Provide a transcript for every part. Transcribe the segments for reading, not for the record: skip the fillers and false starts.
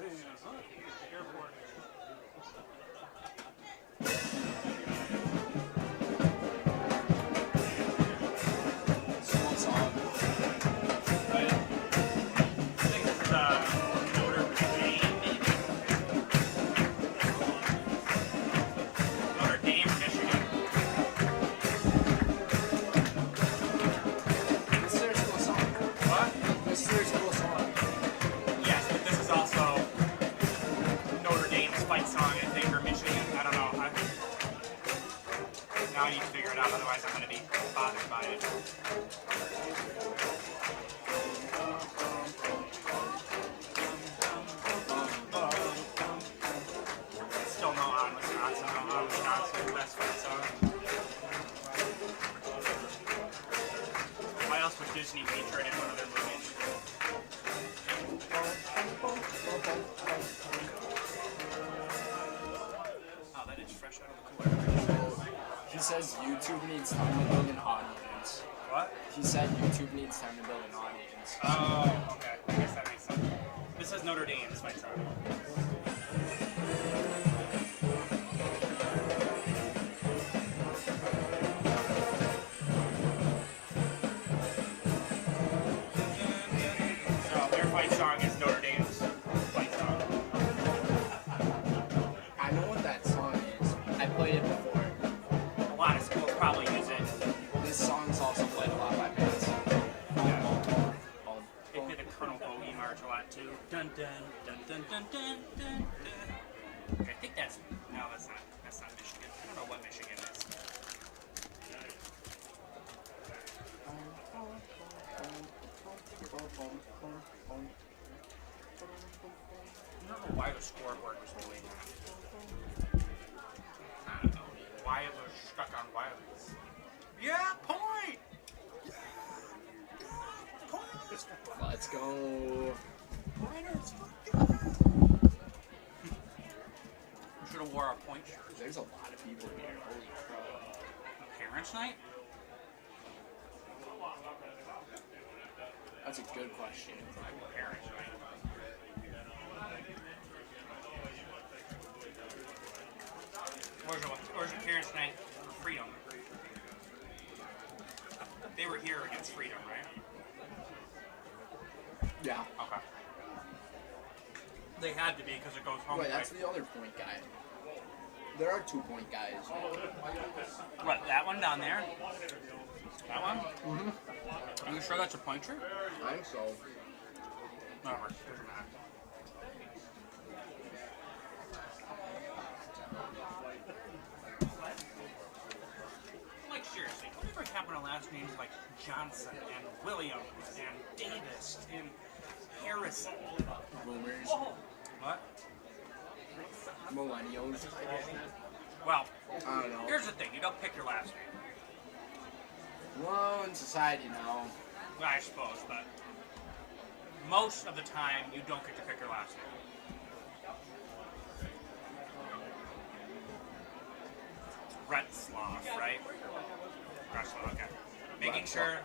Airport. Small song. Right? I think this is Notre Dame, maybe? Notre Dame, Michigan. This is their school song. What? This is their school song. Yes, but this is also Notre Dame's fight song, I think, or Michigan. I don't know. Now I need to figure it out, otherwise I'm going to be bothered by it. Still no on Wisconsin. No on Wisconsin. Best fight song. Why else would Disney feature it in one of their movies? Oh, that is fresh out of the cooler. He says YouTube needs time to build an audience. What? He said YouTube needs time to build an audience. Oh, okay. I guess that makes sense. This is Notre Dame's fight song. So their fight song is Notre Dame's fight song. I know what that song is. I played it before. A lot of schools probably use it. This song's also played a lot by bands. They play the Colonel Bogey March a lot too. Dun dun dun dun dun dun dun dun. I think that's no, that's not Michigan. I don't know what Michigan is. I don't know why the scoreboard was doing that. I don't know why it was stuck on wireless. Yeah, point. Let's go. Should have wore a point shirt. There's a lot of people here. Holy crap. Parents' night? That's a good question. Parents' night. Where's your parents' night for freedom? They were here against freedom, right? Yeah. Okay. They had to be because it goes home. Wait, that's the other point guy. There are 2 point guys. What, that one down there? That one? Mm-hmm. Are you sure that's a pointer? I think so. Whatever. Doesn't matter. Like, seriously, whatever happened to last names like Johnson and Williams and Davis and Harrison? Boomers. What? Millennials. Well, I don't know. here's the thing. You don't pick your last name. Well, in society now. Well, I suppose, but most of the time, you don't get to pick your last name. Retzloff, right? Retzloff, okay. Making sure.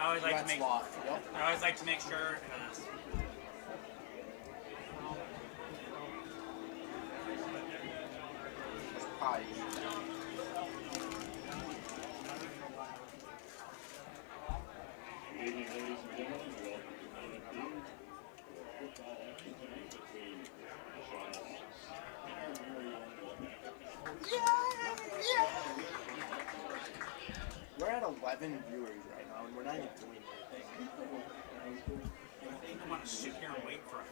I always like to make. Retzloff, yep. I always like to make sure. Probably. We're at 11 viewers right now, and we're not even doing anything. I want to sit here and wait for a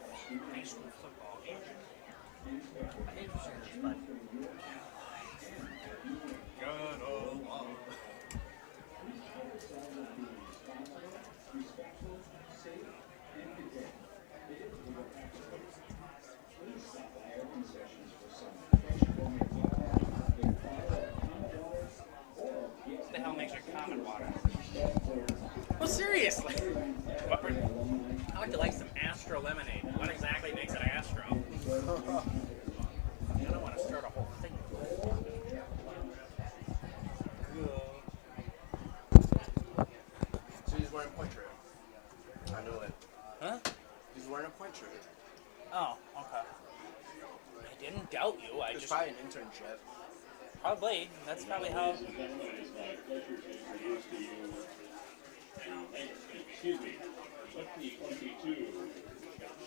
high school football game. Good old love. What the hell makes it common water? Well, seriously. I like to like some Astro lemonade. What exactly makes it Astro? I don't want to start a whole thing. internship. Probably. That's probably how. Excuse me. What's the 22?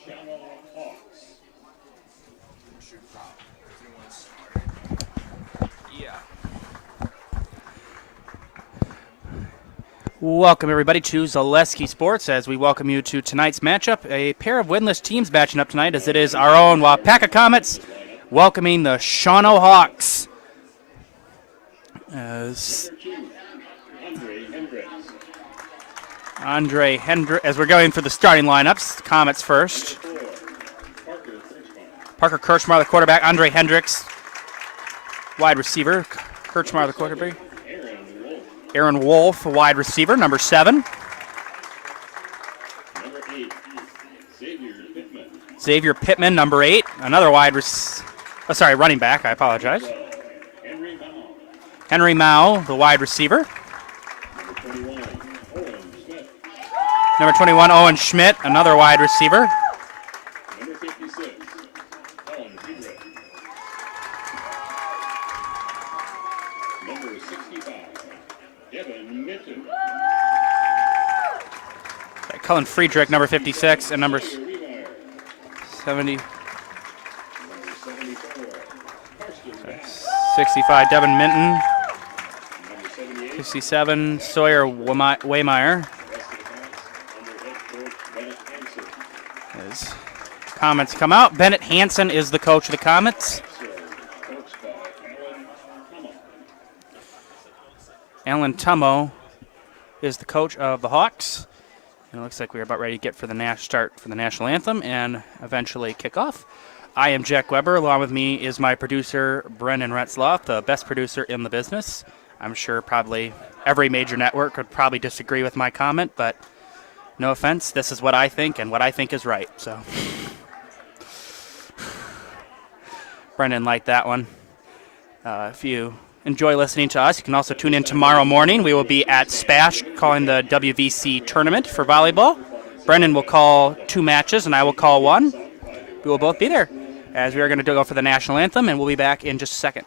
Shawano Hawks. Shoot, if you want to start. Yeah. Welcome, everybody, to Zaleski Sports as we welcome you to tonight's matchup. A pair of winless teams matching up tonight as it is our own Waupaca Comets welcoming the Shawano Hawks. As Andre Hendricks, as we're going for the starting lineups, Comets first. Parker Kirchmar, the quarterback. Andre Hendricks, wide receiver. Kirchmar, the quarterback. Aaron Wolf, wide receiver, number 7. Number 8, Xavier Pittman, number 8. Another running back, I apologize. Henry Mao, the wide receiver. Number 21, Owen Schmidt, another wide receiver. Number 56, Colin Friedrich. Number 65, Devin Minton. Cullen Friedrich, number 56, and number 70. 65, Devin Minton. 67, Sawyer Waymeyer. As Comets come out, Bennett Hansen is the coach of the Comets. Alan Tummo is the coach of the Hawks. And it looks like we're about ready to get for the start for the national anthem and eventually kickoff. I am Jack Weber. Along with me is my producer, Brendan Retzloff, the best producer in the business. I'm sure probably every major network would probably disagree with my comment, but no offense, this is what I think and what I think is right. So, Brendan liked that one. If you enjoy listening to us, you can also tune in tomorrow morning. We will be at Spash calling the WVC tournament for volleyball. Brendan will call 2 matches and I will call 1. We will both be there as we are going to go for the national anthem, and we'll be back in just a second.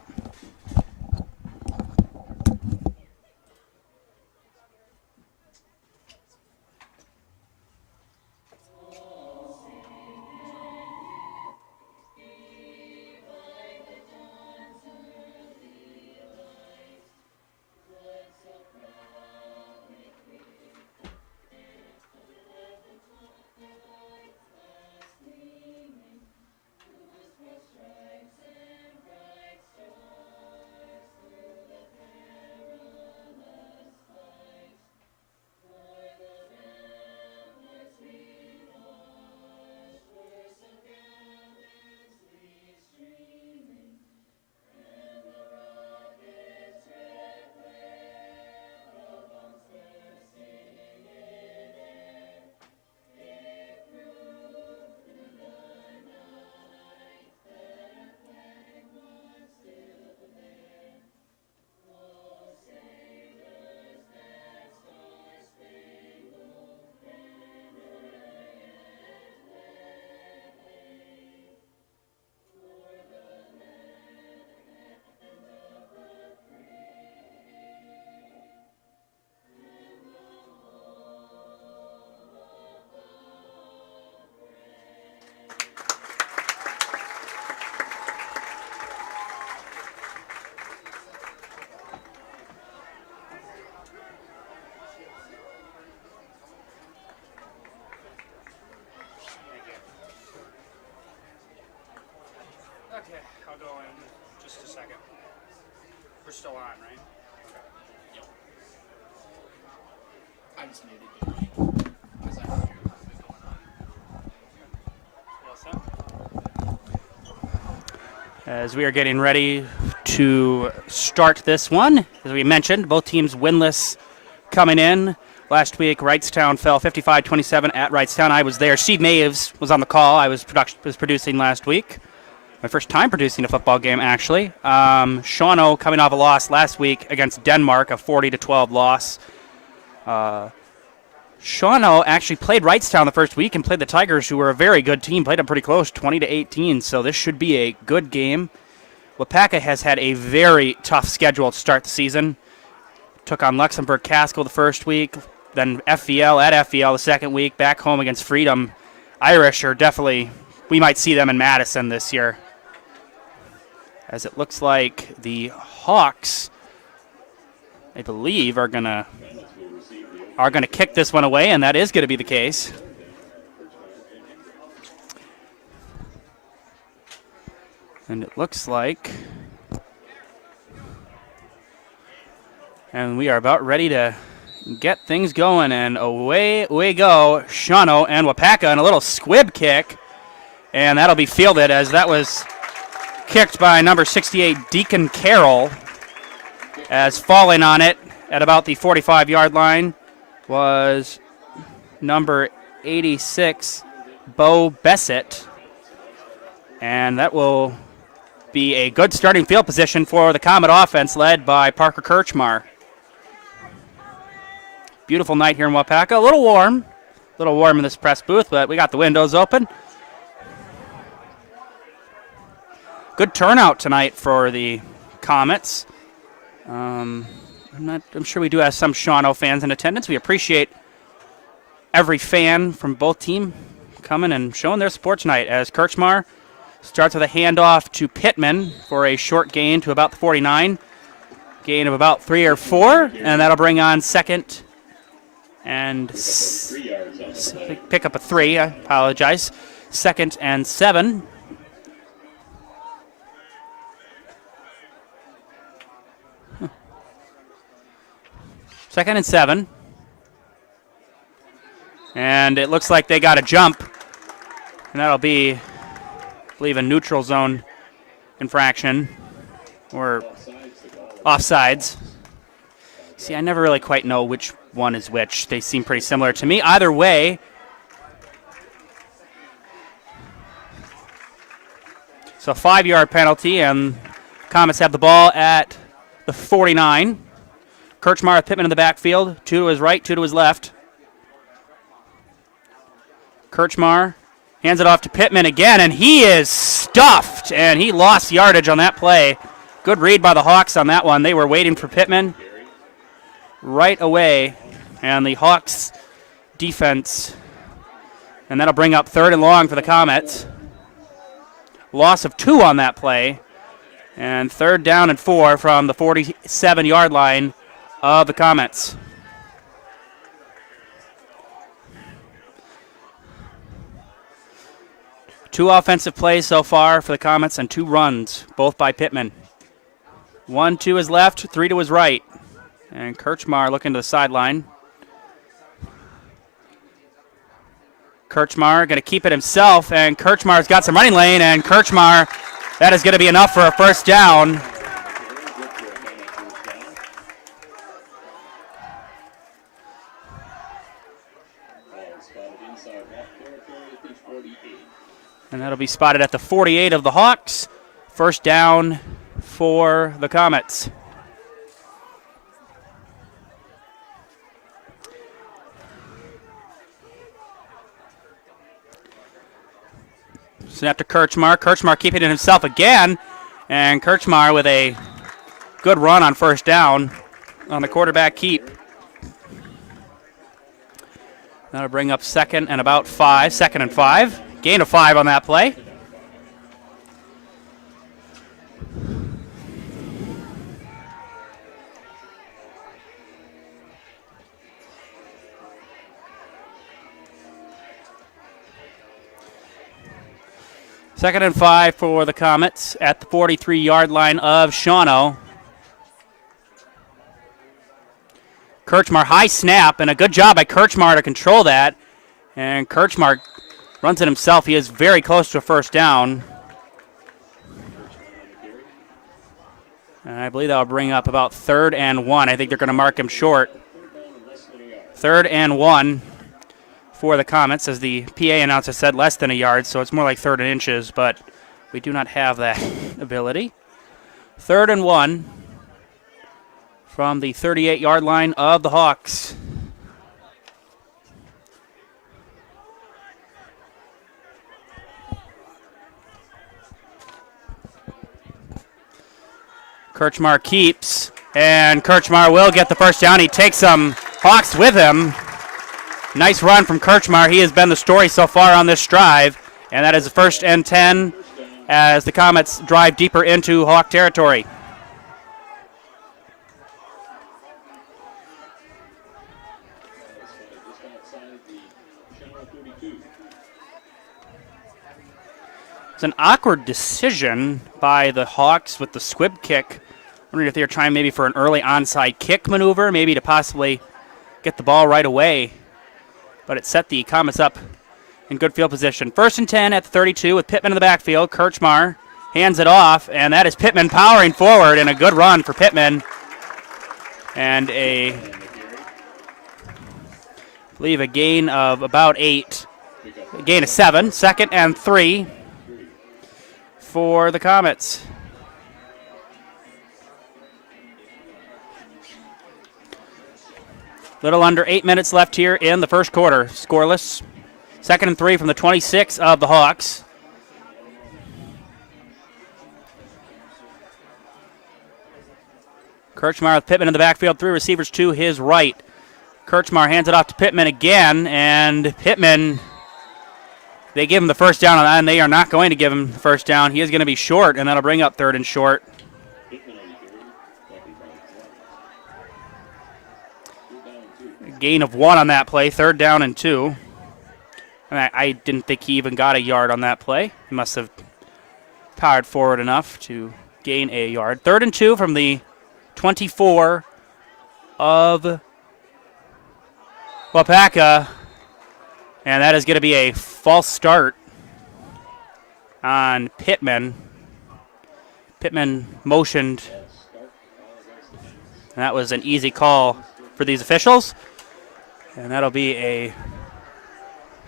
Okay, I'll go in just a second. We're still on, right? Okay. Yep. I just muted the mic because I don't hear what's going on. Well set. As we are getting ready to start this one, as we mentioned, both teams winless coming in. Last week, Wrightstown fell 55-27 at Wrightstown. I was there. Steve Maves was on the call. I was producing last week. My first time producing a football game, actually. Shawano coming off a loss last week against Denmark, a 40-12 loss. Shawano actually played Wrightstown the first week and played the Tigers, who were a very good team. Played them pretty close, 20-18. So this should be a good game. Waupaca has had a very tough schedule to start the season. Took on Luxembourg Casco the first week, then FVL at FVL the second week, back home against Freedom. Irish are definitely, we might see them in Madison this year. As it looks like the Hawks, I believe, are gonna kick this one away, and that is going to be the case. And it looks like, and we are about ready to get things going, and away we go. Shawano and Waupaca, and a little squib kick, and that'll be fielded, as that was kicked by number 68, Deacon Carroll, as falling on it at about the 45-yard line was number 86, Bo Bessett, and that will be a good starting field position for the Comet offense led by Parker Kirchmar. Beautiful night here in Waupaca. A little warm in this press booth, but we got the windows open. Good turnout tonight for the Comets. I'm sure we do have some Shawano fans in attendance. We appreciate every fan from both teams coming and showing their support tonight, as Kirchmar starts with a handoff to Pittman for a short gain to about the 49. Gain of about 3 or 4, and that'll bring on second and pick up a 3. I apologize. 2nd and 7. Second and 7. And it looks like they got a jump, and that'll be, I believe, a neutral zone infraction or offsides. See, I never really quite know which one is which. They seem pretty similar to me. Either way, so 5-yard penalty, and Comets have the ball at the 49. Kirchmar with Pittman in the backfield, 2 to his right, 2 to his left. Kirchmar hands it off to Pittman again, and he is stuffed, and he lost yardage on that play. Good read by the Hawks on that one. They were waiting for Pittman right away, and the Hawks defense, and that'll bring up 3rd and long for the Comets. Loss of 2 on that play, and 3rd down and 4 from the 47-yard line of the Comets. Two offensive plays so far for the Comets and 2 runs, both by Pittman. 1 to his left, 3 to his right. And Kirchmar looking to the sideline. Kirchmar going to keep it himself, and Kirchmar's got some running lane, and Kirchmar, that is going to be enough for a first down. And that'll be spotted at the 48 of the Hawks. First down for the Comets. Snap to Kirchmar. Kirchmar keeping it himself again. And Kirchmar with a good run on first down on the quarterback keep. That'll bring up 2nd and about 5. 2nd and 5. Gain of 5 on that play. Second and 5 for the Comets at the 43-yard line of Shawano. Kirchmar, high snap, and a good job by Kirchmar to control that. And Kirchmar runs it himself. He is very close to a first down. And I believe that'll bring up about 3rd and 1. I think they're going to mark him short. 3rd and 1 for the Comets, as the PA announcer said, less than a yard, so it's more like 3rd and inches, but we do not have that ability. 3rd and 1 from the 38-yard line of the Hawks. Kirchmar keeps, and Kirchmar will get the first down. He takes some Hawks with him. Nice run from Kirchmar. He has been the story so far on this drive, and that is the 1st and 10 as the Comets drive deeper into Hawk territory. It's an awkward decision by the Hawks with the squib kick. I'm wondering if they were trying maybe for an early onside kick maneuver, maybe to possibly get the ball right away. But it set the Comets up in good field position. 1st and 10 at the 32 with Pittman in the backfield. Kirchmar hands it off, and that is Pittman powering forward, and a good run for Pittman. And I believe a gain of about 8. A gain of 7. 2nd and 3 for the Comets. Little under 8 minutes left here in the first quarter. Scoreless. 2nd and 3 from the 26 of the Hawks. Kirchmar with Pittman in the backfield. 3 receivers to his right. Kirchmar hands it off to Pittman again, and Pittman, they give him the first down on that, and they are not going to give him the first down. He is going to be short, and that'll bring up 3rd and short. Gain of 1 on that play, 3rd down and 2. And I didn't think he even got a yard on that play. He must have powered forward enough to gain a yard. 3rd and 2 from the 24 of Waupaca. And that is going to be a false start on Pittman. Pittman motioned. And that was an easy call for these officials. And that'll be a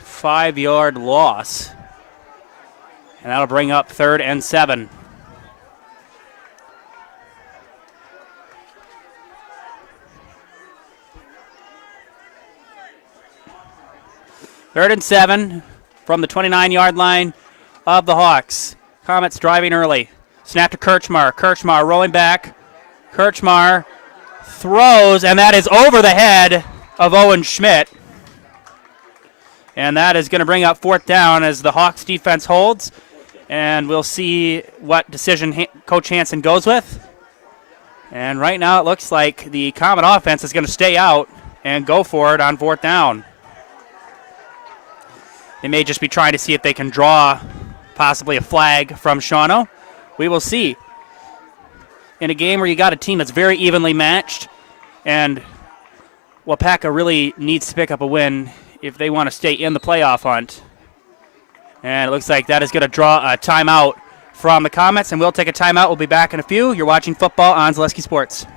5-yard loss. And that'll bring up 3rd and 7. Third and 7 from the 29-yard line of the Hawks. Comets driving early. Snap to Kirchmar. Kirchmar rolling back. Kirchmar throws, and that is over the head of Owen Schmidt. And that is going to bring up 4th down as the Hawks defense holds. And we'll see what decision Coach Hansen goes with. And right now it looks like the Comet offense is going to stay out and go for it on 4th down. They may just be trying to see if they can draw possibly a flag from Shawano. We will see. In a game where you got a team that's very evenly matched, and Waupaca really needs to pick up a win if they want to stay in the playoff hunt. And it looks like that is going to draw a timeout from the Comets, and we'll take a timeout. We'll be back in a few. You're watching football on Zaleski Sports.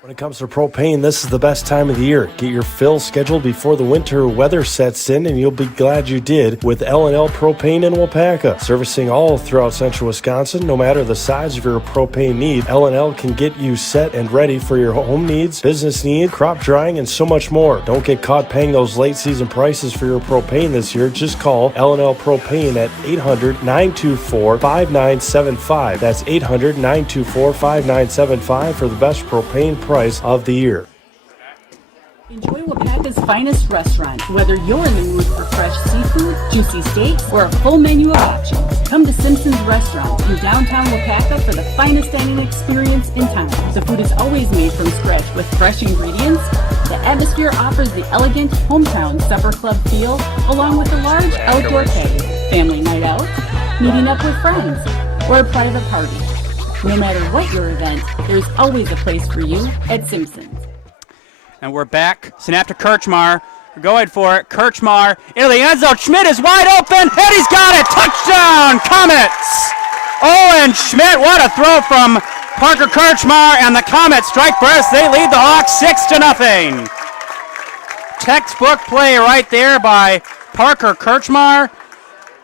When it comes to propane, this is the best time of the year. Get your fill scheduled before the winter weather sets in, and you'll be glad you did with L&L Propane in Waupaca. Servicing all throughout central Wisconsin, no matter the size of your propane need, L&L can get you set and ready for your home needs, business needs, crop drying, and so much more. Don't get caught paying those late season prices for your propane this year. Just call L&L Propane at 800-924-5975. That's 800-924-5975 for the best propane price of the year. Enjoy Waupaca's finest restaurant. Whether you're in the mood for fresh seafood, juicy steaks, or a full menu of options, come to Simpson's Restaurant in downtown Waupaca for the finest dining experience in town. The food is always made from scratch with fresh ingredients. The atmosphere offers the elegant hometown supper club feel, along with a large outdoor patio, family night out, meeting up with friends, or a private party. No matter what your event, there's always a place for you at Simpson's. And we're back. Snap to Kirchmar. We're going for it. Kirchmar into the end zone. Schmidt is wide open, and he's got it. Touchdown, Comets. Owen Schmidt, what a throw from Parker Kirchmar, and the Comets strike first. They lead the Hawks 6-0. Textbook play right there by Parker Kirchmar,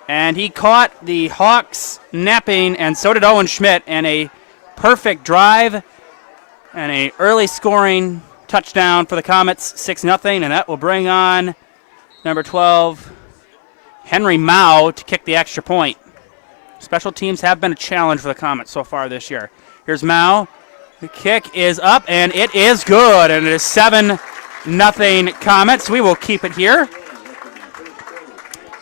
and he caught the Hawks napping, and so did Owen Schmidt, and a perfect drive and a early scoring touchdown for the Comets, 6-0, and that will bring on number 12, Henry Mao, to kick the extra point. Special teams have been a challenge for the Comets so far this year. Here's Mao. The kick is up, and it is good, and it is 7-0 Comets. We will keep it here.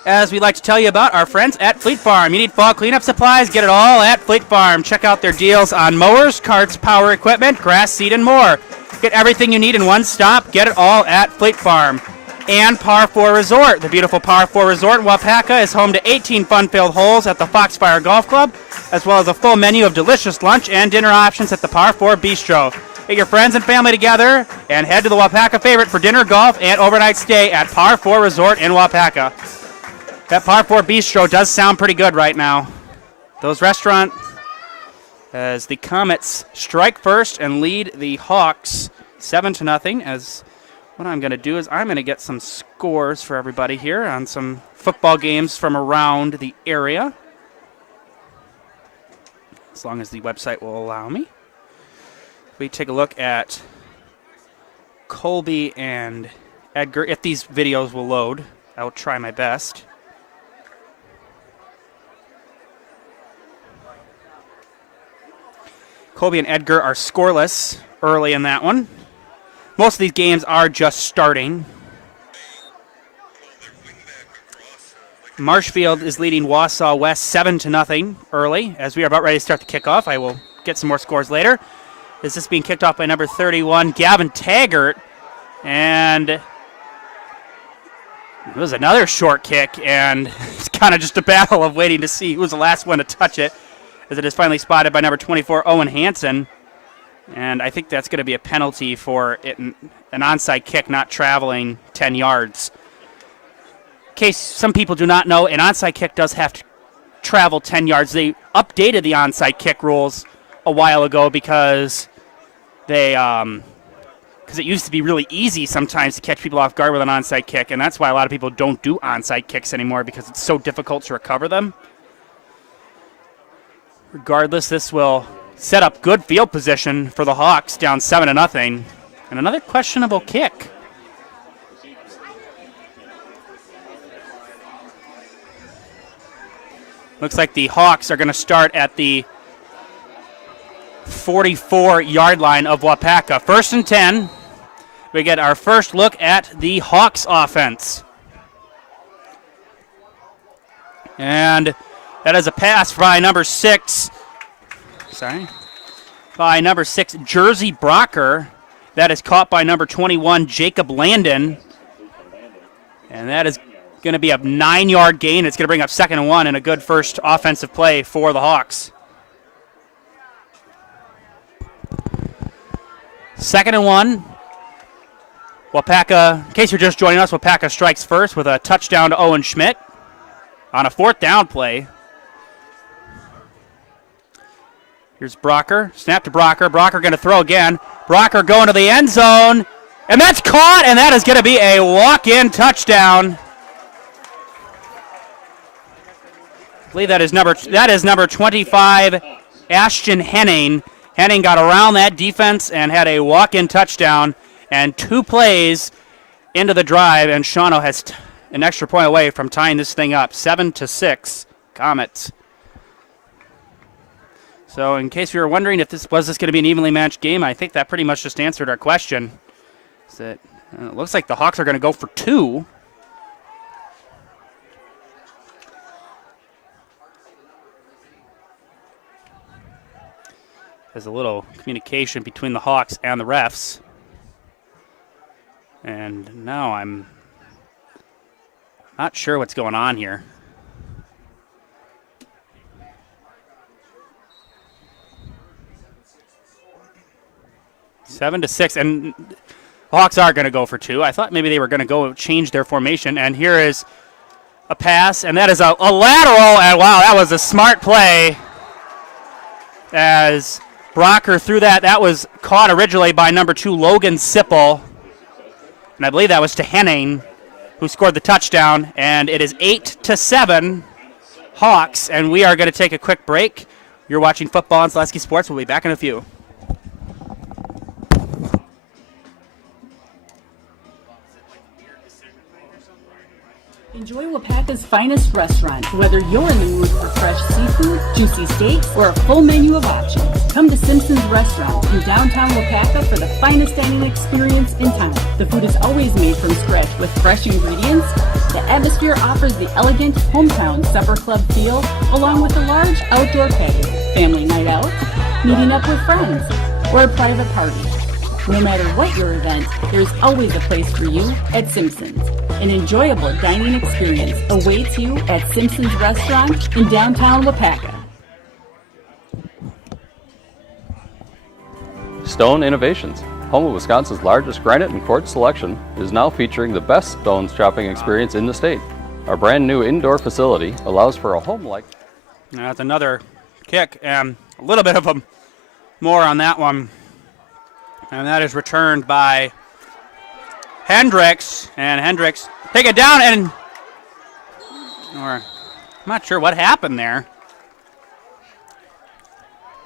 As we like to tell you about our friends at Fleet Farm. You need fall cleanup supplies? Get it all at Fleet Farm. Check out their deals on mowers, carts, power equipment, grass seed, and more. Get everything you need in one stop. Get it all at Fleet Farm. And Par 4 Resort. The beautiful Par 4 Resort in Waupaca is home to 18 fun-filled holes at the Foxfire Golf Club, as well as a full menu of delicious lunch and dinner options at the Par 4 Bistro. Get your friends and family together and head to the Waupaca favorite for dinner, golf, and overnight stay at Par 4 Resort in Waupaca. That Par 4 Bistro does sound pretty good right now. Those restaurant, as the Comets strike first and lead the Hawks 7-0. As what I'm going to do is I'm going to get some scores for everybody here on some football games from around the area, as long as the website will allow me. We take a look at Colby and Edgar. If these videos will load, I will try my best. Colby and Edgar are scoreless early in that one. Most of these games are just starting. Marshfield is leading Wausau West 7-0 early. As we are about ready to start the kickoff, I will get some more scores later. This is being kicked off by number 31, Gavin Taggart. And it was another short kick, and it's kind of just a battle of waiting to see who was the last one to touch it, as it is finally spotted by number 24, Owen Hansen. And I think that's going to be a penalty for it, an onside kick not traveling 10 yards. In case some people do not know, an onside kick does have to travel 10 yards. They updated the onside kick rules a while ago because it used to be really easy sometimes to catch people off guard with an onside kick, and that's why a lot of people don't do onside kicks anymore, because it's so difficult to recover them. Regardless, this will set up good field position for the Hawks, down 7-0. And another questionable kick. Looks like the Hawks are going to start at the 44-yard line of Waupaca. 1st and 10. We get our first look at the Hawks offense. And that is a pass by number 6. By number 6, Jersey Brocker. That is caught by number 21, Jacob Landon. And that is going to be a 9-yard gain. It's going to bring up 2nd and 1 and a good first offensive play for the Hawks. 2nd and 1. Waupaca, in case you're just joining us, Waupaca strikes first with a touchdown to Owen Schmidt on a 4th down play. Here's Brocker. Snap to Brocker. Brocker going to throw again. Brocker going to the end zone. And that's caught, and that is going to be a walk-in touchdown. I believe that is number 25, Ashton Henning. Henning got around that defense and had a walk-in touchdown, and 2 plays into the drive, and Shawano has an extra point away from tying this thing up. 7-6, Comets. So in case you were wondering if this was going to be an evenly matched game, I think that pretty much just answered our question. It looks like the Hawks are going to go for 2. There's a little communication between the Hawks and the refs. And now I'm not sure what's going on here. 7-6, and Hawks are going to go for 2. I thought maybe they were going to go change their formation, and here is a pass, and that is a lateral, and wow, that was a smart play as Brocker threw that. That was caught originally by number 2, Logan Sipple, and I believe that was to Henning, who scored the touchdown, and it is 8-7 Hawks, and we are going to take a quick break. You're watching Football on Zaleski Sports. We'll be back in a few. Enjoy Waupaca's finest restaurant. Whether you're in the mood for fresh seafood, juicy steaks, or a full menu of options, come to Simpson's Restaurant in downtown Waupaca for the finest dining experience in town. The food is always made from scratch with fresh ingredients. The atmosphere offers the elegant hometown supper club feel, along with a large outdoor patio, family night out, meeting up with friends, or a private party. No matter what your event, there's always a place for you at Simpson's. An enjoyable dining experience awaits you at Simpson's Restaurant in downtown Waupaca. Stone Innovations, home of Wisconsin's largest granite and quartz selection, is now featuring the best stone shopping experience in the state. Our brand new indoor facility allows for a home-like. That's another kick, and a little bit of more on that one. And that is returned by Hendricks, and Hendricks take it down, and I'm not sure what happened there.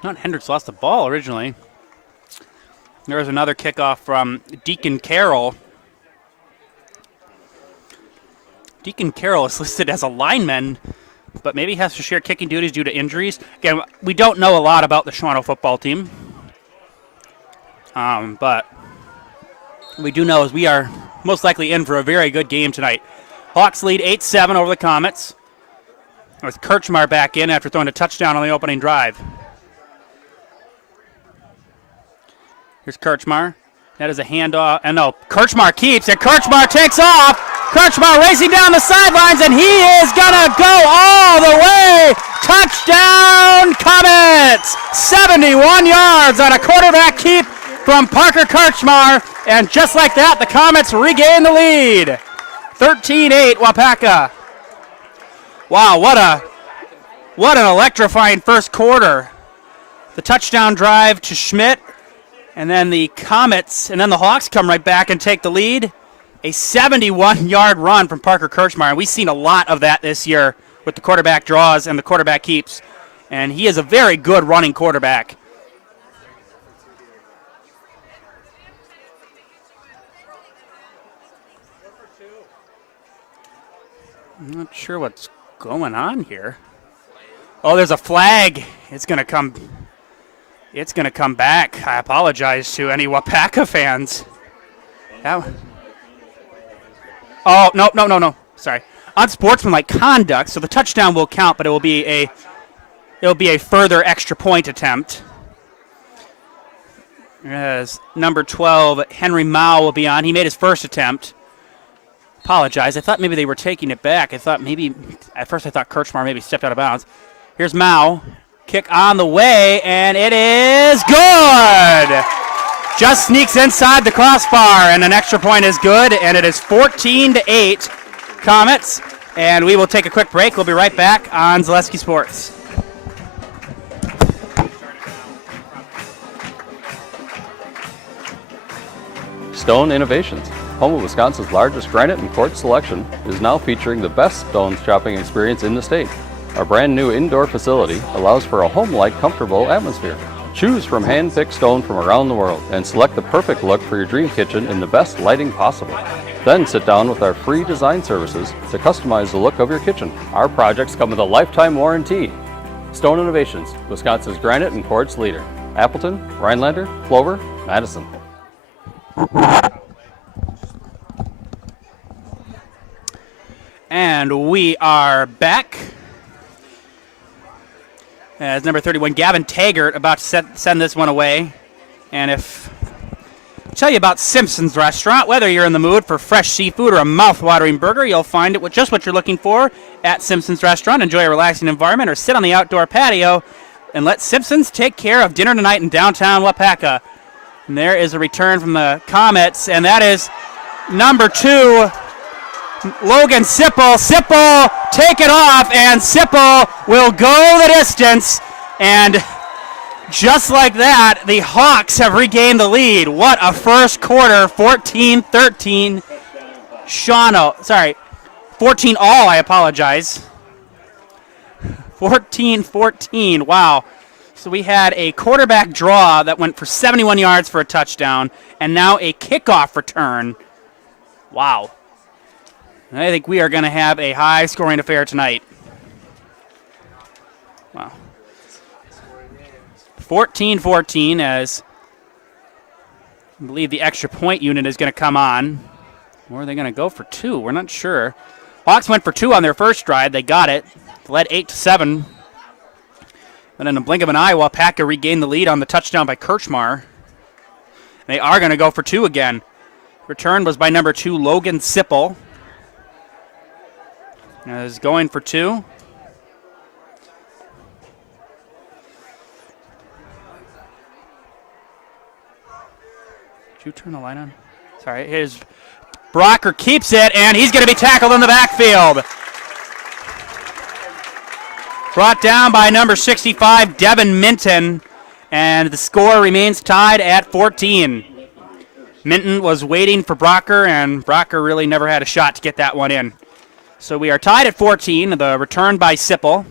Not Hendricks lost the ball originally. There was another kickoff from Deacon Carroll. Deacon Carroll is listed as a lineman, but maybe has to share kicking duties due to injuries. Again, we don't know a lot about the Shawano football team. But we do know is we are most likely in for a very good game tonight. Hawks lead 8-7 over the Comets, with Kirchmar back in after throwing a touchdown on the opening drive. Here's Kirchmar. That is a handoff. And no, Kirchmar keeps, and Kirchmar takes off. Kirchmar racing down the sidelines, and he is going to go all the way. Touchdown, Comets! 71 yards on a quarterback keep from Parker Kirchmar, and just like that, the Comets regain the lead. 13-8, Waupaca. Wow, what an electrifying first quarter. The touchdown drive to Schmidt, and then the Comets, and then the Hawks come right back and take the lead. A 71-yard run from Parker Kirchmar, and we've seen a lot of that this year with the quarterback draws and the quarterback keeps, and he is a very good running quarterback. I'm not sure what's going on here. Oh, there's a flag. It's going to come back. I apologize to any Waupaca fans. Oh, no. Sorry. Unsportsmanlike conduct, so the touchdown will count, but it will be a further extra point attempt. As number 12, Henry Mao will be on. He made his first attempt. Apologize. I thought maybe they were taking it back. At first I thought Kirchmar maybe stepped out of bounds. Here's Mao. Kick on the way, and it is good! Just sneaks inside the crossbar, and an extra point is good, and it is 14-8 Comets. And we will take a quick break. We'll be right back on Zaleski Sports. Stone Innovations, home of Wisconsin's largest granite and quartz selection, is now featuring the best stone shopping experience in the state. Our brand new indoor facility allows for a home-like, comfortable atmosphere. Choose from hand-picked stone from around the world and select the perfect look for your dream kitchen in the best lighting possible. Then sit down with our free design services to customize the look of your kitchen. Our projects come with a lifetime warranty. Stone Innovations, Wisconsin's granite and quartz leader. Appleton, Rhinelander, Clover, Madison. And we are back. As number 31, Gavin Taggart, about to send this one away. And I'll tell you about Simpson's Restaurant. Whether you're in the mood for fresh seafood or a mouth-watering burger, you'll find it with just what you're looking for at Simpson's Restaurant. Enjoy a relaxing environment or sit on the outdoor patio and let Simpson's take care of dinner tonight in downtown Waupaca. And there is a return from the Comets, and that is number 2, Logan Sipple. Sipple, take it off, and Sipple will go the distance. And just like that, the Hawks have regained the lead. What a first quarter, 14-13. Shawano, sorry, 14 all, I apologize. 14-14, wow. So we had a quarterback draw that went for 71 yards for a touchdown, and now a kickoff return. Wow. I think we are going to have a high-scoring affair tonight. Wow. 14-14 as I believe the extra point unit is going to come on. Or are they going to go for two? We're not sure. Hawks went for two on their first drive. They got it. Led 8-7. But in a blink of an eye, Waupaca regained the lead on the touchdown by Kirchmar. They are going to go for two again. Return was by number 2, Logan Sipple. Is going for two. Did you turn the light on? Sorry, here's Brocker keeps it, and he's going to be tackled in the backfield. Brought down by number 65, Devin Minton, and the score remains tied at 14. Minton was waiting for Brocker, and Brocker really never had a shot to get that one in. So we are tied at 14, the return by Sipple.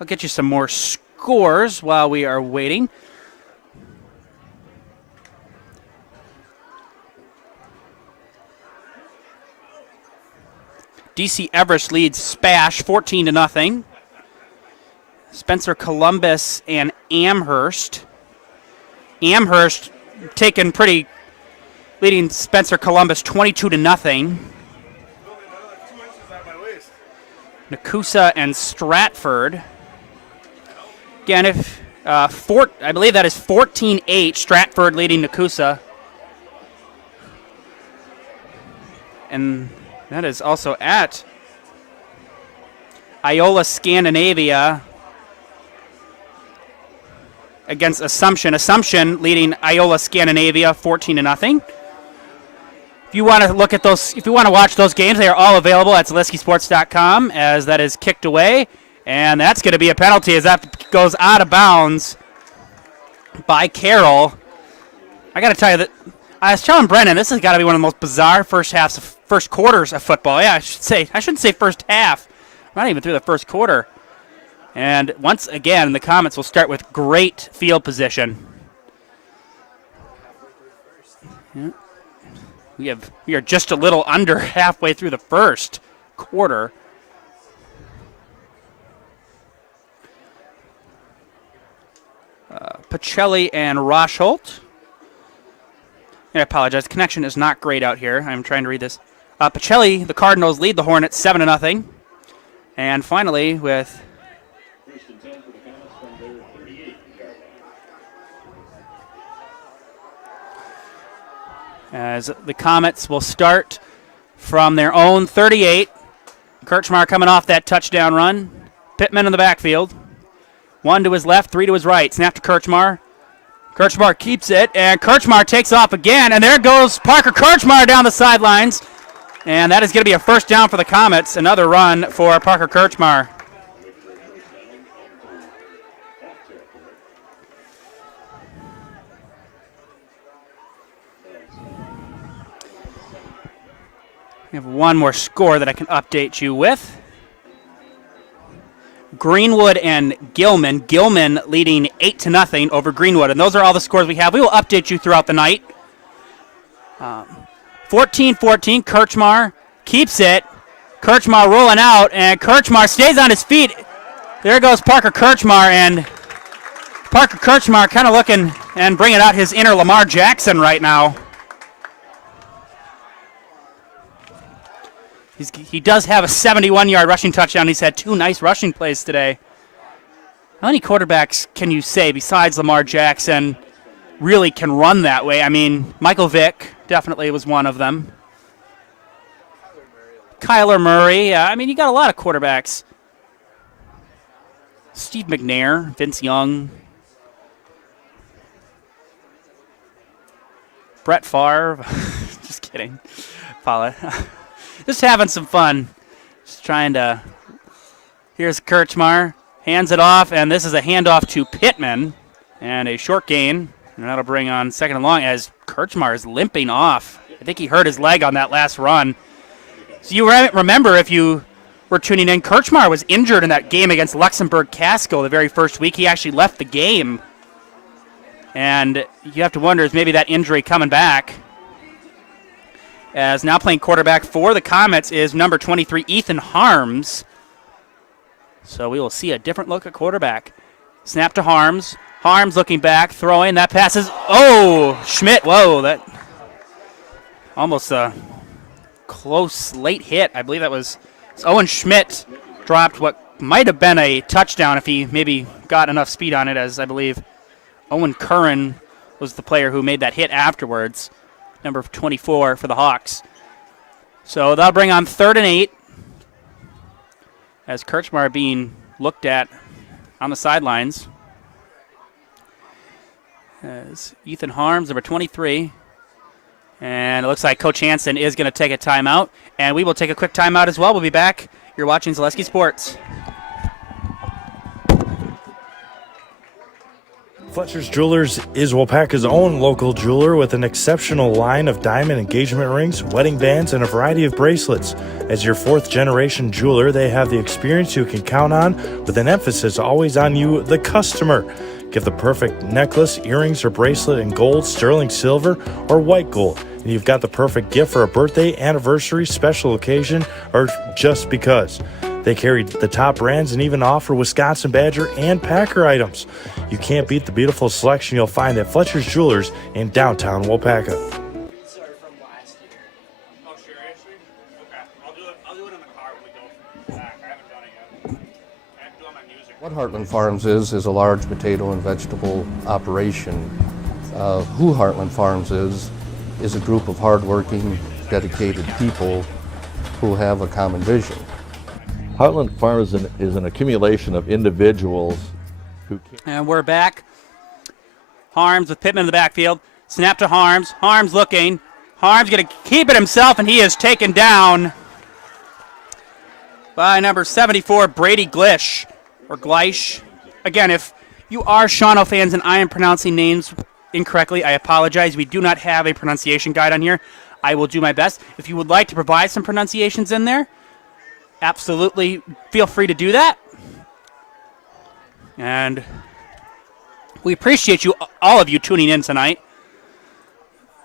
I'll get you some more scores while we are waiting. DC Everest leads Spash 14-0. Spencer Columbus and Amherst. Amherst leading Spencer Columbus 22-0. Nakusa and Stratford. Again, I believe that is 14-8. Stratford leading Nakusa. And that is also at Iola Scandinavia against Assumption. Assumption leading Iola Scandinavia 14-0. If you want to look at those, if you want to watch those games, they are all available at ZaleskiSports.com as that is kicked away. And that's going to be a penalty as that goes out of bounds by Carroll. I got to tell you that I was telling Brennan, this has got to be one of the most bizarre first quarters of football. Yeah, I shouldn't say first half. Not even through the first quarter. And once again, the Comets will start with great field position. Yeah. We are just a little under halfway through the first quarter. Pacelli and Rosholt. I apologize. Connection is not great out here. I'm trying to read this. Pacelli, the Cardinals lead the Hornets 7-0. And finally, with as the Comets will start from their own 38. Kirchmar coming off that touchdown run. Pittman in the backfield. 1 to his left, 3 to his right. Snap to Kirchmar. Kirchmar keeps it, and Kirchmar takes off again, and there goes Parker Kirchmar down the sidelines. And that is going to be a first down for the Comets. Another run for Parker Kirchmar. We have one more score that I can update you with. Greenwood and Gilman. Gilman leading 8-0 over Greenwood. And those are all the scores we have. We will update you throughout the night. 14-14, Kirchmar keeps it. Kirchmar rolling out, and Kirchmar stays on his feet. There goes Parker Kirchmar, and Parker Kirchmar kind of looking and bringing out his inner Lamar Jackson right now. He does have a 71-yard rushing touchdown. He's had 2 nice rushing plays today. How many quarterbacks can you say besides Lamar Jackson really can run that way? I mean, Michael Vick definitely was one of them. Kyler Murray. Yeah, I mean, you got a lot of quarterbacks. Steve McNair, Vince Young. Brett Favre. Just kidding. Paula. Just having some fun. Just trying to. Here's Kirchmar. Hands it off, and this is a handoff to Pittman. And a short gain. And that'll bring on second and long as Kirchmar is limping off. I think he hurt his leg on that last run. So you remember if you we're tuning in, Kirchmar was injured in that game against Luxembourg Casco the very first week. He actually left the game. And you have to wonder, is maybe that injury coming back? As now playing quarterback for the Comets is number 23, Ethan Harms. So we will see a different look at quarterback. Snap to Harms. Harms looking back, throwing. That pass is, oh, Schmidt. Whoa, that almost a close late hit. I believe that was Owen Schmidt dropped what might have been a touchdown if he maybe got enough speed on it, as I believe Owen Curran was the player who made that hit afterwards, number 24 for the Hawks. So that'll bring on 3rd and 8 as Kirchmar being looked at on the sidelines. As Ethan Harms, number 23. And it looks like Coach Hansen is going to take a timeout. And we will take a quick timeout as well. We'll be back. You're watching Zaleski Sports. Fletcher's Jewelers is Waupaca's own local jeweler with an exceptional line of diamond engagement rings, wedding bands, and a variety of bracelets. As your 4th-generation jeweler, they have the experience you can count on, with an emphasis always on you, the customer. Get the perfect necklace, earrings, or bracelet in gold, sterling silver, or white gold. And you've got the perfect gift for a birthday, anniversary, special occasion, or just because. They carry the top brands and even offer Wisconsin Badger and Packer items. You can't beat the beautiful selection you'll find at Fletcher's Jewelers in downtown Waupaca. These are from last year. Oh, seriously? Okay. I'll do it in the car when we go back. I haven't done it yet. I have to do it on my music. What Heartland Farms is a large potato and vegetable operation. Who Heartland Farms is a group of hardworking, dedicated people who have a common vision. Heartland Farms is an accumulation of individuals who came. And we're back. Harms with Pittman in the backfield. Snap to Harms. Harms looking. Harms going to keep it himself, and he is taken down by number 74, Brady Glish, or Gleish. Again, if you are Shawano fans and I am pronouncing names incorrectly, I apologize. We do not have a pronunciation guide on here. I will do my best. If you would like to provide some pronunciations in there, absolutely feel free to do that. And we appreciate you, all of you, tuning in tonight,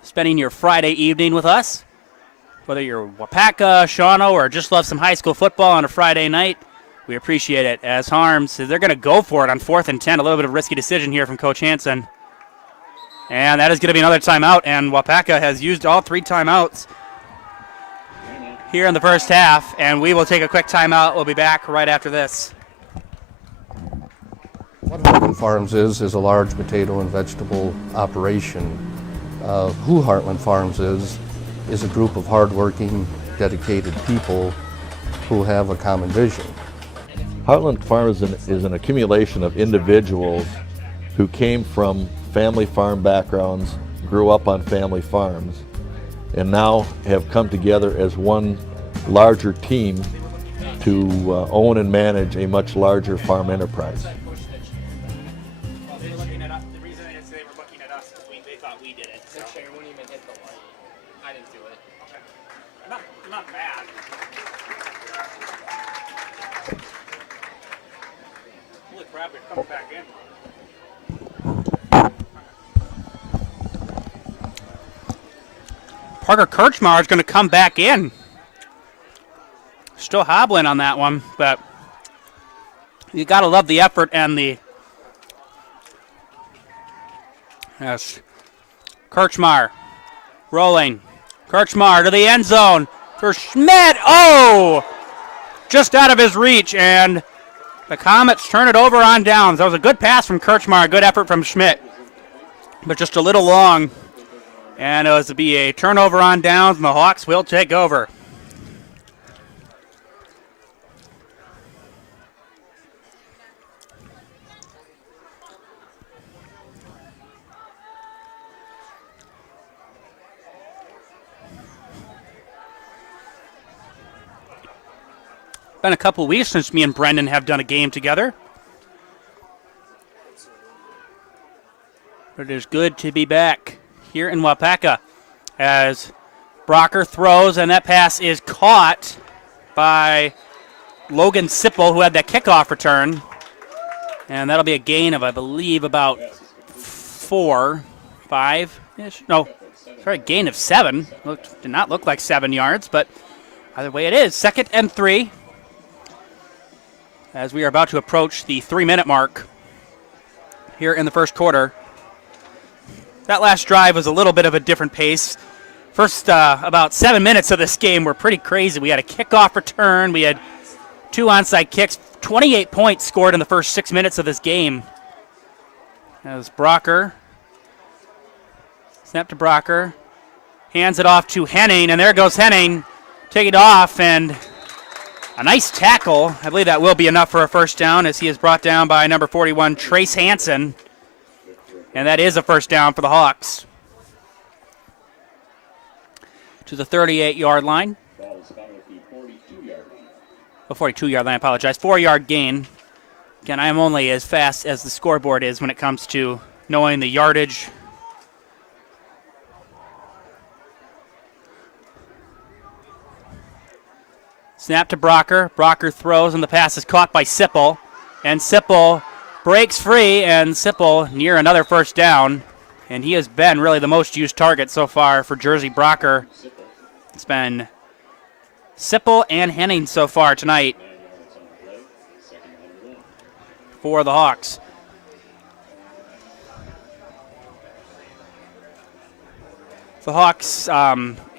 spending your Friday evening with us. Whether you're Waupaca, Shawano, or just love some high school football on a Friday night, we appreciate it. As Harms, they're going to go for it on 4th and 10. A little bit of a risky decision here from Coach Hansen. And that is going to be another timeout, and Waupaca has used all 3 timeouts here in the first half, and we will take a quick timeout. We'll be back right after this. What Heartland Farms is a large potato and vegetable operation. Who Heartland Farms is a group of hardworking, dedicated people who have a common vision. Heartland Farms is an accumulation of individuals who came from family farm backgrounds, grew up on family farms, and now have come together as one larger team to own and manage a much larger farm enterprise. Well, they were looking at us. The reason is they were looking at us because they thought we did it. So. Make sure it wouldn't even hit the light. I didn't do it. Okay. Not bad. Holy crap, we're coming back in. Parker Kirchmar is going to come back in. Still hobbling on that one, but you got to love the effort and the... Yes. Kirchmar rolling. Kirchmar to the end zone for Schmidt. Oh! Just out of his reach, and the Comets turn it over on downs. That was a good pass from Kirchmar, good effort from Schmidt, but just a little long. And it was to be a turnover on downs, and the Hawks will take over. Been a couple weeks since me and Brendan have done a game together. But it is good to be back here in Waupaca as Brocker throws, and that pass is caught by Logan Sipple, who had that kickoff return. And that'll be a gain of, I believe, about 4, 5-ish. No, sorry, gain of 7. Did not look like 7 yards, but either way it is. 2nd and 3. As we are about to approach the 3-minute mark here in the first quarter. That last drive was a little bit of a different pace. First about 7 minutes of this game were pretty crazy. We had a kickoff return. We had 2 onside kicks. 28 points scored in the first 6 minutes of this game. As Brocker, snap to Brocker, hands it off to Henning, and there goes Henning. Take it off, and a nice tackle. I believe that will be enough for a first down as he is brought down by number 41, Trace Hansen. And that is a first down for the Hawks. To the 38-yard line. Ball is spotted at the 42-yard line. Oh, 42-yard line, I apologize. 4-yard gain. Again, I am only as fast as the scoreboard is when it comes to knowing the yardage. Snap to Brocker. Brocker throws, and the pass is caught by Sipple. And Sipple breaks free, and Sipple near another first down. And he has been really the most used target so far for Jersey Brocker. It's been Sipple and Henning so far tonight for the Hawks. The Hawks'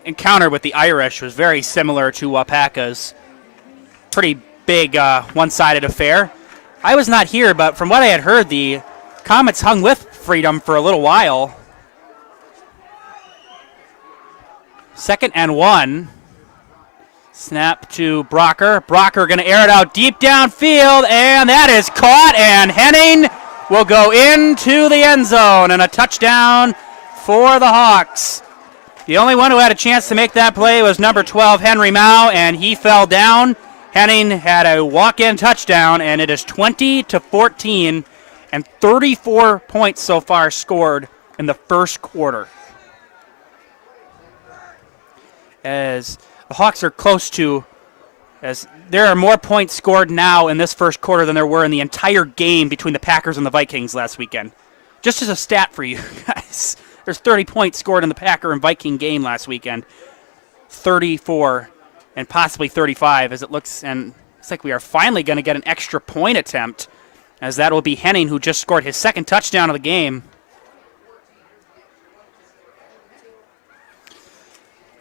encounter with the Irish was very similar to Waupaca's. Pretty big one-sided affair. I was not here, but from what I had heard, the Comets hung with Freedom for a little while. 2nd and 1. Snap to Brocker. Brocker going to air it out deep downfield, and that is caught, and Henning will go into the end zone, and a touchdown for the Hawks. The only one who had a chance to make that play was number 12, Henry Mao, and he fell down. Henning had a walk-in touchdown, and it is 20-14, and 34 points so far scored in the first quarter. As the Hawks are close to, as there are more points scored now in this first quarter than there were in the entire game between the Packers and the Vikings last weekend. Just as a stat for you guys, there's 30 points scored in the Packer and Viking game last weekend. 34 and possibly 35 as it looks, and it's like we are finally going to get an extra point attempt, as that will be Henning, who just scored his 2nd touchdown of the game.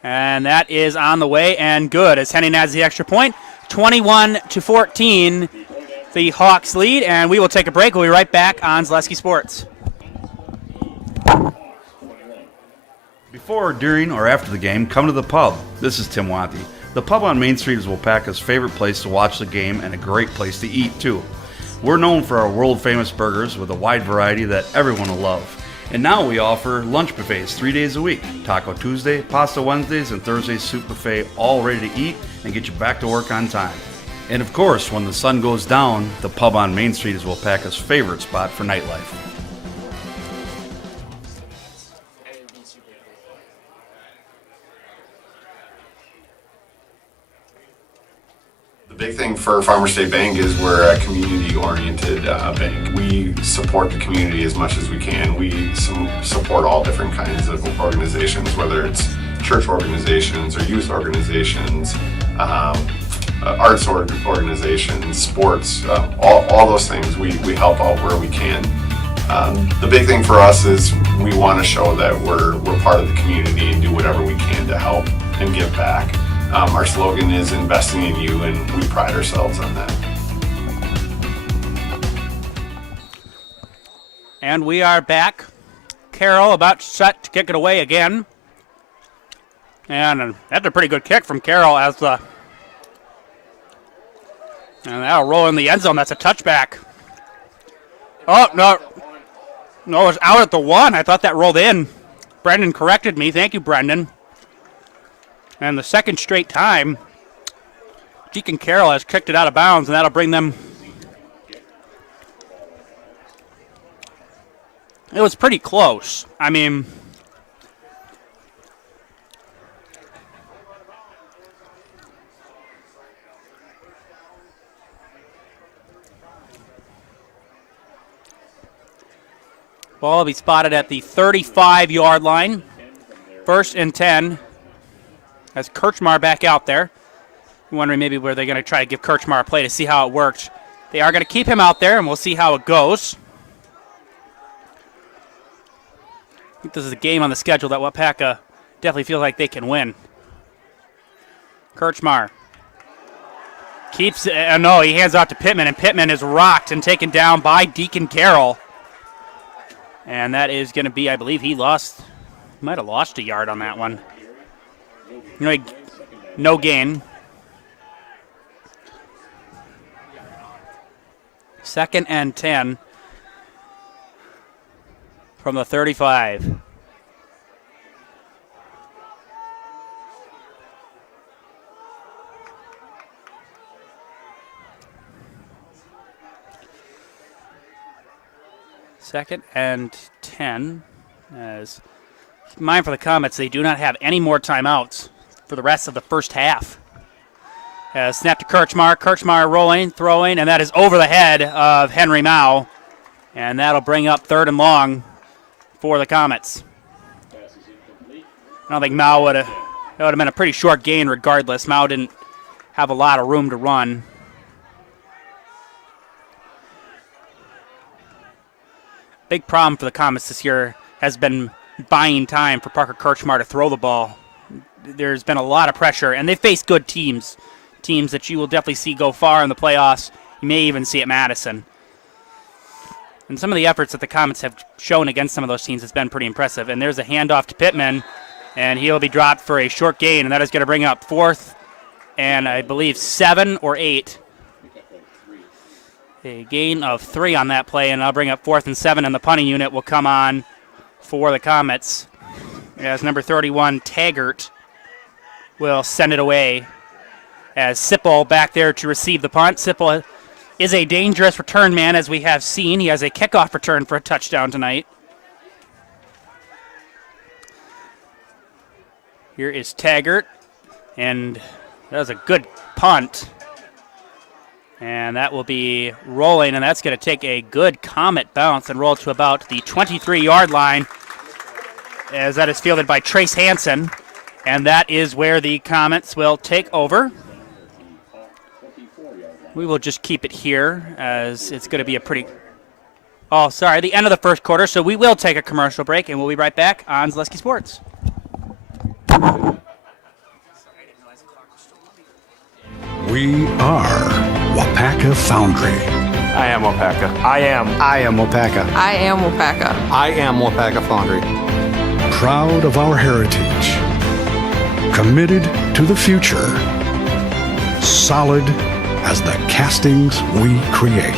And that is on the way and good as Henning adds the extra point. 21-14, the Hawks lead, and we will take a break. We'll be right back on Zaleski Sports. Before, during, or after the game, come to the pub. This is Tim Wanty. The pub on Main Street is Waupaca's favorite place to watch the game and a great place to eat, too. We're known for our world-famous burgers with a wide variety that everyone will love. And now we offer lunch buffets 3 days a week. Taco Tuesday, Pasta Wednesdays, and Thursday's soup buffet, all ready to eat and get you back to work on time. And of course, when the sun goes down, the pub on Main Street is Waupaca's favorite spot for nightlife. The big thing for Farmers State Bank is we're a community-oriented bank. We support the community as much as we can. We support all different kinds of organizations, whether it's church organizations or youth organizations, arts organizations, sports, all those things. We help out where we can. The big thing for us is we want to show that we're part of the community and do whatever we can to help and give back. Our slogan is investing in you, and we pride ourselves on that. And we are back. Carroll about set to kick it away again. And that's a pretty good kick from Carroll as the... And that'll roll in the end zone. That's a touchback. Oh, no. No, it was out at the 1. I thought that rolled in. Brendan corrected me. Thank you, Brendan. And the second straight time, Deacon Carroll has kicked it out of bounds, and that'll bring them... It was pretty close. I mean... Ball will be spotted at the 35-yard line. 1st and 10. As Kirchmar back out there. I'm wondering maybe where they're going to try to give Kirchmar a play to see how it worked. They are going to keep him out there, and we'll see how it goes. I think this is a game on the schedule that Waupaca definitely feels like they can win. Kirchmar keeps, no, he hands out to Pittman, and Pittman is rocked and taken down by Deacon Carroll. And that is going to be, I believe he might have lost a yard on that one. No gain. 2nd and 10 from the 35. Second and 10. As keep in mind for the Comets, they do not have any more timeouts for the rest of the first half. Snap to Kirchmar. Kirchmar rolling, throwing, and that is over the head of Henry Mao. And that'll bring up 3rd and long for the Comets. I don't think Mao that would have been a pretty short gain regardless. Mao didn't have a lot of room to run. Big problem for the Comets this year has been buying time for Parker Kirchmar to throw the ball. There's been a lot of pressure, and they face good teams that you will definitely see go far in the playoffs. You may even see at Madison. And some of the efforts that the Comets have shown against some of those teams has been pretty impressive. And there's a handoff to Pittman, and he'll be dropped for a short gain, and that is going to bring up 4th and I believe 7 or 8. A gain of 3 on that play, and I'll bring up 4th and 7, and the punting unit will come on for the Comets as number 31, Taggart, will send it away. As Sipple back there to receive the punt. Sipple is a dangerous return man, as we have seen. He has a kickoff return for a touchdown tonight. Here is Taggart, and that was a good punt. And that will be rolling, and that's going to take a good Comet bounce and roll to about the 23-yard line, as that is fielded by Trace Hansen. And that is where the Comets will take over. We will just keep it here, as it's going to be a pretty... Oh, sorry, the end of the first quarter, so we will take a commercial break, and we'll be right back on Zaleski Sports. We are Waupaca Foundry. I am Waupaca. I am Waupaca. I am Waupaca. I am Waupaca Foundry. Proud of our heritage. Committed to the future. Solid as the castings we create.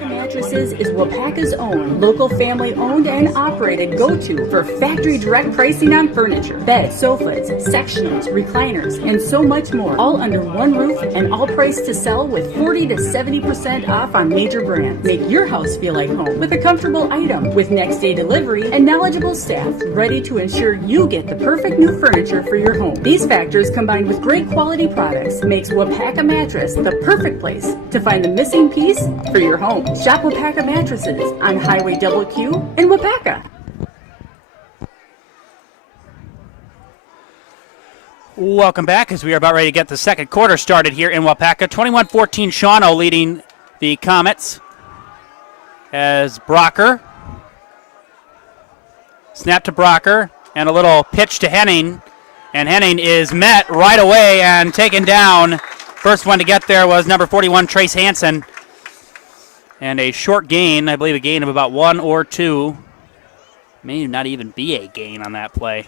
Mattresses is Waupaca's own, local family-owned and operated go-to for factory direct pricing on furniture, beds, sofas, sectionals, recliners, and so much more, all under one roof and all priced to sell with 40 to 70% off on major brands. Make your house feel like home with a comfortable item with next-day delivery and knowledgeable staff ready to ensure you get the perfect new furniture for your home. These factors combined with great quality products makes Waupaca Mattress the perfect place to find the missing piece for your home. Shop Waupaca Mattresses on Highway Q in Waupaca. Welcome back, as we are about ready to get the second quarter started here in Waupaca. 21-14 Shawano leading the Comets. As Brocker, snap to Brocker, and a little pitch to Henning. And Henning is met right away and taken down. First one to get there was number 41, Trace Hansen. And a short gain, I believe a gain of about 1 or 2. May not even be a gain on that play.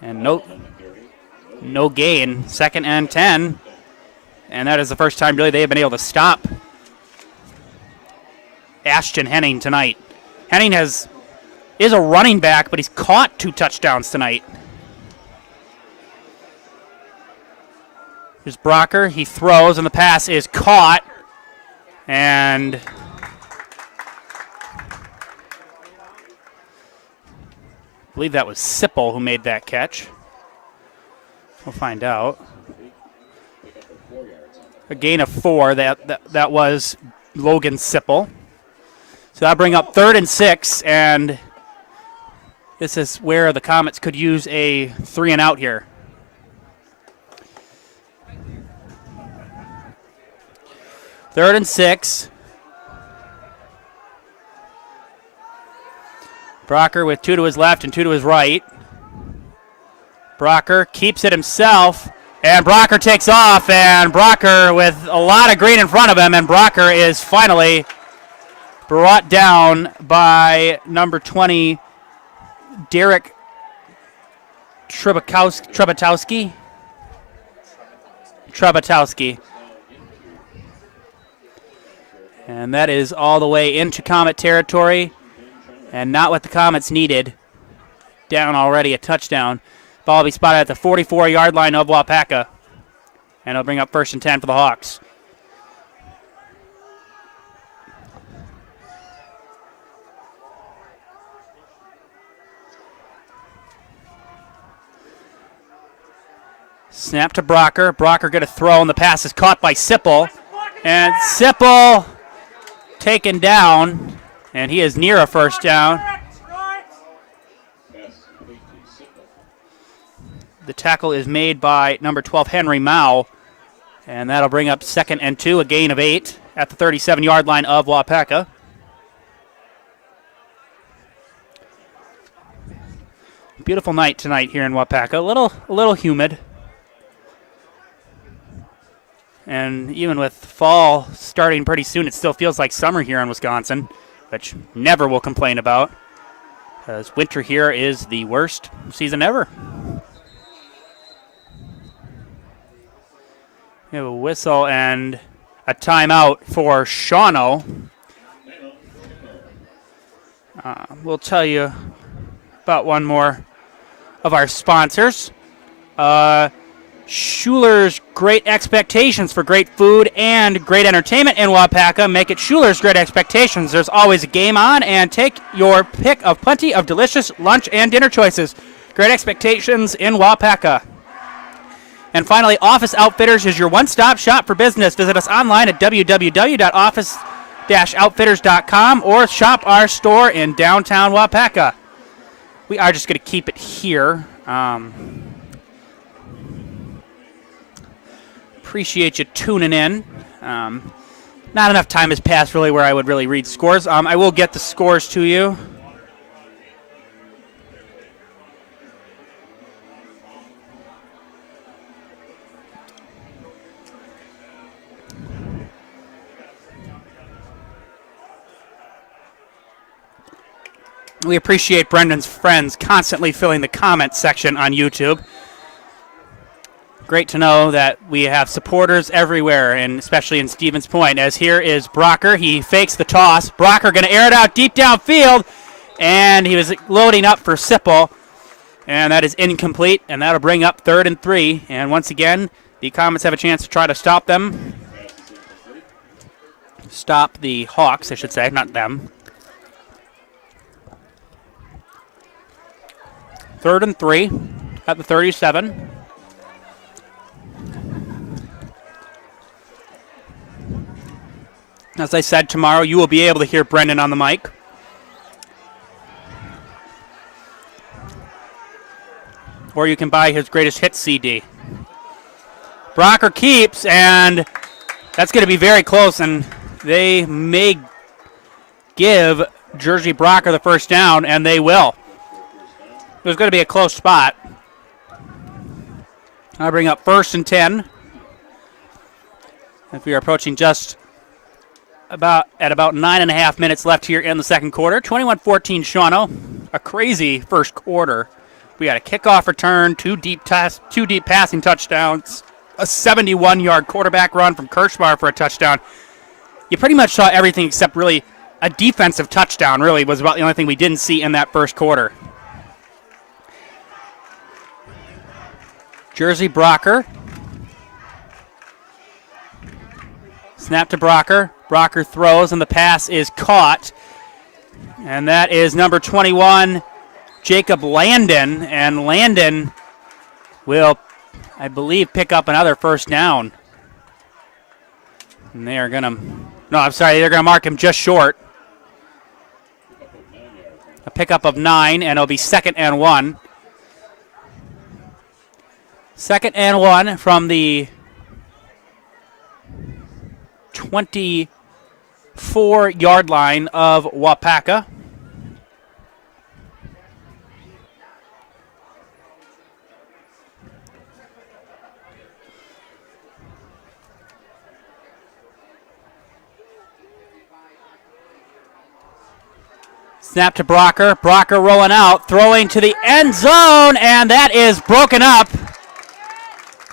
And no gain. 2nd and 10. And that is the first time really they have been able to stop Ashton Henning tonight. Henning is a running back, but he's caught 2 touchdowns tonight. Here's Brocker. He throws, and the pass is caught. And I believe that was Sipple who made that catch. We'll find out. A gain of 4. That was Logan Sipple. So that'll bring up 3rd and 6, and this is where the Comets could use a 3 and out here. Third and 6. Brocker with 2 to his left and 2 to his right. Brocker keeps it himself, and Brocker takes off, and Brocker with a lot of green in front of him, and Brocker is finally brought down by number 20, Derek Trebatowski. And that is all the way into Comet territory, and not what the Comets needed. Down already, a touchdown. Ball will be spotted at the 44-yard line of Waupaca, and it'll bring up 1st and 10 for the Hawks. Snap to Brocker. Brocker going to throw, and the pass is caught by Sipple. And Sipple taken down, and he is near a 1st down. The tackle is made by number 12, Henry Mao, and that'll bring up 2nd and 2, a gain of 8 at the 37-yard line of Waupaca. Beautiful night tonight here in Waupaca. A little humid. And even with fall starting pretty soon, it still feels like summer here in Wisconsin, which never will complain about, because winter here is the worst season ever. We have a whistle and a timeout for Shawano. We'll tell you about one more of our sponsors. Schuler's Great Expectations for great food and great entertainment in Waupaca. Make it Schuler's Great Expectations. There's always a game on, and take your pick of plenty of delicious lunch and dinner choices. Great Expectations in Waupaca. And finally, Office Outfitters is your one-stop shop for business. Visit us online at www.office-outfitters.com or shop our store in downtown Waupaca. We are just going to keep it here. Appreciate you tuning in. Not enough time has passed really where I would really read scores. I will get the scores to you. We appreciate Brendan's friends constantly filling the comment section on YouTube. Great to know that we have supporters everywhere, and especially in Stevens Point, as here is Brocker. He fakes the toss. Brocker going to air it out deep downfield, and he was loading up for Sipple, and that is incomplete, and that'll bring up 3rd and 3. And once again, the Comets have a chance to try to stop them. Stop the Hawks, I should say, not them. 3rd and 3 at the 37. As I said, tomorrow you will be able to hear Brendan on the mic. Or you can buy his greatest hits CD. Brocker keeps, and that's going to be very close, and they may give Jersey Brocker the 1st down, and they will. There's going to be a close spot. I'll bring up 1st and 10. If we are approaching just about 9.5 minutes left here in the 2nd quarter. 21-14 Shawano. A crazy 1st quarter. We got a kickoff return, two deep passing touchdowns, a 71-yard quarterback run from Kirchmar for a touchdown. You pretty much saw everything except really a defensive touchdown, really, was about the only thing we didn't see in that 1st quarter. Jersey Brocker. Snap to Brocker. Brocker throws, and the pass is caught. And that is number 21, Jacob Landon, and Landon will, I believe, pick up another first down. And they are going to, no, I'm sorry, they're going to mark him just short. A pickup of 9, and it'll be 2nd and 1. 2nd and 1 from the 24-yard line of Waupaca. Snap to Brocker. Brocker rolling out, throwing to the end zone, and that is broken up.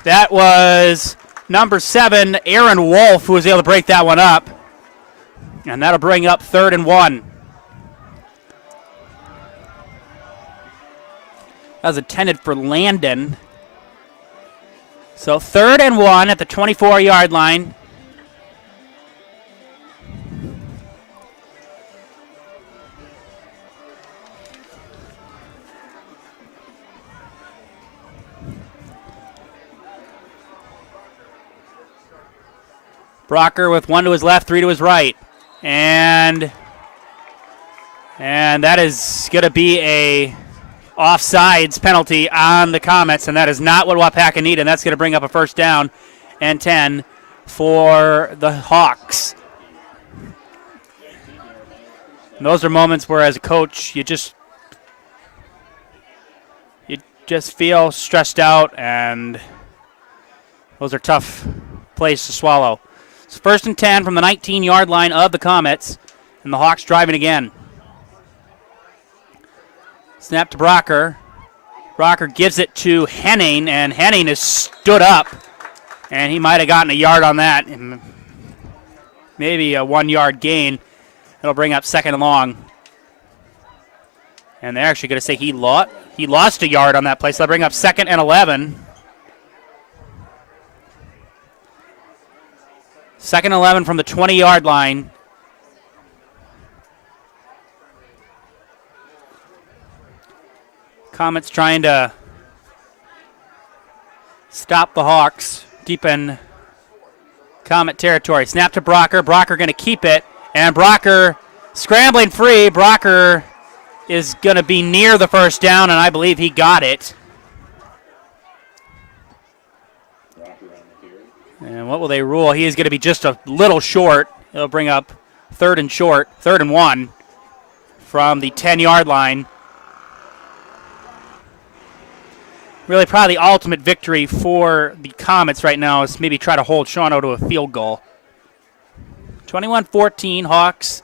That was number 7, Aaron Wolf, who was able to break that one up. And that'll bring up 3rd and 1. That was intended for Landon. So 3rd and 1 at the 24-yard line. Brocker with 1 to his left, 3 to his right. And that is going to be a offsides penalty on the Comets, and that is not what Waupaca needed, and that's going to bring up a first down and 10 for the Hawks. And those are moments where, as a coach, you just feel stressed out, and those are tough plays to swallow. It's 1st and 10 from the 19-yard line of the Comets, and the Hawks driving again. Snap to Brocker. Brocker gives it to Henning, and Henning has stood up, and he might have gotten a yard on that. Maybe a 1-yard gain. It'll bring up 2nd and long. And they're actually going to say he lost a yard on that play, so they'll bring up 2nd and 11. 2nd and 11 from the 20-yard line. Comets trying to stop the Hawks deep in Comet territory. Snap to Brocker. Brocker going to keep it. And Brocker scrambling free. Brocker is going to be near the first down, and I believe he got it. And what will they rule? He is going to be just a little short. It'll bring up 3rd and short, 3rd and 1 from the 10-yard line. Really probably the ultimate victory for the Comets right now is maybe try to hold Shawano to a field goal. 21-14, Hawks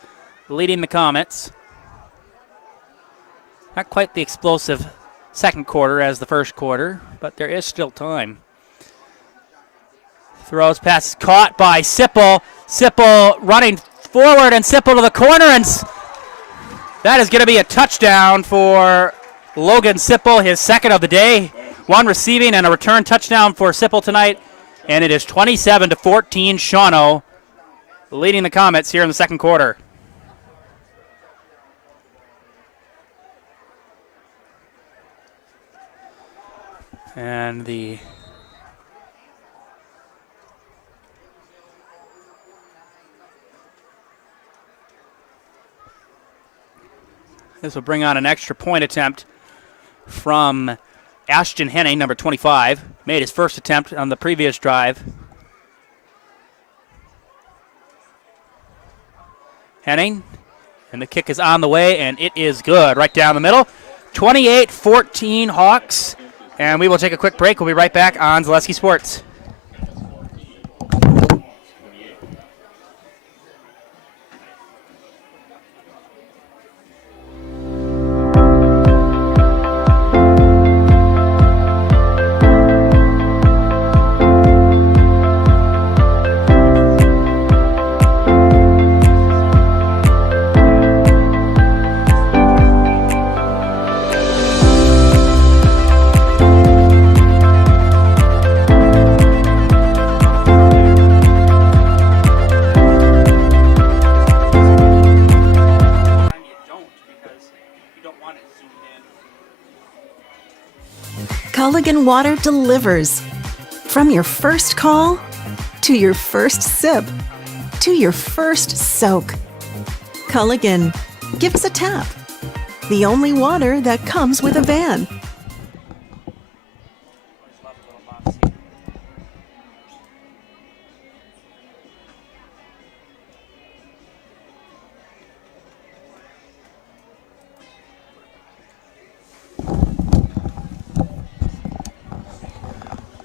leading the Comets. Not quite the explosive second quarter as the first quarter, but there is still time. Throws, passes caught by Sipple. Sipple running forward, and Sipple to the corner, and that is going to be a touchdown for Logan Sipple, his 2nd of the day. 1 receiving and a return touchdown for Sipple tonight, and it is 27-14, Shawano leading the Comets here in the second quarter. And this will bring on an extra point attempt from Ashton Henning, number 25. Made his first attempt on the previous drive. Henning, and the kick is on the way, and it is good. Right down the middle. 28-14 Hawks. And we will take a quick break. We'll be right back on Zaleski Sports. Culligan water delivers. From your first call, to your first sip, to your first soak. Culligan, give us a tap. The only water that comes with a van.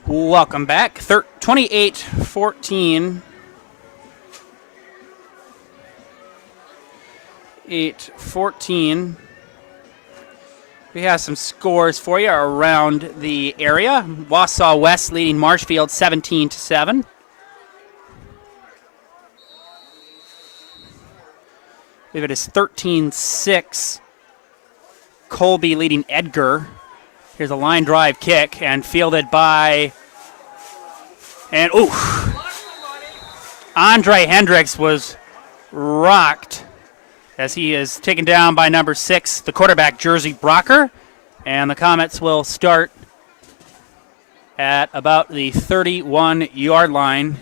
Welcome back. 28-14. 8-14. We have some scores for you around the area. Wausau West leading Marshfield 17-7. I believe it is 13-6. Colby leading Edgar. Here's a line drive kick and fielded by, and Andre Hendricks was rocked as he is taken down by number 6, the quarterback, Jersey Brocker. And the Comets will start at about the 31-yard line.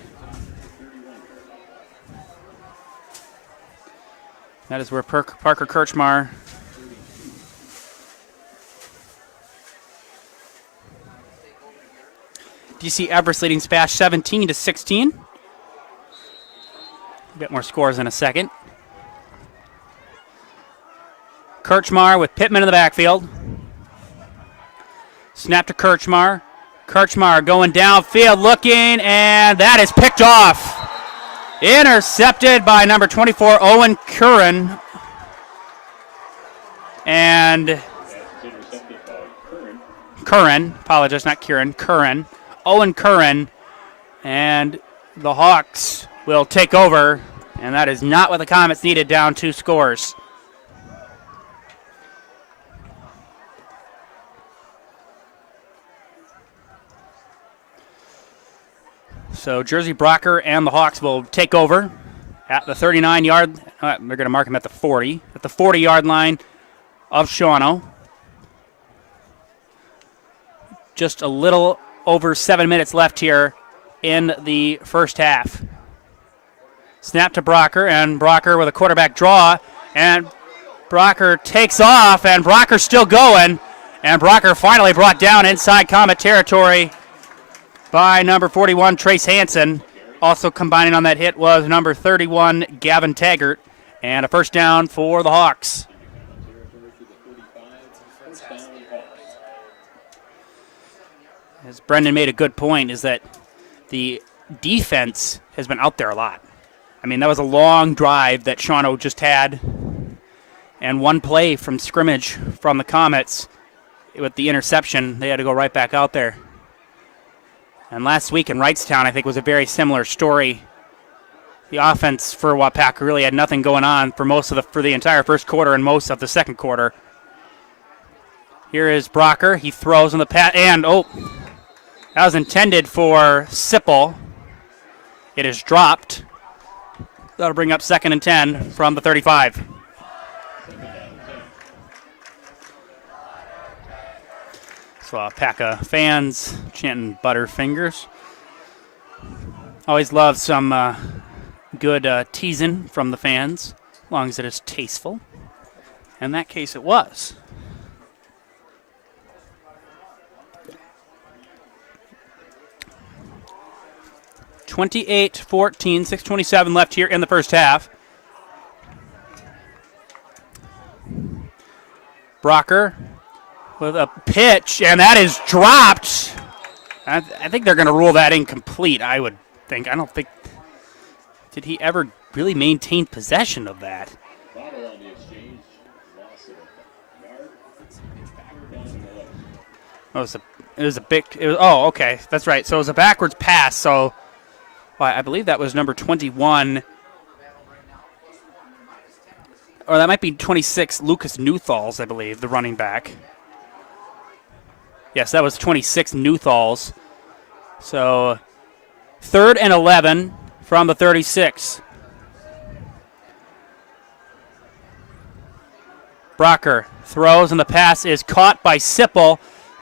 That is where Parker Kirchmar DC Everest leading Spash 17-16. A bit more scores in a second. Kirchmar with Pittman in the backfield. Snap to Kirchmar. Kirchmar going downfield looking, and that is picked off. Intercepted by number 24, Owen Curran. And Curran, apologize, not Kieran, Curran. Owen Curran, and the Hawks will take over, and that is not what the Comets needed, down 2 scores. So Jersey Brocker and the Hawks will take over at the 39-yard. They're going to mark him at the 40. At the 40-yard line of Shawano. Just a little over 7 minutes left here in the first half. Snap to Brocker, and Brocker with a quarterback draw, and Brocker takes off, and Brocker's still going, and Brocker finally brought down inside Comet territory by number 41, Trace Hansen. Also combining on that hit was number 31, Gavin Taggart, and a first down for the Hawks. As Brendan made a good point, is that the defense has been out there a lot. I mean, that was a long drive that Shawano just had, and one play from scrimmage from the Comets with the interception, they had to go right back out there. And last week in Wrightstown, I think, was a very similar story. The offense for Waupaca really had nothing going on for the entire first quarter and most of the second quarter. Here is Brocker. He throws on the pass, and that was intended for Sipple. It is dropped. That'll bring up 2nd and 10 from the 35. So Waupaca fans chanting Butterfingers. Always love some good teasing from the fans, as long as it is tasteful. In that case, it was. (28-14), 6:27 left here in the first half. Brocker with a pitch, and that is dropped. I think they're going to rule that incomplete, I would think. I don't think, did he ever really maintain possession of that? Okay, that's right. So it was a backwards pass, so I believe that was number 21. Or that might be 26, Lucas Newthals, I believe, the running back. Yes, that was 26, Newthals. So 3rd and 11 from the 36. Brocker throws, and the pass is caught by Sipple.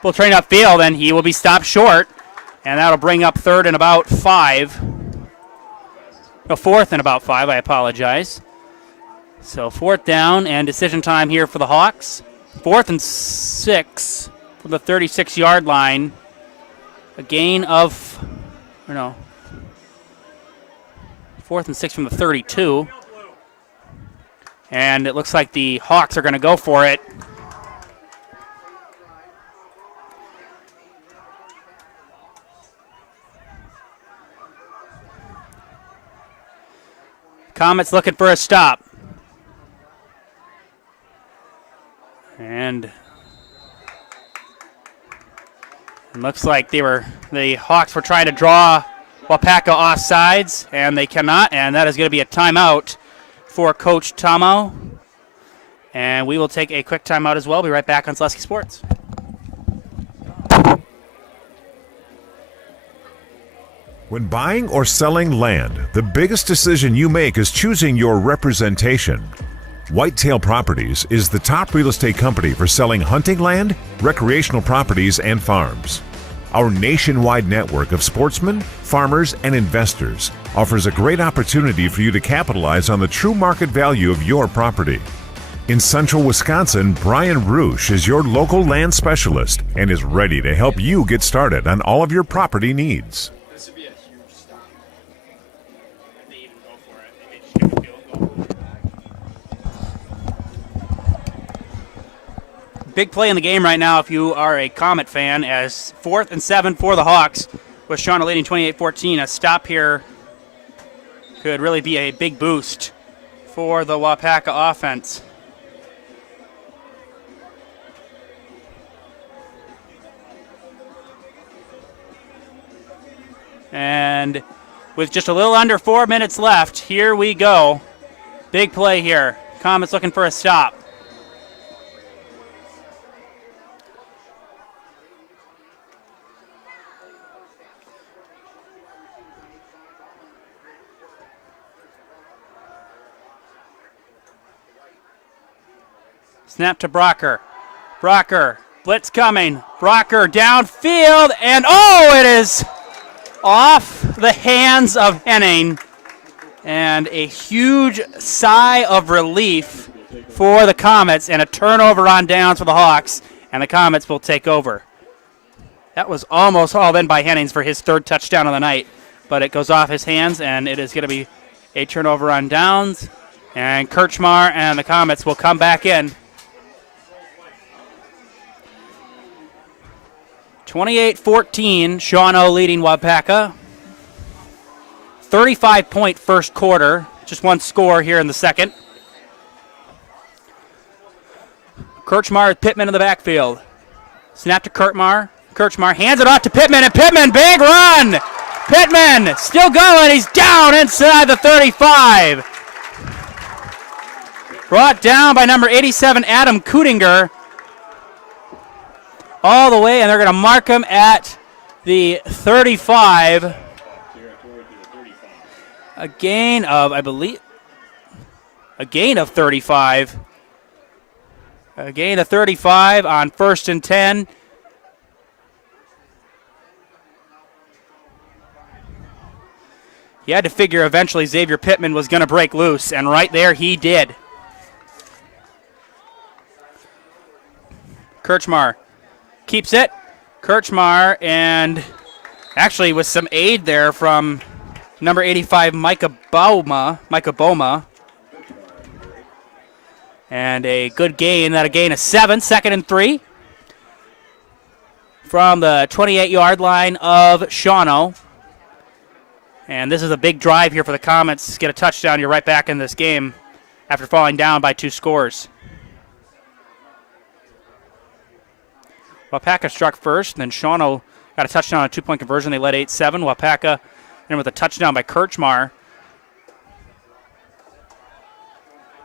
will train upfield, and he will be stopped short. And that'll bring up third and about 5. No, fourth and about 5, I apologize. So 4th down and decision time here for the Hawks. 4th and 6 from the 36-yard line. A gain of, 4th and 6 from the 32. And it looks like the Hawks are going to go for it. Comets looking for a stop. And it looks like the Hawks were trying to draw Waupaca off sides, and they cannot, and that is going to be a timeout for Coach Tomo. And we will take a quick timeout as well. Be right back on Selesky Sports. When buying or selling land, the biggest decision you make is choosing your representation. Whitetail Properties is the top real estate company for selling hunting land, recreational properties, and farms. Our nationwide network of sportsmen, farmers, and investors offers a great opportunity for you to capitalize on the true market value of your property. In central Wisconsin, Brian Roosh is your local land specialist and is ready to help you get started on all of your property needs. This would be a huge stop. If they even go for it, they may just get a field goal. Big play in the game right now if you are a Comet fan, as 4th and 7 for the Hawks, with Shawano leading 28-14. A stop here could really be a big boost for the Waupaca offense. And with just a little under 4 minutes left, here we go. Big play here. Comets looking for a stop. Snap to Brocker. Brocker, blitz coming. Brocker downfield, and it is off the hands of Henning. And a huge sigh of relief for the Comets, and a turnover on downs for the Hawks, and the Comets will take over. That was almost hauled in by Hennings for his 3rd touchdown of the night, but it goes off his hands, and it is going to be a turnover on downs. And Kirchmar and the Comets will come back in. 28-14, Shawano leading Waupaca. 35-point first quarter, just one score here in the second. Kirchmar with Pittman in the backfield. Snap to Kirchmar. Kirchmar hands it off to Pittman, and Pittman, big run! Pittman still going, he's down inside the 35. Brought down by number 87, Adam Kudinger. All the way, and they're going to mark him at the 35. A gain of, I believe, a gain of 35. A gain of 35 on 1st and 10. You had to figure eventually Xavier Pittman was going to break loose, and right there he did. Kirchmar keeps it. Kirchmar, and actually with some aid there from number 85, Micah Boma. And a good gain, a gain of 7, 2nd and 3. From the 28-yard line of Shawano. And this is a big drive here for the Comets. Get a touchdown, you're right back in this game after falling down by 2 scores. Waupaca struck first, then Shawano got a touchdown on a 2-point conversion. They led 8-7. Waupaca in with a touchdown by Kirchmar.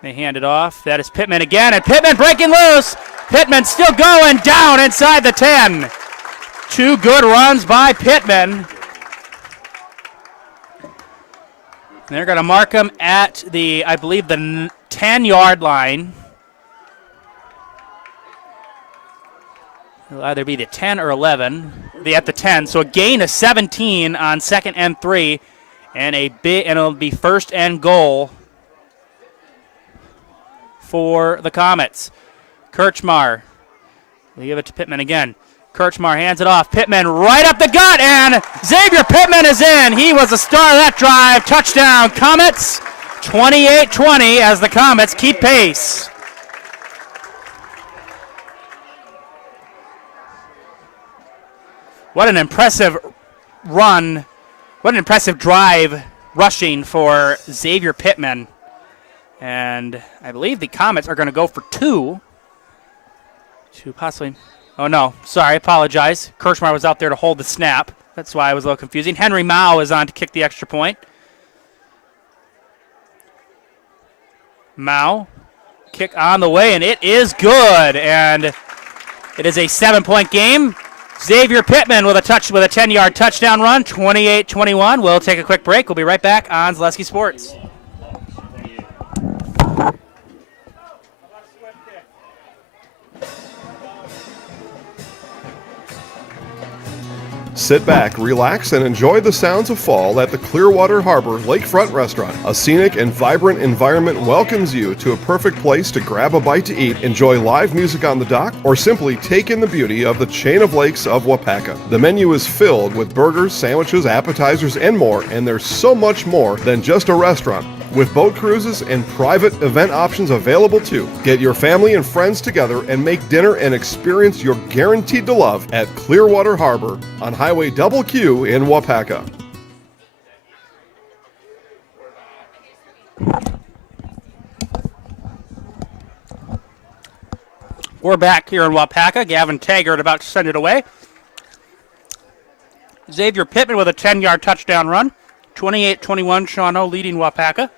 They hand it off. That is Pittman again, and Pittman breaking loose. Pittman still going down inside the 10. 2 good runs by Pittman. They're going to mark him at the, I believe, the 10-yard line. It'll either be the 10 or 11. At the 10. So a gain of 17 on 2nd and 3, and it'll be 1st and goal for the Comets. Kirchmar. We give it to Pittman again. Kirchmar hands it off. Pittman right up the gut, and Xavier Pittman is in. He was the star of that drive. Touchdown, Comets. 28-20 as the Comets keep pace. What an impressive run. What an impressive drive rushing for Xavier Pittman. And I believe the Comets are going to go for 2. To possibly... Oh, no. Sorry, I apologize. Kirchmar was out there to hold the snap. That's why I was a little confusing. Henry Mao is on to kick the extra point. Mao, kick on the way, and it is good. And it is a 7-point game. Xavier Pittman with a 10-yard touchdown run, 28-21. We'll take a quick break. We'll be right back on Zaleski Sports. Sit back, relax, and enjoy the sounds of fall at the Clearwater Harbor Lakefront Restaurant. A scenic and vibrant environment welcomes you to a perfect place to grab a bite to eat, enjoy live music on the dock, or simply take in the beauty of the chain of lakes of Waupaca. The menu is filled with burgers, sandwiches, appetizers, and more, and there's so much more than just a restaurant. With boat cruises and private event options available too. Get your family and friends together and make dinner an experience you're guaranteed to love at Clearwater Harbor on Highway Double Q in Waupaca. We're back here in Waupaca. Gavin Taggart about to send it away. Xavier Pittman with a 10-yard touchdown run. 28-21, Shawano leading Waupaca.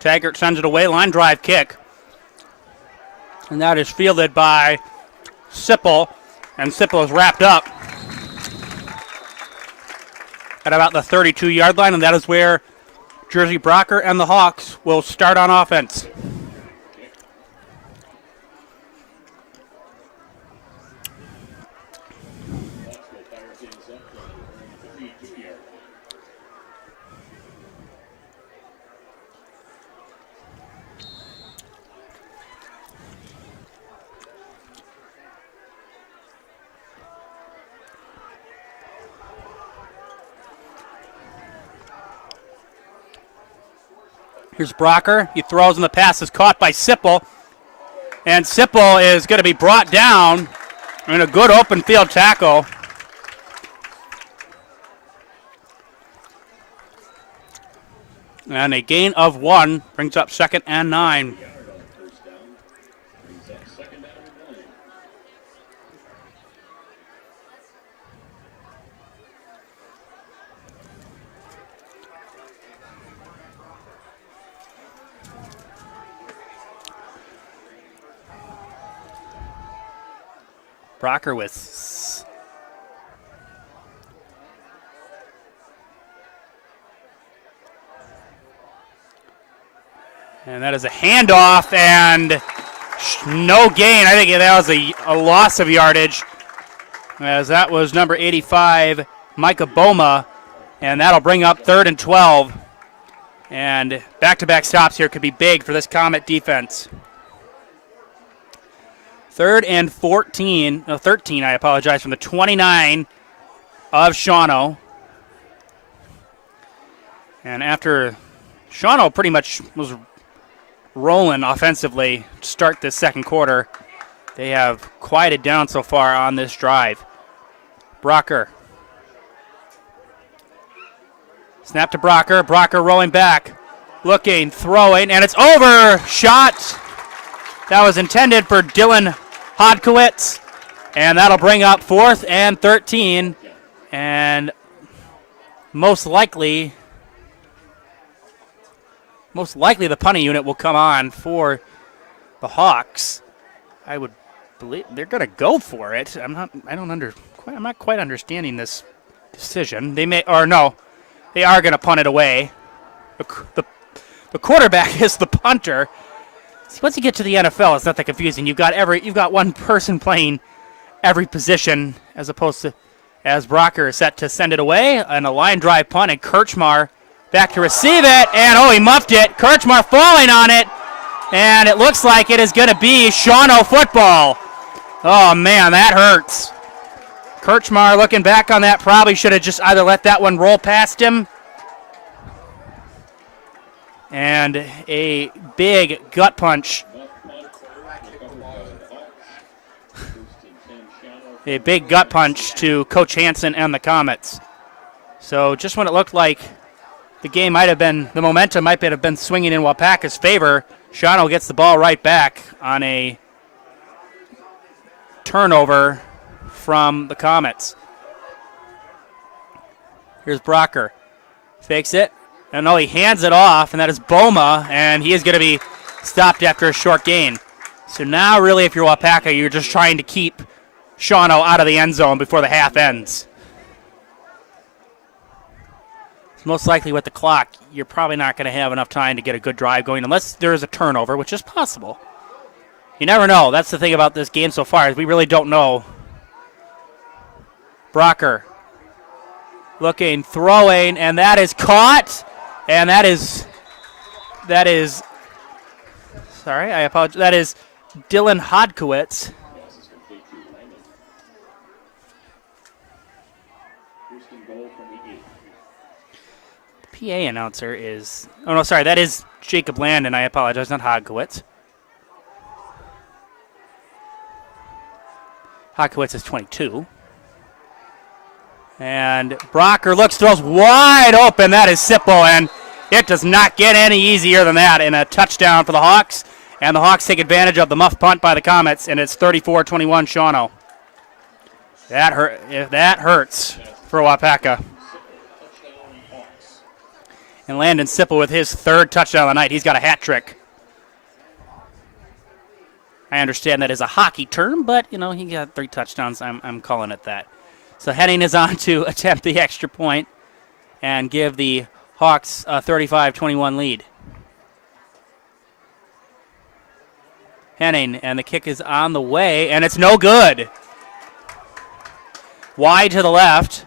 Taggart sends it away, line drive kick. And that is fielded by Sipple, and Sipple is wrapped up at about the 32-yard line, and that is where Jersey Brocker and the Hawks will start on offense. Here's Brocker. He throws, and the pass is caught by Sipple. And Sipple is going to be brought down in a good open field tackle. And a gain of 1 brings up 2nd and 9. Brocker with and that is a handoff and no gain. I think that was a loss of yardage, as that was number 85, Micah Boma, and that'll bring up 3rd and 12. And back-to-back stops here could be big for this Comet defense. 3rd and 13, I apologize, from the 29 of Shawano. And after Shawano pretty much was rolling offensively to start this second quarter, they have quieted down so far on this drive. Brocker. Snap to Brocker. Brocker rolling back. Looking, throwing, and it's over. Shot. That was intended for Dylan Hodkowitz, and that'll bring up 4th and 13, and most likely the punting unit will come on for the Hawks. I would believe they're going to go for it. I'm not quite understanding this decision. They are going to punt it away. The quarterback is the punter. See, once you get to the NFL, it's not that confusing. You've got one person playing every position, as opposed to as Brocker is set to send it away, and a line drive punt, and Kirchmar back to receive it, and he muffed it. Kirchmar falling on it, and it looks like it is going to be Shawano football. Oh man, that hurts. Kirchmar, looking back on that, probably should have just either let that one roll past him. And a big gut punch. A big gut punch to Coach Hansen and the Comets. So just when it looked like the momentum might have been swinging in Waupaca's favor, Shawano gets the ball right back on a turnover from the Comets. Here's Brocker. Fakes it. And he hands it off, and that is Boma, and he is going to be stopped after a short gain. So now really if you're Waupaca, you're just trying to keep Shawano out of the end zone before the half ends. Most likely with the clock, you're probably not going to have enough time to get a good drive going unless there is a turnover, which is possible. You never know. That's the thing about this game so far, is we really don't know. Brocker looking, throwing, and that is caught. And that is sorry, I apologize. That is Dylan Hodkowitz. PA announcer is, that is Jacob Landon. I apologize, not Hodkowitz. Hodkowitz is 22. And Brocker throws wide open. That is Sippo, and it does not get any easier than that in a touchdown for the Hawks. And the Hawks take advantage of the muff punt by the Comets, and it's 34-21 Shawano. That hurts for Waupaca. And Landon Sipple with his third touchdown of the night. He's got a hat trick. I understand that is a hockey term, but, he got 3 touchdowns. I'm calling it that. So Henning is on to attempt the extra point and give the Hawks a 35-21 lead. Henning, and the kick is on the way, and it's no good. Wide to the left.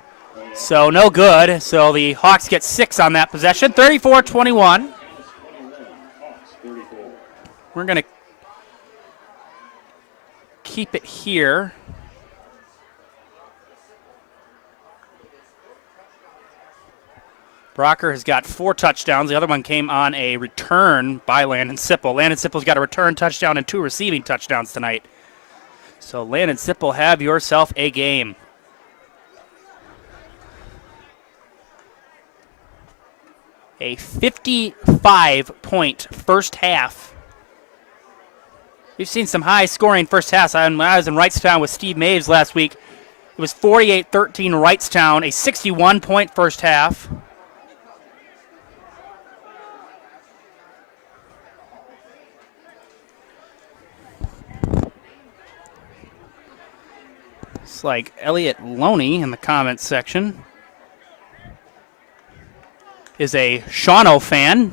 So no good. So the Hawks get 6 on that possession. 34-21. We're going to keep it here. Brocker has got 4 touchdowns. The other one came on a return by Landon Sipple. Landon Sipple's got a return touchdown and 2 receiving touchdowns tonight. So Landon Sipple, have yourself a game. A 55-point first half. We've seen some high-scoring first halves. When I was in Wrightstown with Steve Maves last week, it was 48-13 Wrightstown, a 61-point first half. It's like Elliot Loney in the comments section is a Shawano fan.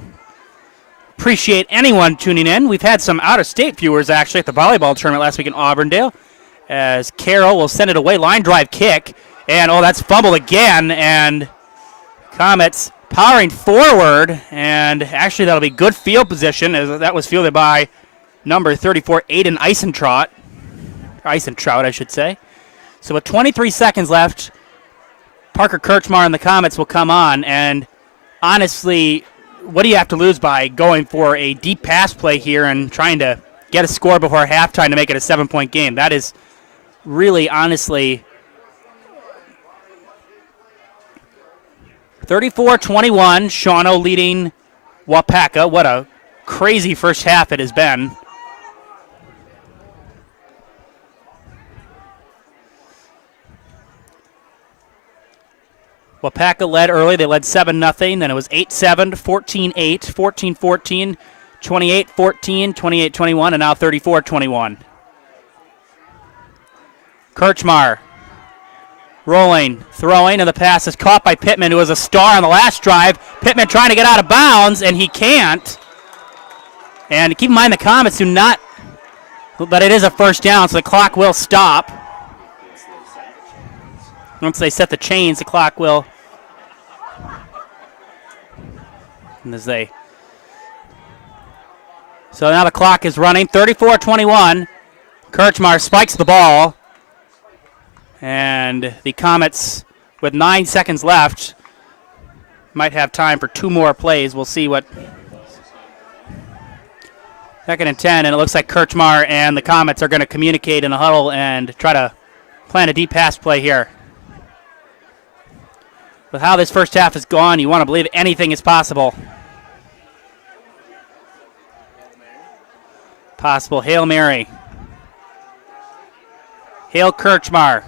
Appreciate anyone tuning in. We've had some out-of-state viewers, actually, at the volleyball tournament last week in Auburndale, as Carroll will send it away. Line drive kick, and that's fumbled again, and Comets powering forward, and actually that'll be good field position, as that was fielded by number 34, Aiden Eisentrout, I should say. So with 23 seconds left, Parker Kirchmar and the Comets will come on, and honestly, what do you have to lose by going for a deep pass play here and trying to get a score before halftime to make it a 7-point game? That is really, honestly, 34-21, Shawano leading Waupaca. What a crazy first half it has been. Waupaca led early. They led 7-0. Then it was 8-7, 14-8, 14-14, 28-14, 28-21, and now 34-21. Kirchmar rolling, throwing, and the pass is caught by Pittman, who was a star on the last drive. Pittman trying to get out of bounds, and he can't. And keep in mind the Comets do not, but it is a first down, so the clock will stop. Once they set the chains, the clock will. And as they. So now the clock is running. 34-21. Kirchmar spikes the ball. And the Comets, with 9 seconds left, might have time for 2 more plays. We'll see what. 2nd and 10, and it looks like Kirchmar and the Comets are going to communicate in a huddle and try to plan a deep pass play here. With how this first half has gone, you want to believe anything is possible. Possible Hail Mary. Hail Kirchmar.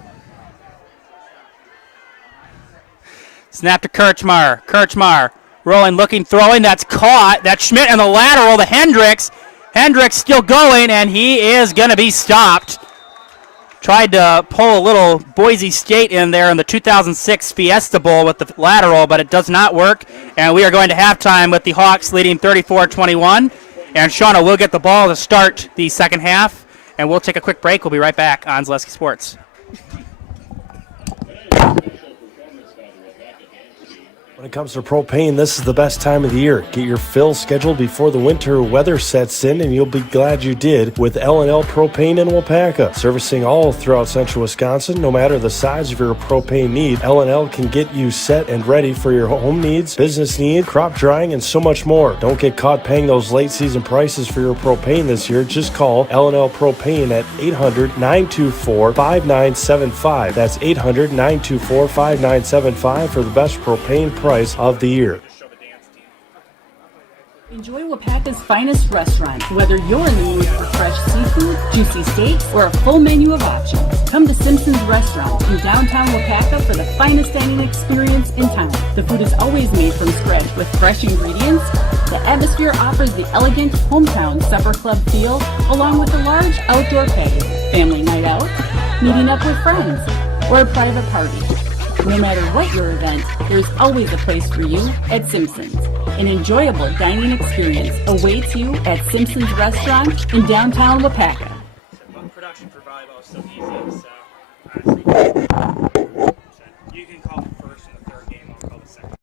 Snap to Kirchmar. Kirchmar rolling, looking, throwing. That's caught. That's Schmidt and the lateral to Hendricks. Hendricks still going, and he is going to be stopped. Tried to pull a little Boise State in there in the 2006 Fiesta Bowl with the lateral, but it does not work. And we are going to halftime with the Hawks leading 34-21. And Shawano will get the ball to start the second half. And we'll take a quick break. We'll be right back on Zaleski Sports. When it comes to propane, this is the best time of the year. Get your fill scheduled before the winter weather sets in, and you'll be glad you did with L&L Propane in Waupaca. Servicing all throughout central Wisconsin, no matter the size of your propane need, L&L can get you set and ready for your home needs, business needs, crop drying, and so much more. Don't get caught paying those late season prices for your propane this year. Just call L&L Propane at 800-924-5975. That's 800-924-5975 for the best propane price of the year. Enjoy Waupaca's finest restaurant. Whether you're in the mood for fresh seafood, juicy steaks, or a full menu of options, come to Simpson's Restaurant in downtown Waupaca for the finest dining experience in town. The food is always made from scratch with fresh ingredients. The atmosphere offers the elegant hometown supper club feel, along with a large outdoor patio, family night out, meeting up with friends, or a private party. No matter what your event, there's always a place for you at Simpson's. An enjoyable dining experience awaits you at Simpson's Restaurant in downtown Waupaca. Production for volleyball is so easy, so honestly, you can call the first and the third game, I'll call the second.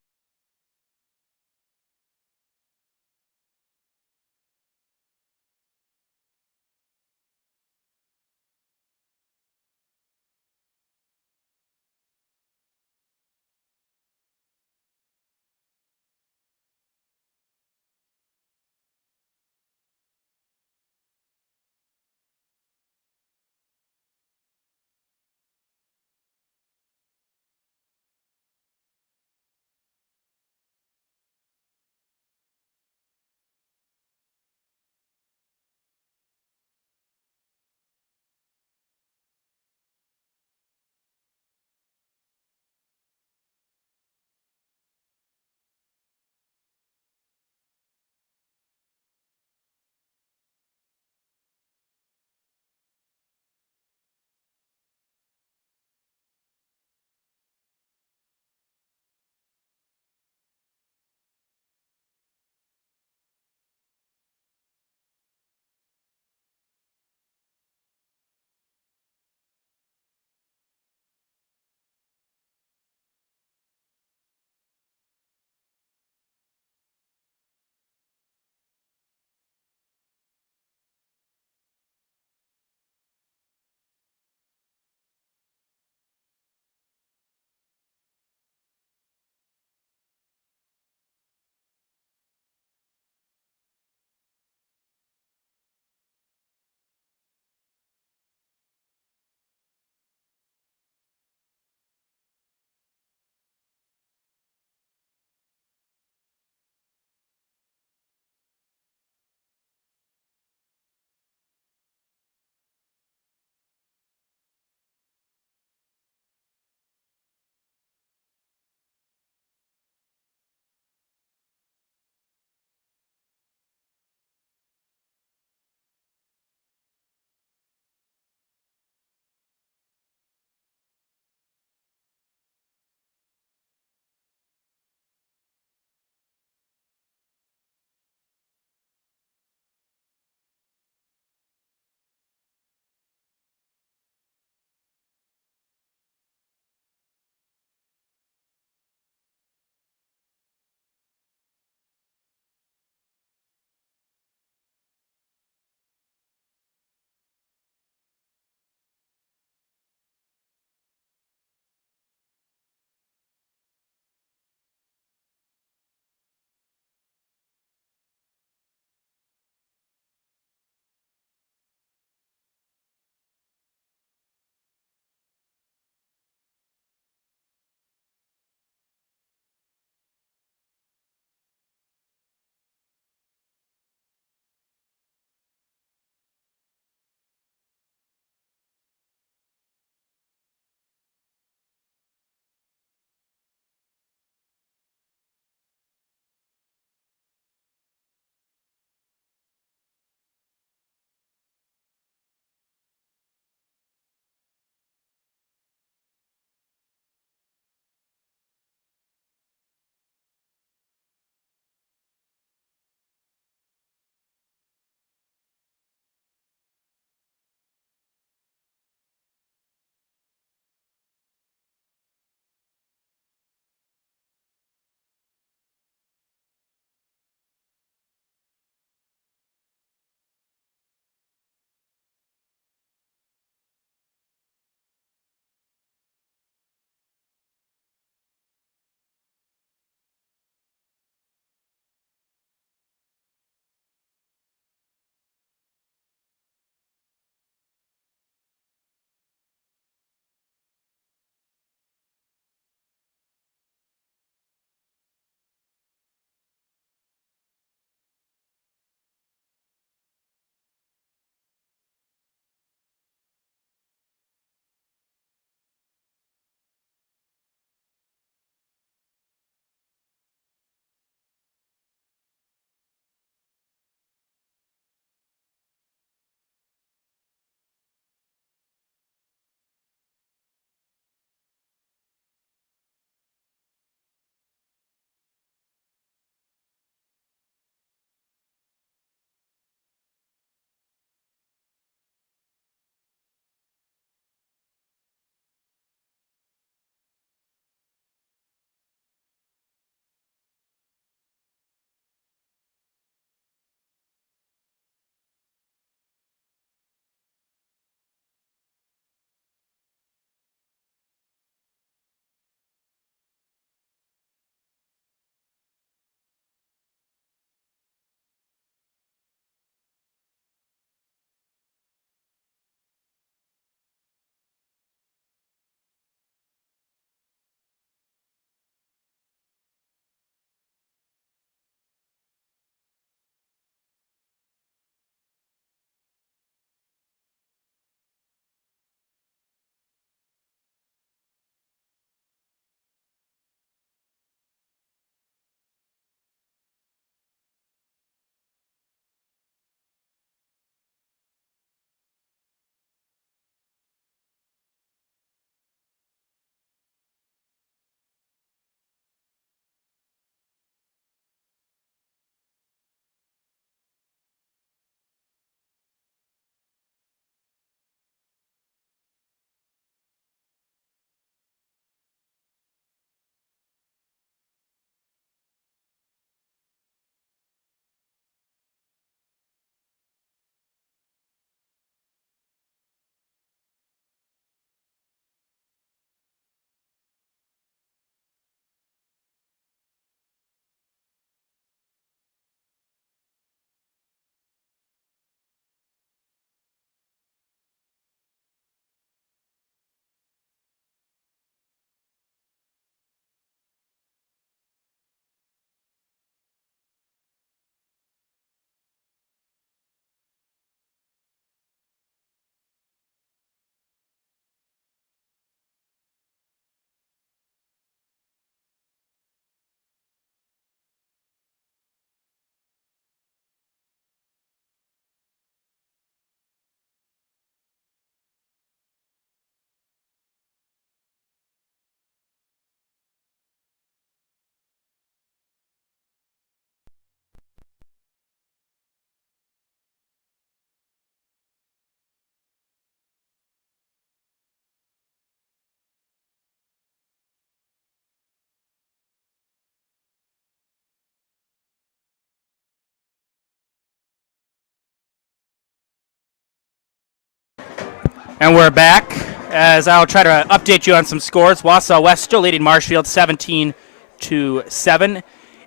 And we're back as I'll try to update you on some scores. Wausau West still leading Marshfield 17-7.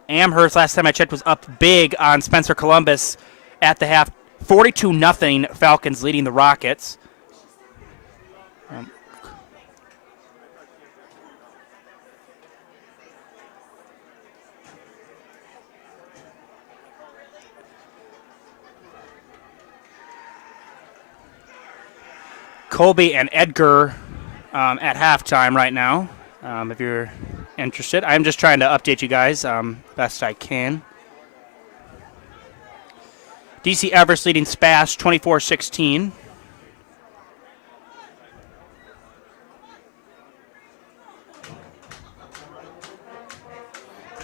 Amherst, last time I checked, was up big on Spencer Columbus at the half. 42-0 Falcons leading the Rockets. Colby and Edgar at halftime right now, if you're interested. I'm just trying to update you guys best I can. DC Everest leading Spash 24-16.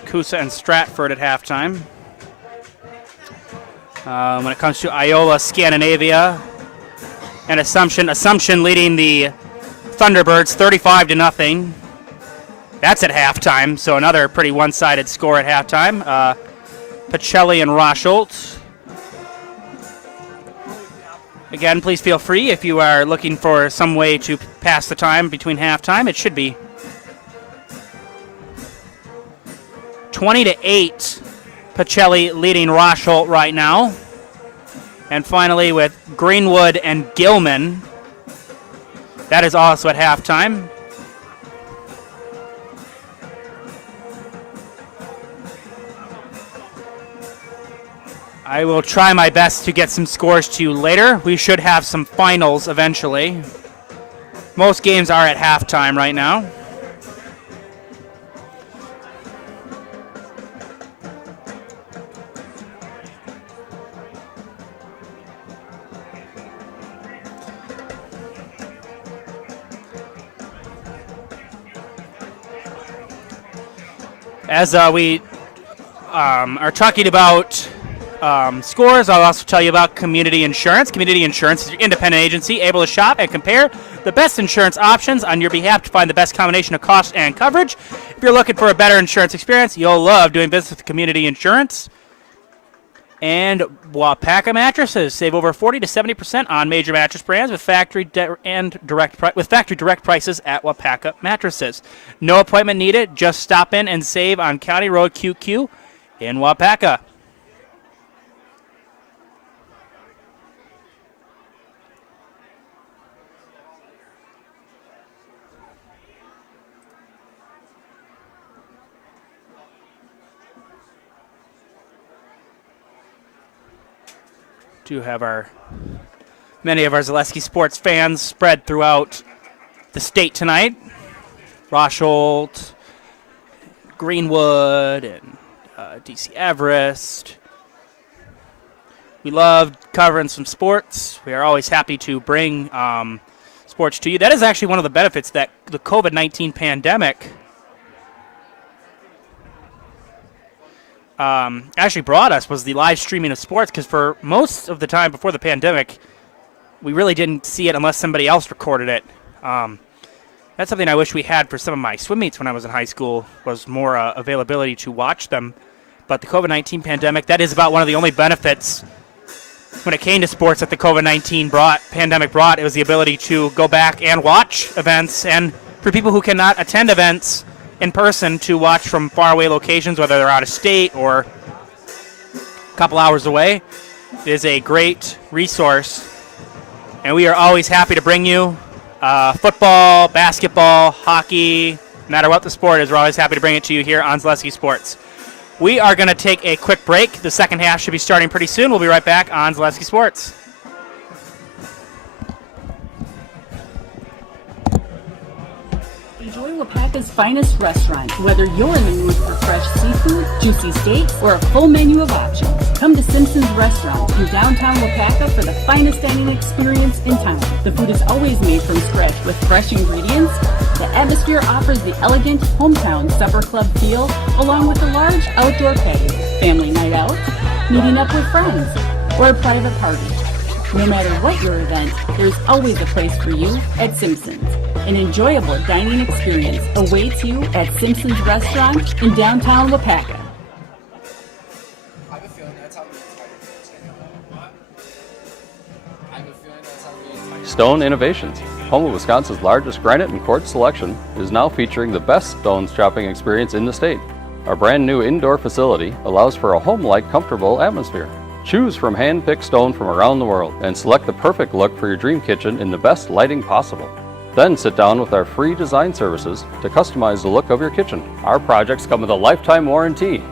Coosa and Stratford at halftime. When it comes to Iola, Scandinavia, and Assumption leading the Thunderbirds 35-0. That's at halftime, so another pretty one-sided score at halftime. Pacelli and Rosholt. Again, please feel free if you are looking for some way to pass the time between halftime. It should be 20-8. Pacelli leading Rosholt right now. And finally, with Greenwood and Gilman, that is also at halftime. I will try my best to get some scores to you later. We should have some finals eventually. Most games are at halftime right now. As we are talking about scores, I'll also tell you about Community Insurance. Community Insurance is your independent agency able to shop and compare the best insurance options on your behalf to find the best combination of cost and coverage. If you're looking for a better insurance experience, you'll love doing business with Community Insurance. And Waupaca mattresses save over 40 to 70% on major mattress brands with factory direct prices at Waupaca mattresses. No appointment needed. Just stop in and save on County Road QQ in Waupaca. Do have many of our Zaleski sports fans spread throughout the state tonight. Rosholt, Greenwood, and DC Everest. We love covering some sports. We are always happy to bring sports to you. That is actually one of the benefits that the COVID-19 pandemic actually brought us, was the live streaming of sports, because for most of the time before the pandemic, we really didn't see it unless somebody else recorded it. That's something I wish we had for some of my swim meets when I was in high school, was more availability to watch them. But the COVID-19 pandemic, that is about one of the only benefits when it came to sports that the COVID-19 pandemic brought. It was the ability to go back and watch events, and for people who cannot attend events in person, to watch from faraway locations, whether they're out of state or a couple hours away. It is a great resource, and we are always happy to bring you football, basketball, hockey, no matter what the sport is. We're always happy to bring it to you here on Zaleski Sports. We are going to take a quick break. The second half should be starting pretty soon. We'll be right back on Zaleski Sports. Enjoy Waupaca's finest restaurant. Whether you're in the mood for fresh seafood, juicy steaks, or a full menu of options, come to Simpson's Restaurant in downtown Waupaca for the finest dining experience in town. The food is always made from scratch with fresh ingredients. The atmosphere offers the elegant hometown supper club feel, along with a large outdoor patio, family night out, meeting up with friends, or a private party. No matter what your event, there's always a place for you at Simpson's. An enjoyable dining experience awaits you at Simpson's Restaurant in downtown Waupaca. Stone Innovations, home of Wisconsin's largest granite and quartz selection, is now featuring the best stone shopping experience in the state. Our brand new indoor facility allows for a home-like, comfortable atmosphere. Choose from hand-picked stone from around the world and select the perfect look for your dream kitchen in the best lighting possible. Then sit down with our free design services to customize the look of your kitchen. Our projects come with a lifetime warranty.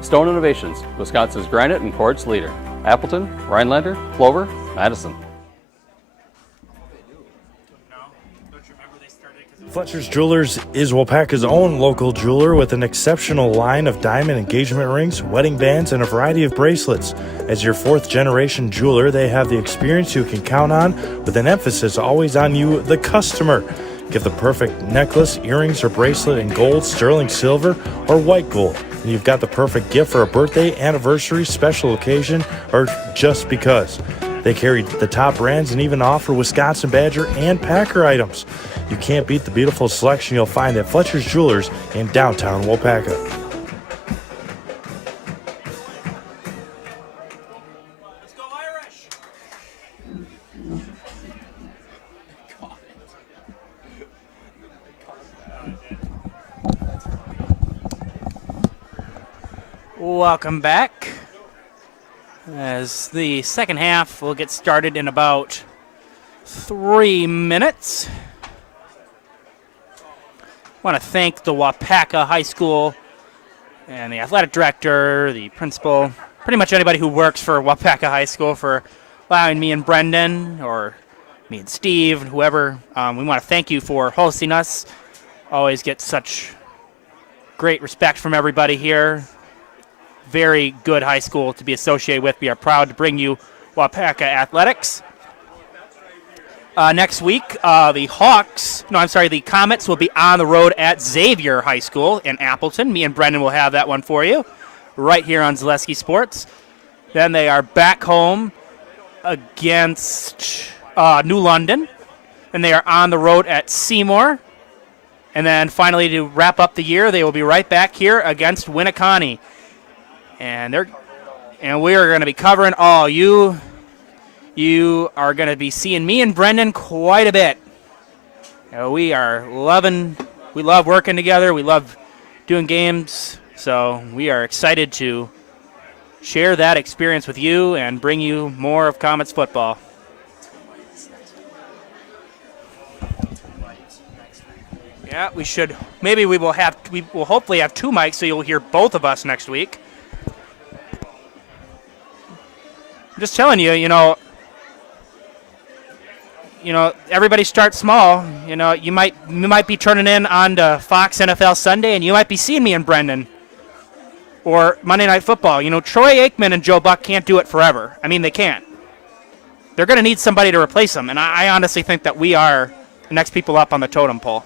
Stone Innovations, Wisconsin's granite and quartz leader. Appleton, Rhinelander, Clover, Madison. Fletcher's Jewelers is Waupaca's own local jeweler with an exceptional line of diamond engagement rings, wedding bands, and a variety of bracelets. As your fourth-generation jeweler, they have the experience you can count on, with an emphasis always on you, the customer. Get the perfect necklace, earrings, or bracelet in gold, sterling silver, or white gold. And you've got the perfect gift for a birthday, anniversary, special occasion, or just because. They carry the top brands and even offer Wisconsin Badger and Packer items. You can't beat the beautiful selection you'll find at Fletcher's Jewelers in downtown Waupaca. Let's go Irish! Welcome back. As the second half will get started in about 3 minutes. I want to thank the Waupaca High School and the athletic director, the principal, pretty much anybody who works for Waupaca High School for allowing me and Brendan, or me and Steve, and whoever. We want to thank you for hosting us. Always get such great respect from everybody here. Very good high school to be associated with. We are proud to bring you Waupaca Athletics. Next week, the Comets will be on the road at Xavier High School in Appleton. Me and Brendan will have that one for you right here on Zaleski Sports. Then they are back home against New London. And they are on the road at Seymour. And then finally, to wrap up the year, they will be right back here against Winneconne. And we are going to be covering all you. You are going to be seeing me and Brendan quite a bit. We love working together. We love doing games. So we are excited to share that experience with you and bring you more of Comets football. Yeah, we should. Maybe we will hopefully have 2 mics so you'll hear both of us next week. I'm just telling you, everybody starts small. You might be turning in on to Fox NFL Sunday, and you might be seeing me and Brendan. Or Monday Night Football. Troy Aikman and Joe Buck can't do it forever. I mean, they can't. They're going to need somebody to replace them, and I honestly think that we are the next people up on the totem pole.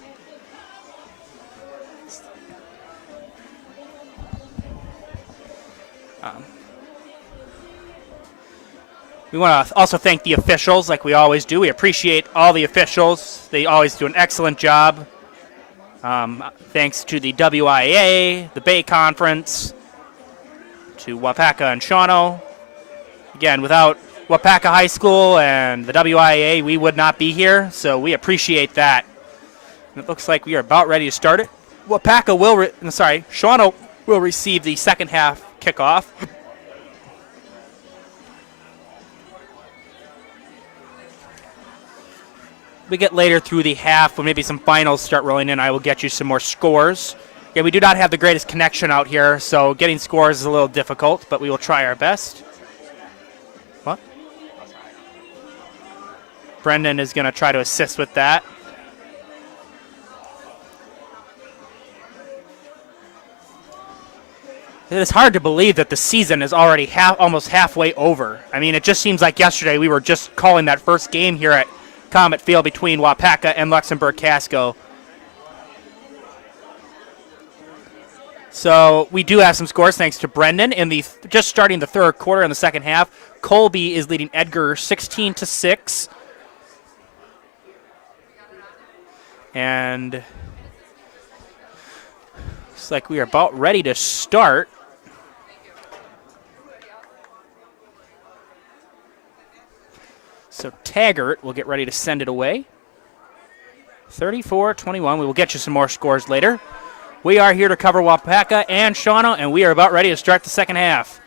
We want to also thank the officials like we always do. We appreciate all the officials. They always do an excellent job. Thanks to the WIAA, the Bay Conference, to Waupaca and Shawano. Again, without Waupaca High School and the WIAA, we would not be here, so we appreciate that. And it looks like we are about ready to start it. Shawano will receive the second half kickoff. We get later through the half when maybe some finals start rolling in, I will get you some more scores. Yeah, we do not have the greatest connection out here, so getting scores is a little difficult, but we will try our best. What? Brendan is going to try to assist with that. It is hard to believe that the season is already almost halfway over. I mean, it just seems like yesterday we were just calling that first game here at Comet Field between Waupaca and Luxembourg Casco. So we do have some scores thanks to Brendan. In the just starting the third quarter in the second half, Colby is leading Edgar 16-6. And looks like we are about ready to start. So Taggart will get ready to send it away. 34-21. We will get you some more scores later. We are here to cover Waupaca and Shawano, and we are about ready to start the second half.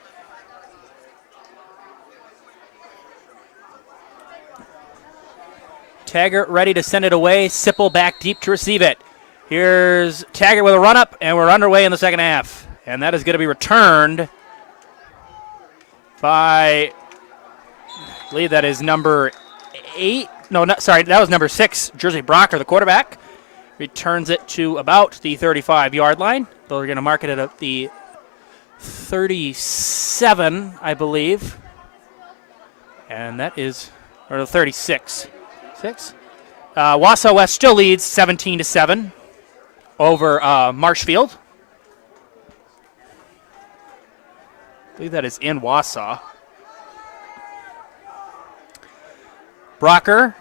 Taggart ready to send it away. Sipple back deep to receive it. Here's Taggart with a run-up, and we're underway in the second half. And that is going to be returned by, I believe that is number 8. No, sorry, that was number 6, Jersey Brocker, the quarterback. Returns it to about the 35-yard line. They're going to mark it at the 37, I believe. And that is, or the 36. Wausau West still leads 17-7 over Marshfield. I believe that is in Wausau. Brocker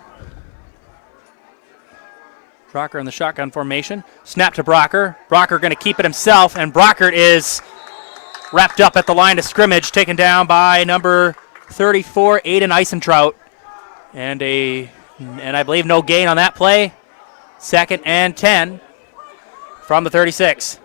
in the shotgun formation. Snap to Brocker. Brocker going to keep it himself, and Brockert is wrapped up at the line of scrimmage, taken down by number 34, Aiden Eisentrout. And I believe no gain on that play. 2nd and 10 from the 36.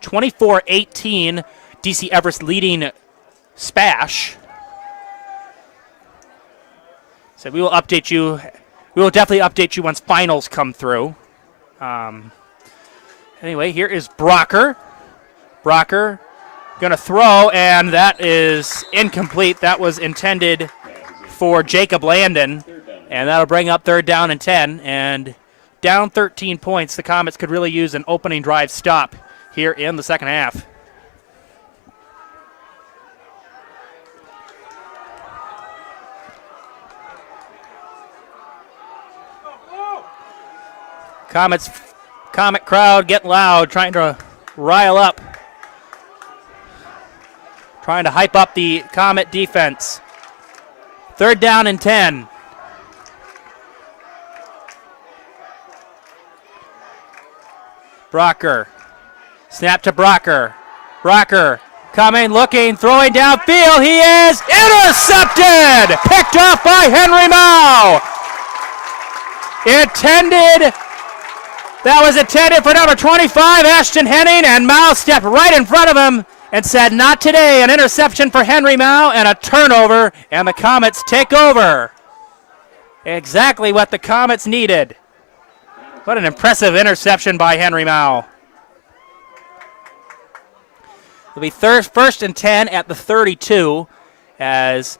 (24-18), DC Everest leading Spash. So we will update you. We will definitely update you once finals come through. Anyway, here is Brocker. Brocker going to throw, and that is incomplete. That was intended for Jacob Landon, and that'll bring up 3rd down and 10. And down 13 points, the Comets could really use an opening drive stop here in the second half. Comet crowd getting loud, trying to rile up, trying to hype up the Comet defense. 3rd down and 10. Brocker. Snap to Brocker. Brocker coming, looking, throwing downfield. He is intercepted! Picked off by Henry Mao. That was intended for number 25, Ashton Henning, and Mao stepped right in front of him and said, "Not today." An interception for Henry Mao and a turnover, and the Comets take over. Exactly what the Comets needed. What an impressive interception by Henry Mao. It'll be 1st and 10 at the 32, as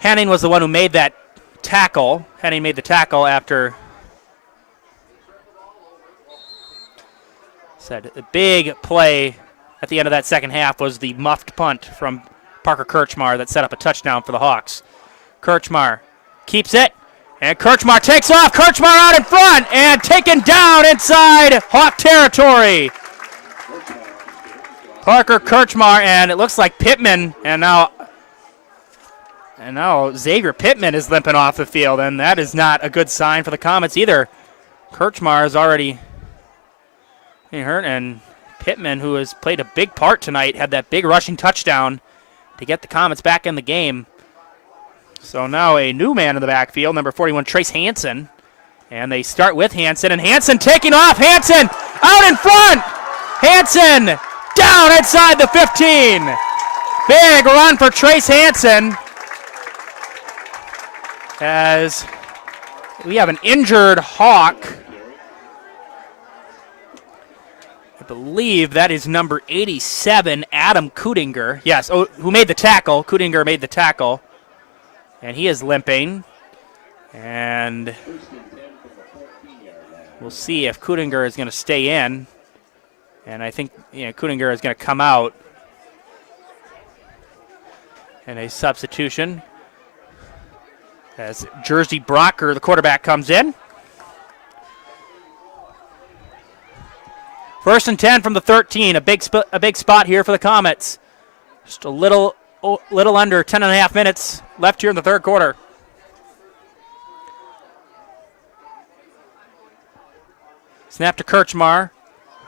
Henning was the one who made that tackle. Henning made the tackle after said the big play at the end of that second half was the muffed punt from Parker Kirchmar that set up a touchdown for the Hawks. Kirchmar keeps it, and Kirchmar takes off. Kirchmar out in front and taken down inside Hawk territory. Parker Kirchmar, and it looks like Pittman, and now Xavier Pittman is limping off the field, and that is not a good sign for the Comets either. Kirchmar is already hurt, and Pittman, who has played a big part tonight, had that big rushing touchdown to get the Comets back in the game. So now a new man in the backfield, number 41, Trace Hansen. And they start with Hansen, and Hansen taking off. Hansen out in front. Hansen down inside the 15. Big run for Trace Hansen, as we have an injured Hawk. I believe that is number 87, Adam Kudinger. Yes, who made the tackle. Kudinger made the tackle. And he is limping. And we'll see if Kudinger is going to stay in. And I think Kudinger is going to come out. And a substitution as Jersey Brocker, the quarterback, comes in. 1st and 10 from the 13. A big spot here for the Comets. Just a little under 10.5 minutes left here in the third quarter. Snap to Kirchmar.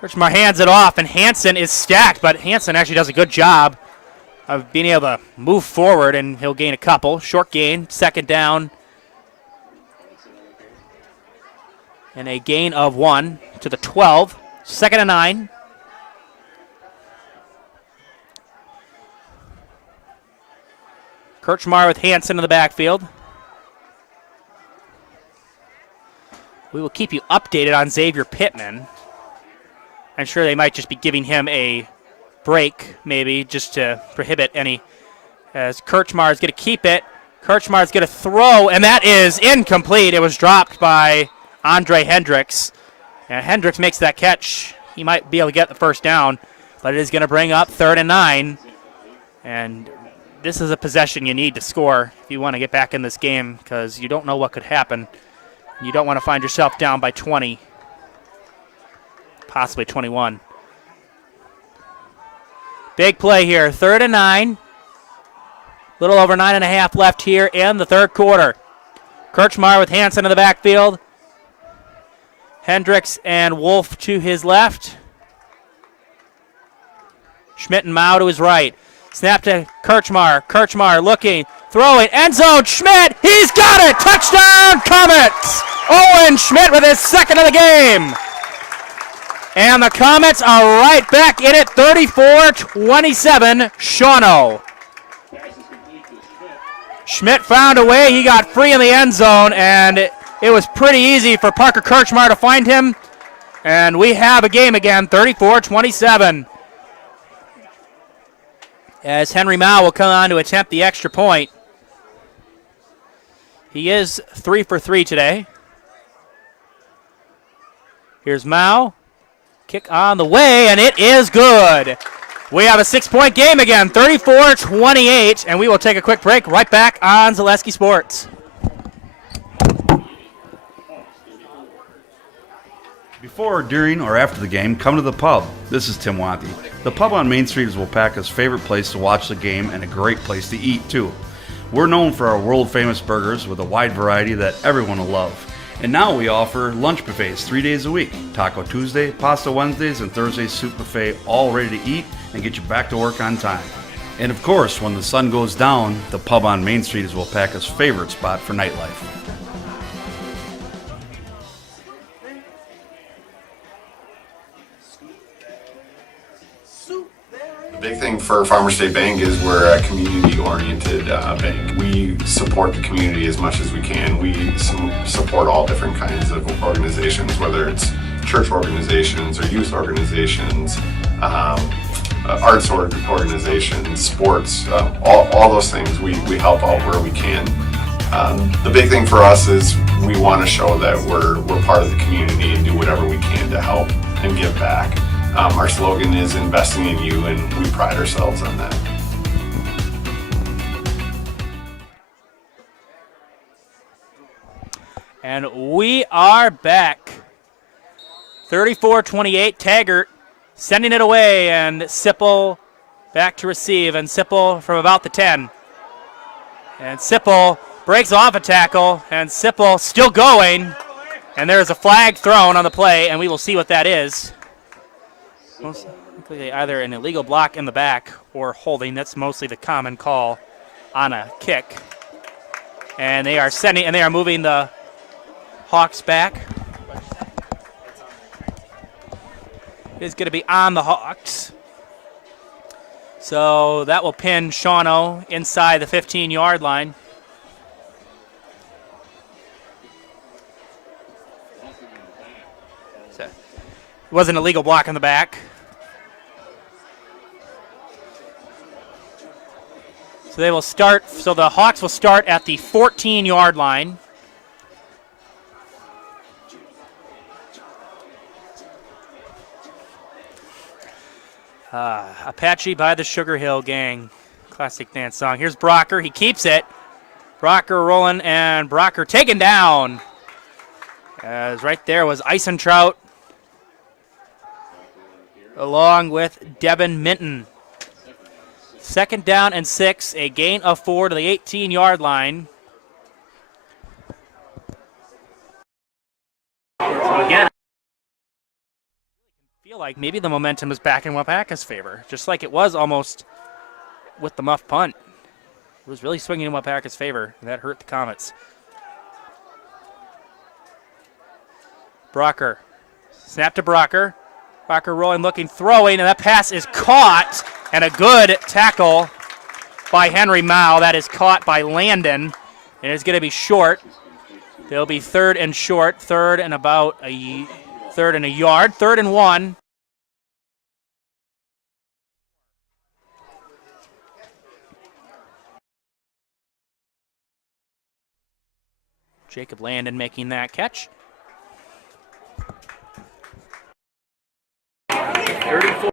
Kirchmar hands it off, and Hansen is stacked, but Hansen actually does a good job of being able to move forward, and he'll gain a couple. Short gain, second down, and a gain of 1 to the 12. Second and 9. Kirchmar with Hansen in the backfield. We will keep you updated on Xavier Pittman. I'm sure they might just be giving him a break, maybe, just to prohibit any. As Kirchmar is going to keep it. Kirchmar is going to throw, and that is incomplete. It was dropped by Andre Hendricks. And Hendricks makes that catch. He might be able to get the first down, but it is going to bring up 3rd and 9. And this is a possession you need to score if you want to get back in this game, because you don't know what could happen. You don't want to find yourself down by 20, possibly 21. Big play here, 3rd and 9. Little over 9.5 left here in the third quarter. Kirchmar with Hansen in the backfield. Hendricks and Wolf to his left. Schmidt and Mao to his right. Snap to Kirchmar. Kirchmar looking, throwing, end zone. Schmidt, he's got it. Touchdown, Comets. Owen Schmidt with his second of the game. And the Comets are right back in it, 34-27, Shawano. Schmidt found a way. He got free in the end zone, and it was pretty easy for Parker Kirchmar to find him. And we have a game again, 34-27. As Henry Mao will come on to attempt the extra point. He is 3 for 3 today. Here's Mao. Kick on the way, and it is good. We have a 6-point game again, 34-28, and we will take a quick break right back on Zaleski Sports. Before, during, or after the game, come to the pub. This is Tim Wanty. The pub on Main Street is Waupaca's favorite place to watch the game and a great place to eat, too. We're known for our world-famous burgers with a wide variety that everyone will love. And now we offer lunch buffets 3 days a week. Taco Tuesday, Pasta Wednesdays, and Thursday Soup Buffet, all ready to eat and get you back to work on time. And of course, when the sun goes down, the pub on Main Street is Waupaca's favorite spot for nightlife. The big thing for Farmer State Bank is we're a community-oriented bank. We support the community as much as we can. We support all different kinds of organizations, whether it's church organizations or youth organizations, arts organizations, sports, all those things. We help out where we can. The big thing for us is we want to show that we're part of the community and do whatever we can to help and give back. Our slogan is investing in you, and we pride ourselves on that. And we are back. 34-28, Taggart sending it away, and Sipple back to receive, and Sipple from about the 10. And Sipple breaks off a tackle, and Sipple still going, and there is a flag thrown on the play, and we will see what that is. Most likely either an illegal block in the back or holding. That's mostly the common call on a kick. And they are moving the Hawks back. It is going to be on the Hawks. So that will pin Shawano inside the 15-yard line. It was an illegal block in the back. So they will start. So the Hawks will start at the 14-yard line. Apache by the Sugar Hill Gang. Classic dance song. Here's Brocker. He keeps it. Brocker rolling, and Brocker taken down. As right there was Eisentrout, along with Devin Minton. Second down and 6, a gain of 4 to the 18-yard line. So again, feel like maybe the momentum is back in Waupaca's favor, just like it was almost with the muff punt. It was really swinging in Waupaca's favor, and that hurt the Comets. Brocker. Snap to Brocker. Brocker rolling, looking, throwing, and that pass is caught, and a good tackle by Henry Mao. That is caught by Landon, and it's going to be short. They'll be third and short, third and a yard, 3rd and 1. Jacob Landon making that catch. 34-28,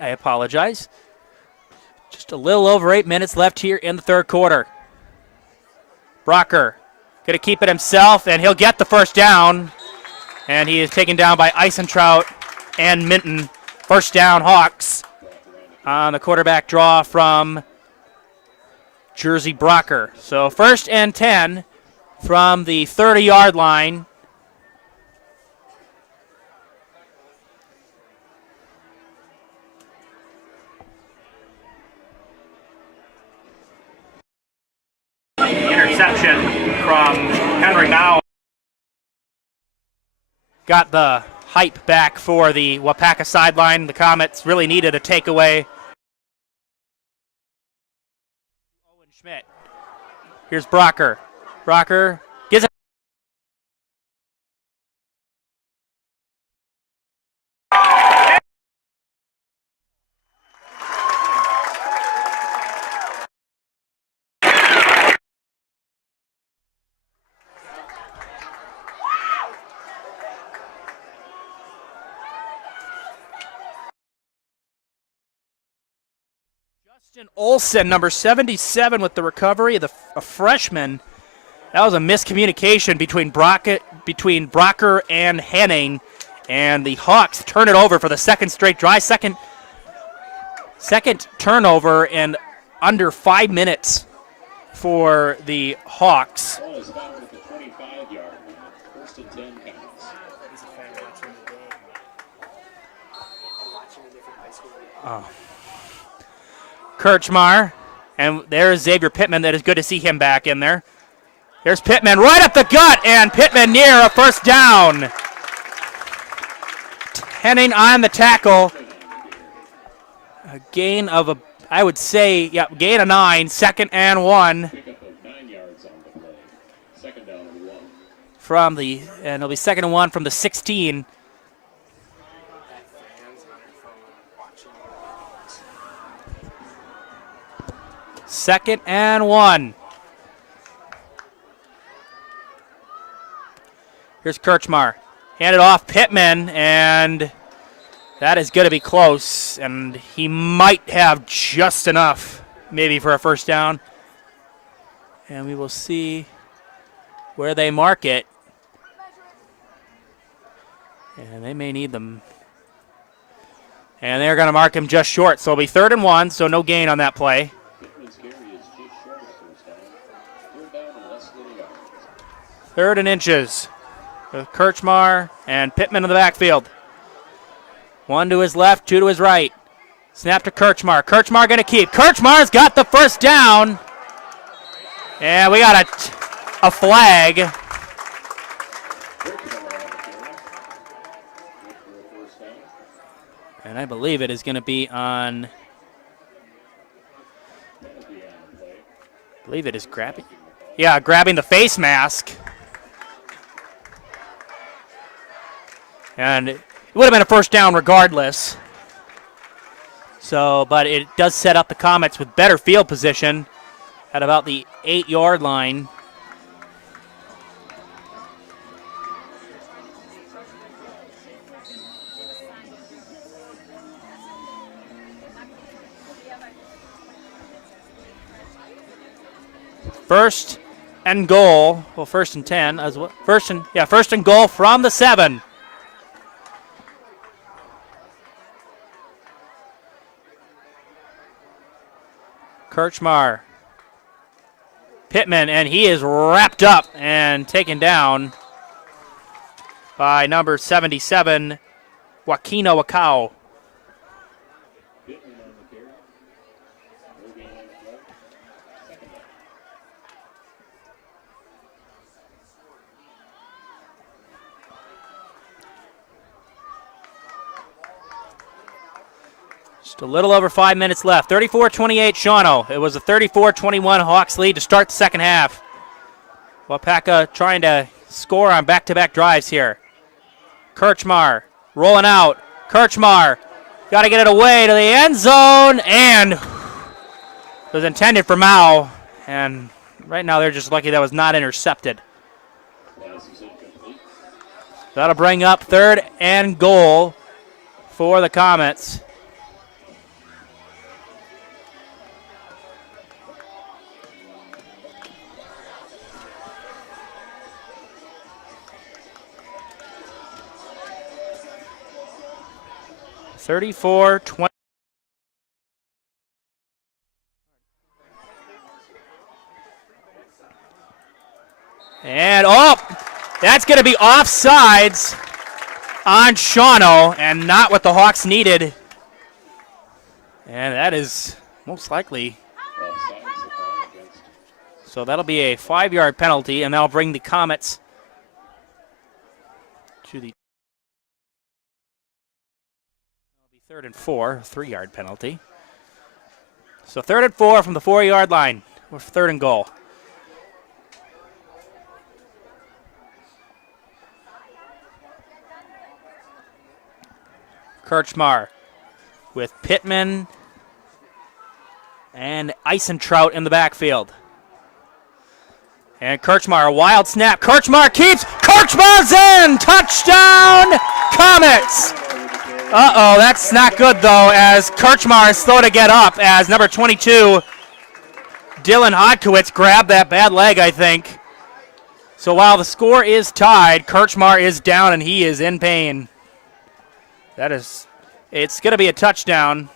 I apologize. Just a little over 8 minutes left here in the third quarter. Brocker going to keep it himself, and he'll get the first down. And he is taken down by Eisentraut and Minton. First down, Hawks on the quarterback draw from Jersey Brocker. So 1st and 10 from the 30-yard line. Interception from Henry Mao. Got the hype back for the Waupaca sideline. The Comets really needed a takeaway. Owen Schmidt. Here's Brocker. Brocker gives it. Justin Olson, number 77, with the recovery, a freshman. That was a miscommunication between Brocker and Henning, and the Hawks turn it over for the second straight drive. Second turnover in under 5 minutes for the Hawks. Oh. Kirchmar, and there's Xavier Pittman. That is good to see him back in there. There's Pittman right up the gut, and Pittman near a first down. Henning on the tackle. A gain of I would say, gain of 9, 2nd and 1. And it'll be 2nd and 1 from the 16. Second and 1. Here's Kirchmar. Handed off Pittman, and that is going to be close. And he might have just enough, maybe, for a first down. And we will see where they mark it. And they may need them. And they're going to mark him just short. So it'll be 3rd and 1, so no gain on that play. 3rd and inches. With Kirchmar and Pittman in the backfield. 1 to his left, 2 to his right. Snap to Kirchmar. Kirchmar going to keep. Kirchmar's got the first down. And we got a flag. And I believe it is going to be on. I believe it is grabbing. Yeah, grabbing the face mask. And it would have been a first down regardless. So, but it does set up the Comets with better field position at about the 8-yard line. First and goal. Well, 1st and 10 as well. First and goal from the 7. Kirchmar. Pittman, and he is wrapped up and taken down by number 77, Wakino Wakao. Just a little over 5 minutes left. 34-28 Shawano. It was a 34-21 Hawks lead to start the second half. Waupaca trying to score on back-to-back drives here. Kirchmar rolling out. Kirchmar got to get it away to the end zone, and it was intended for Mao. And right now they're just lucky that was not intercepted. That'll bring up 3rd and goal for the Comets. (34-20). And that's going to be offsides on Shawano, and not what the Hawks needed. And that is most likely. So that'll be a 5-yard penalty, and that'll bring the Comets to the 3rd and 4, 3-yard penalty. So 3rd and 4 from the 4-yard line with 3rd and goal. Kirchmar with Pittman and Eisentrout in the backfield. And Kirchmar, a wild snap. Kirchmar keeps. Kirchmar's in! Touchdown, Comets! Uh-oh, that's not good, though, as Kirchmar is slow to get up, as number 22, Dylan Hodkowitz, grabbed that bad leg, I think. So while the score is tied, Kirchmar is down, and he is in pain. It's going to be a touchdown.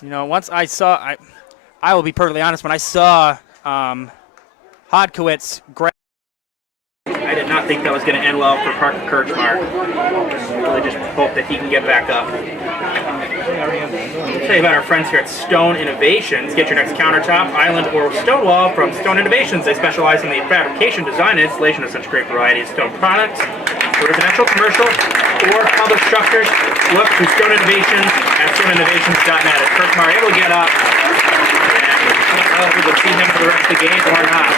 You know, once I will be perfectly honest, when I saw Hodkowitz grab, I did not think that was going to end well for Parker Kirchmar. Really just hope that he can get back up. I'll tell you about our friends here at Stone Innovations. Get your next countertop, island, or stone wall from Stone Innovations. They specialize in the fabrication, design, and installation of such great variety of stone products. For residential, commercial, or public structures, look to Stone Innovations at stoneinnovations.net. Is Kirchmar able to get up? And we will see him for the rest of the game or not.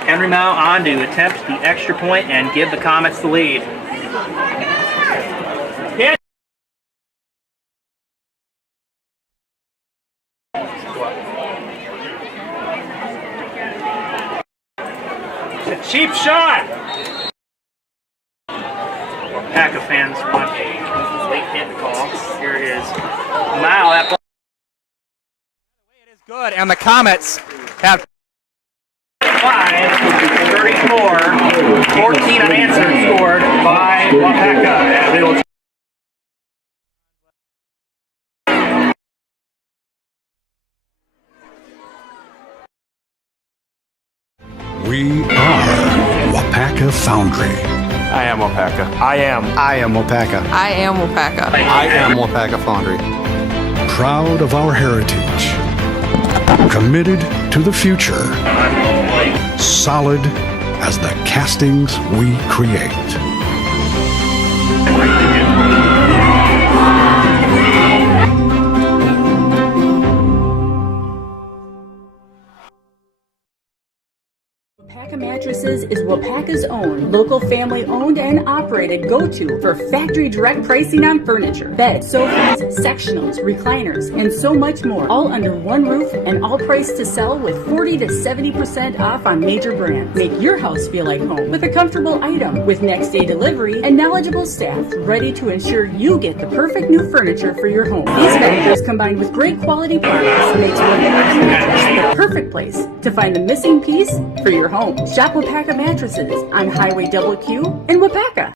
Henry Mao on to attempt the extra point and give the Comets the lead. It's a cheap shot! Waupaca fans want a late hit call. Here it is. Mao, that ball. It is good, and the Comets have 34, 14 unanswered scored by Waupaca. And we will We are Waupaca Foundry. I am Waupaca. I am Waupaca. I am Waupaca. I am Waupaca Foundry. Proud of our heritage. Committed to the future. Solid as the castings we create. Waupaca Mattresses is Waupaca's own, local family-owned and operated go-to for factory direct pricing on furniture, beds, sofas, sectionals, recliners, and so much more, all under one roof and all priced to sell with 40 to 70% off on major brands. Make your house feel like home with a comfortable item with next-day delivery and knowledgeable staff ready to ensure you get the perfect new furniture for your home. These factors combined with great quality products makes Waupaca Mattress the perfect place to find the missing piece for your home. Shop Waupaca Mattresses on Highway WQ in Waupaca.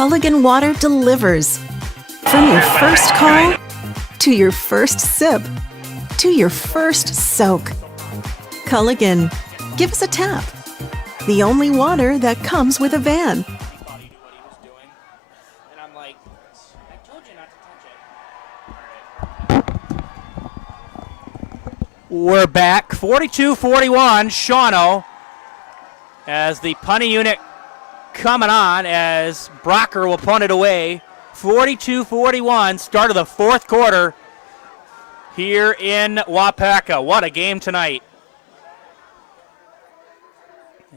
Culligan Water delivers. From your first call, to your first sip, to your first soak. Culligan, give us a tap. The only water that comes with a van. We're back, 42-41, Shawano, as the punting unit coming on as Brocker will punt it away. 42-41, start of the fourth quarter here in Waupaca. What a game tonight.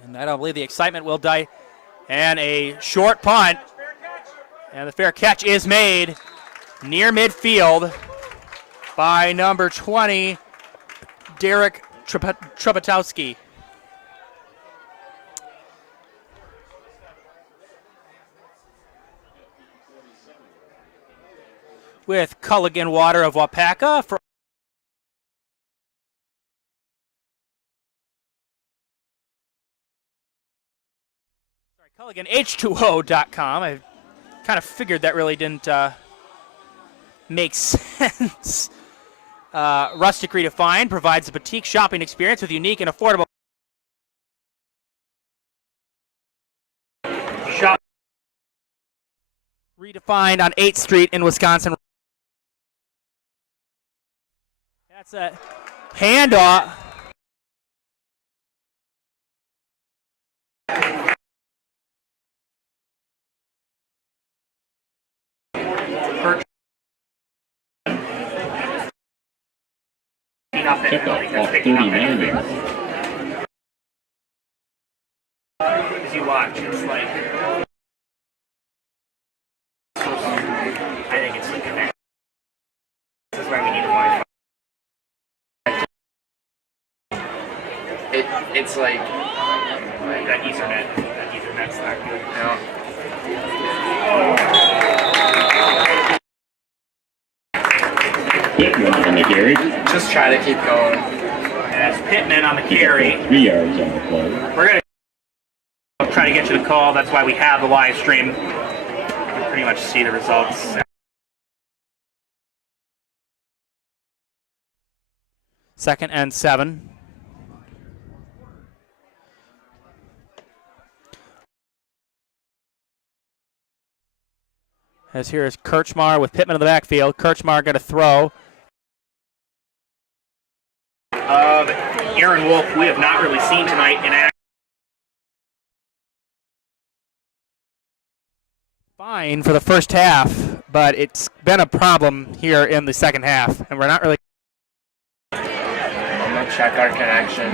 And I don't believe the excitement will die. And a short punt. And the fair catch is made near midfield by number 20, Derek Trepetowski. With Culligan Water of Waupaca. CulliganH2O.com. I kind of figured that really didn't make sense. Rustic Redefined provides a boutique shopping experience with unique and affordable shop. Redefined on 8th Street in Wisconsin. That's a handoff. Kickoff off 39 yards. As you watch, it's like I think it's like a this is where we need Wi-Fi. It's like that Ethernet. That Ethernet's not good. Kirchmar on the carry. Just try to keep going. As Pittman on the carry. 3 yards on the play. We're going to try to get you the call. That's why we have the live stream. You can pretty much see the results. Second and 7. As here is Kirchmar with Pittman in the backfield. Kirchmar got a throw. Aaron Wolf, we have not really seen tonight in action. Fine for the first half, but it's been a problem here in the second half, and we're not really. I'm going to check our connection.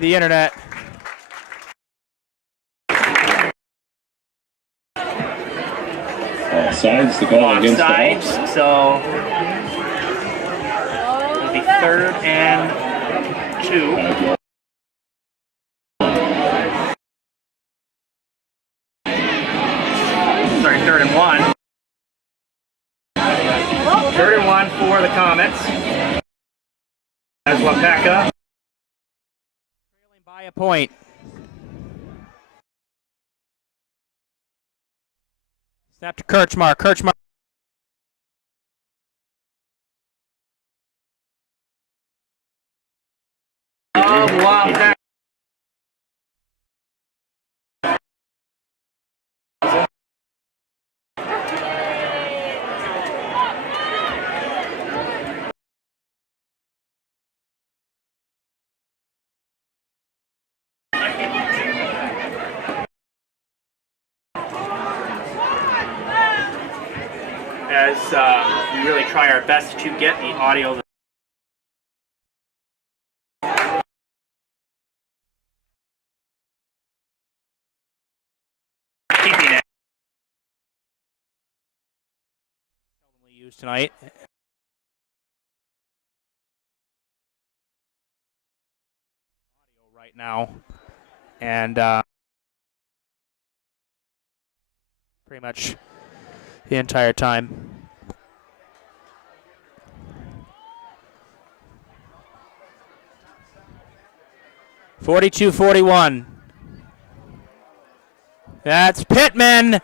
The internet. Sides the call against the sides, Hawks. so it'll be 3rd and 2. Sorry, 3rd and 1. 3rd and 1 for the Comets. As Waupaca. Trailing by a point. Snap to Kirchmar. Kirchmar. Waupaca. As we really try our best to get the audio. Keeping it. Seldomly used tonight. Audio right now, and pretty much the entire time. 42-41. That's Pittman.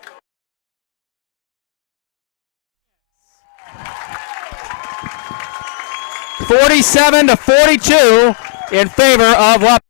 (47-42) in favor of Waupaca.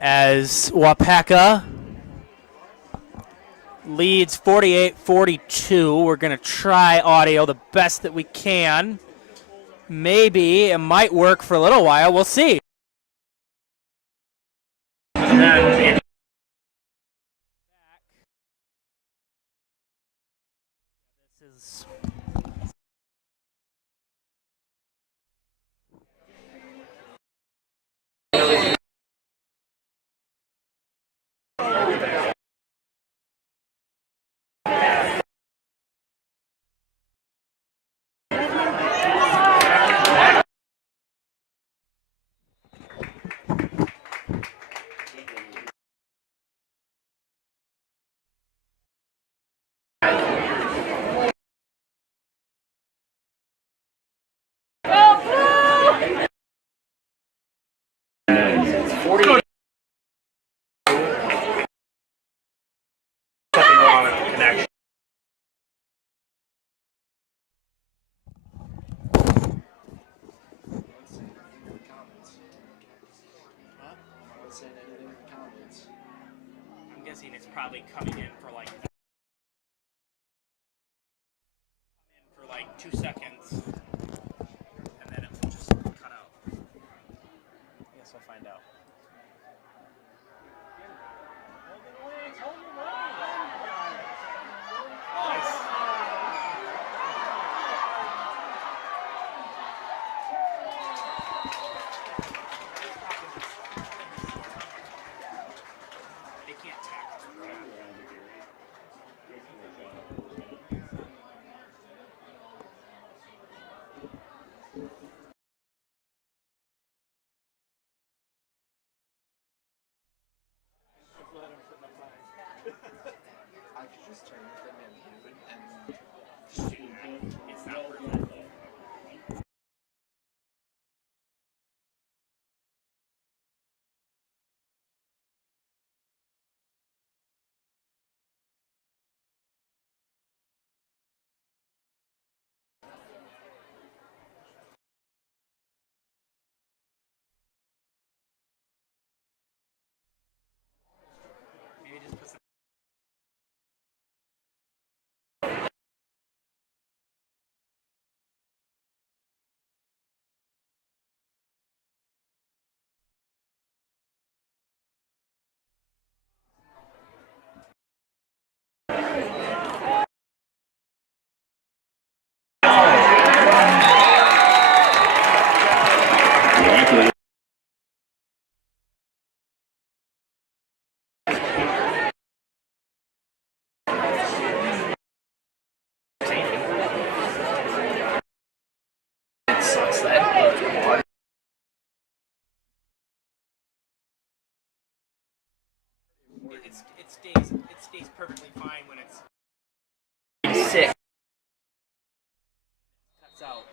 As Waupaca leads 48-42. We're going to try audio the best that we can. Maybe it might work for a little while. We'll see. This is I'm guessing it's probably coming in for like 2 seconds, and then it will just cut out. I guess we'll find out. It stays perfectly fine when it's sick. Cuts out.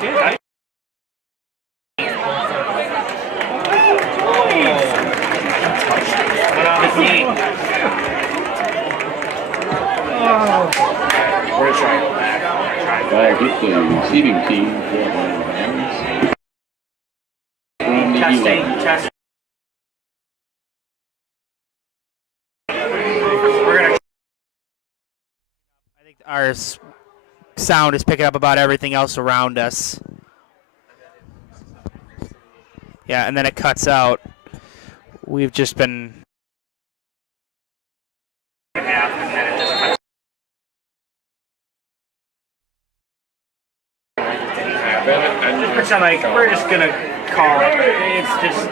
Went on his knee. We're trying to go back. Ball hit the receiving team from the 11. Testing. I think our sound is picking up about everything else around us. Yeah, and then it cuts out. We've just been... Half, and then it just cuts. Just pretend like we're just going to call it. It's just...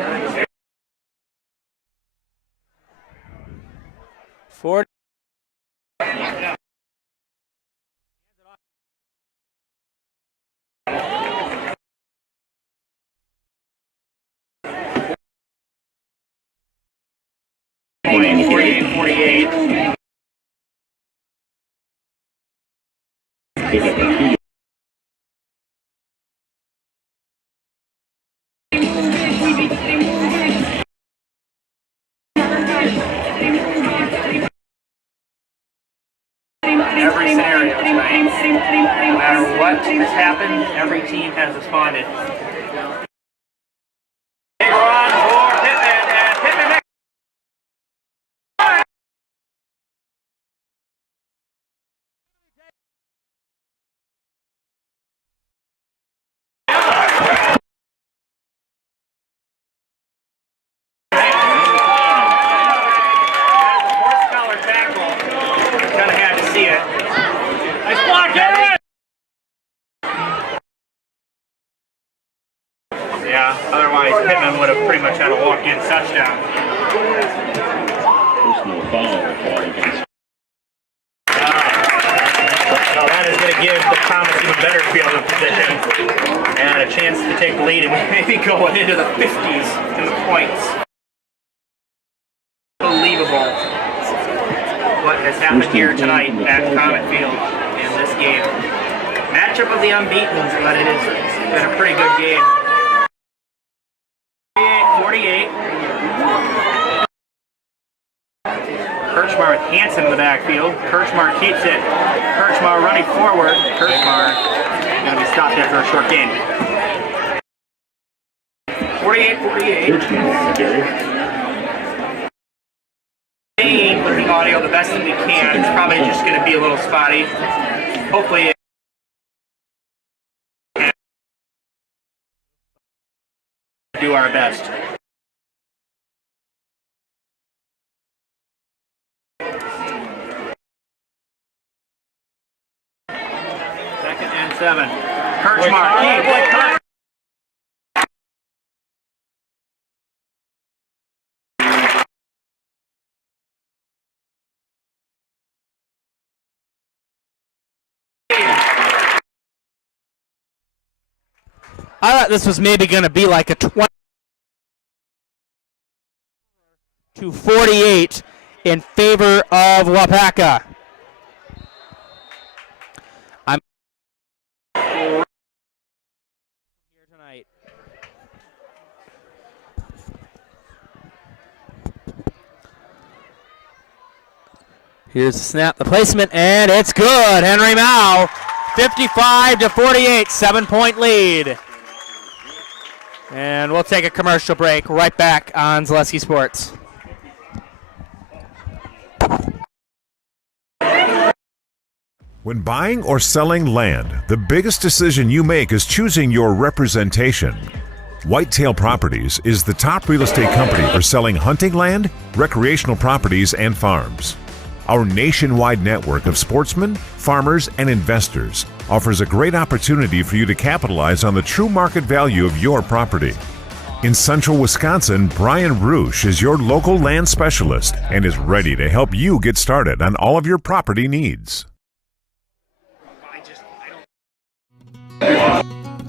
40. $48. Every scenario tonight, no matter what has happened, every team has responded. Big run for Pittman, and Pittman makes horse-collar tackle. Kind of had to see it. Nice block, Henry! Yeah, otherwise Pittman would have pretty much had a walk-in touchdown. Personal foul against. Well, that is going to give the Comets even better field of position and a chance to take the lead and maybe going into the 50s in the points. Unbelievable what has happened here tonight at Comet Field in this game. Matchup of the unbeatens, but it has been a pretty good game. 48. Kirchmar with Hansen in the backfield. Kirchmar keeps it. Kirchmar running forward. Kirchmar going to be stopped after a short gain. 48-48. With the audio the best that we can. It's probably just going to be a little spotty. Hopefully do our best. Second and 7. Kirchmar. I thought this was maybe going to be like a 20-48 in favor of Waupaca. I'm here tonight. Here's the snap, the placement, and it's good. Henry Mao, 55-48, 7-point lead. And we'll take a commercial break right back on Zaleski Sports. When buying or selling land, the biggest decision you make is choosing your representation. Whitetail Properties is the top real estate company for selling hunting land, recreational properties, and farms. Our nationwide network of sportsmen, farmers, and investors offers a great opportunity for you to capitalize on the true market value of your property. In central Wisconsin, Brian Roosh is your local land specialist and is ready to help you get started on all of your property needs.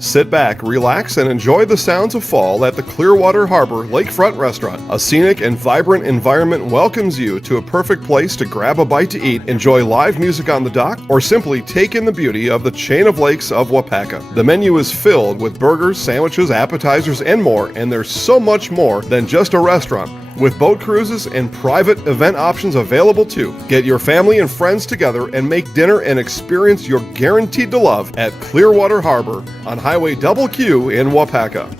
Sit back, relax, and enjoy the sounds of fall at the Clearwater Harbor Lakefront Restaurant. A scenic and vibrant environment welcomes you to a perfect place to grab a bite to eat, enjoy live music on the dock, or simply take in the beauty of the chain of lakes of Waupaca. The menu is filled with burgers, sandwiches, appetizers, and more, and there's so much more than just a restaurant. With boat cruises and private event options available too. Get your family and friends together and make dinner an experience you're guaranteed to love at Clearwater Harbor on Highway Double Q in Waupaca.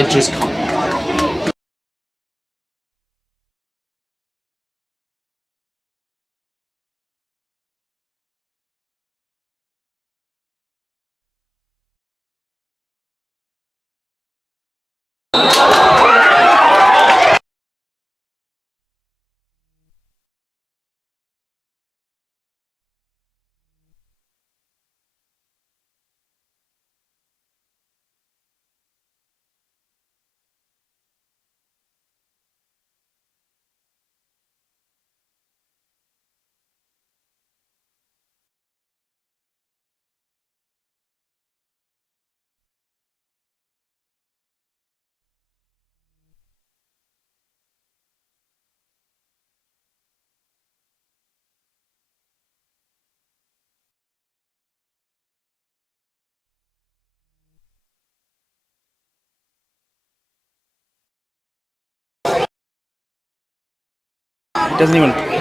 It just doesn't even.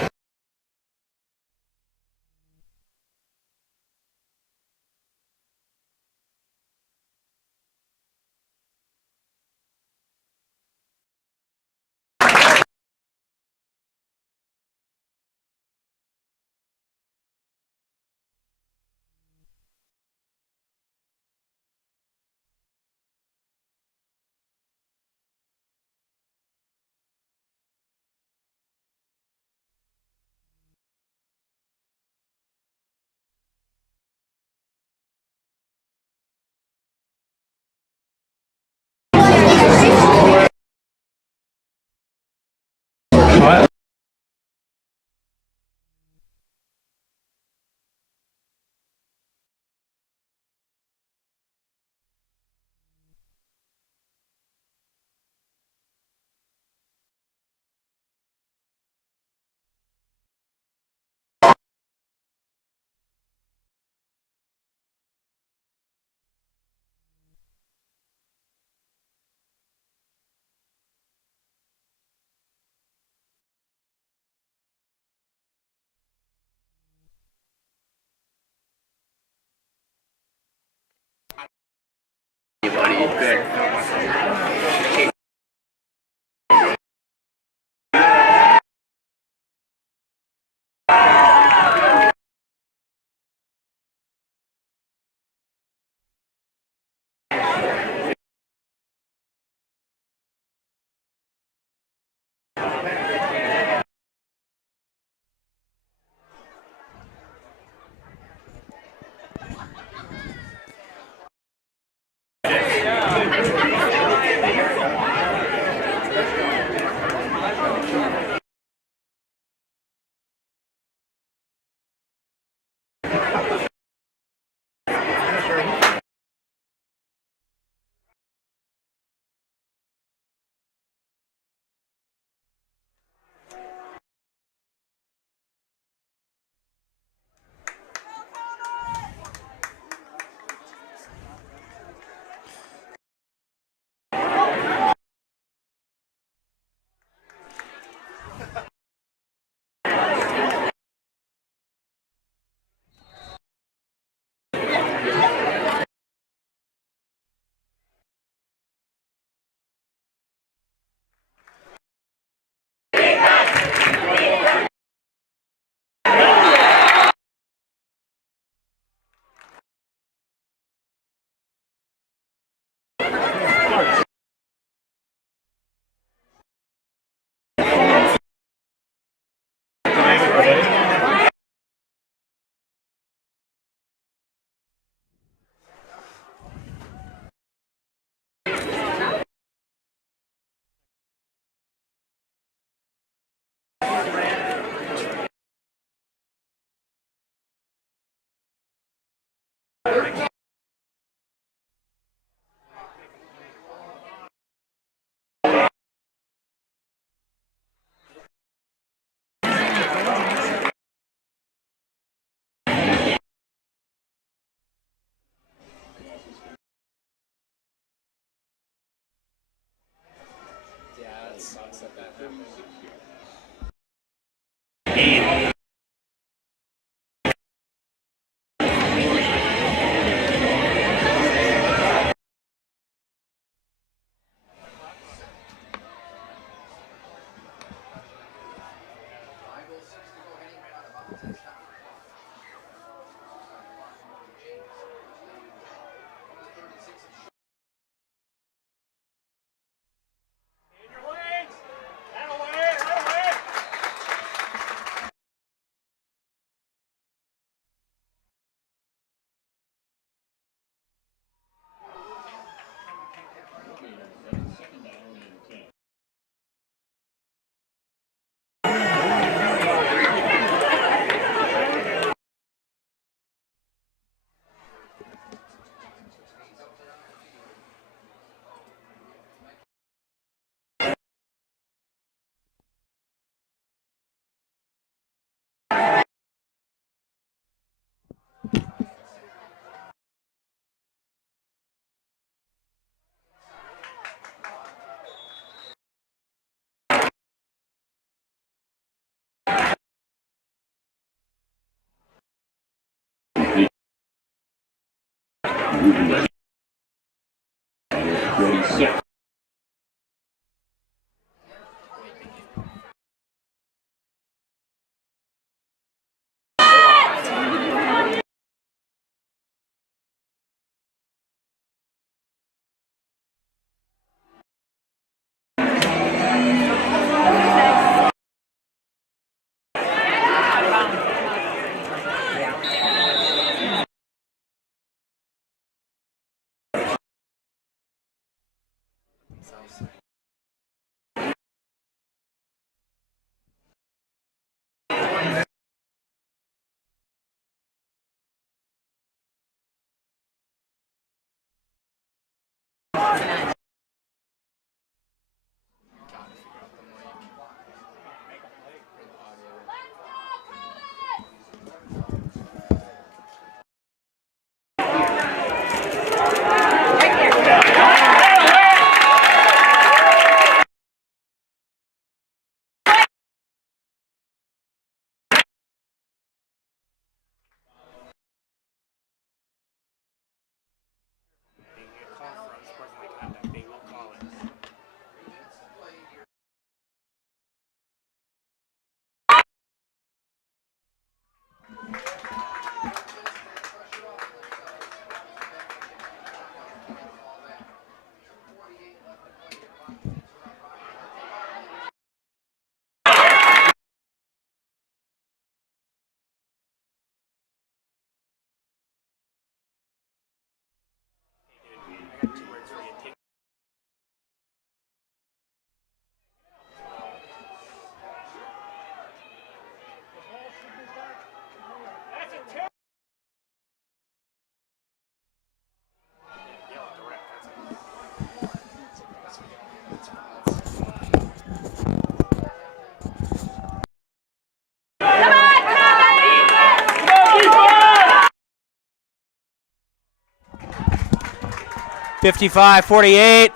$55-48.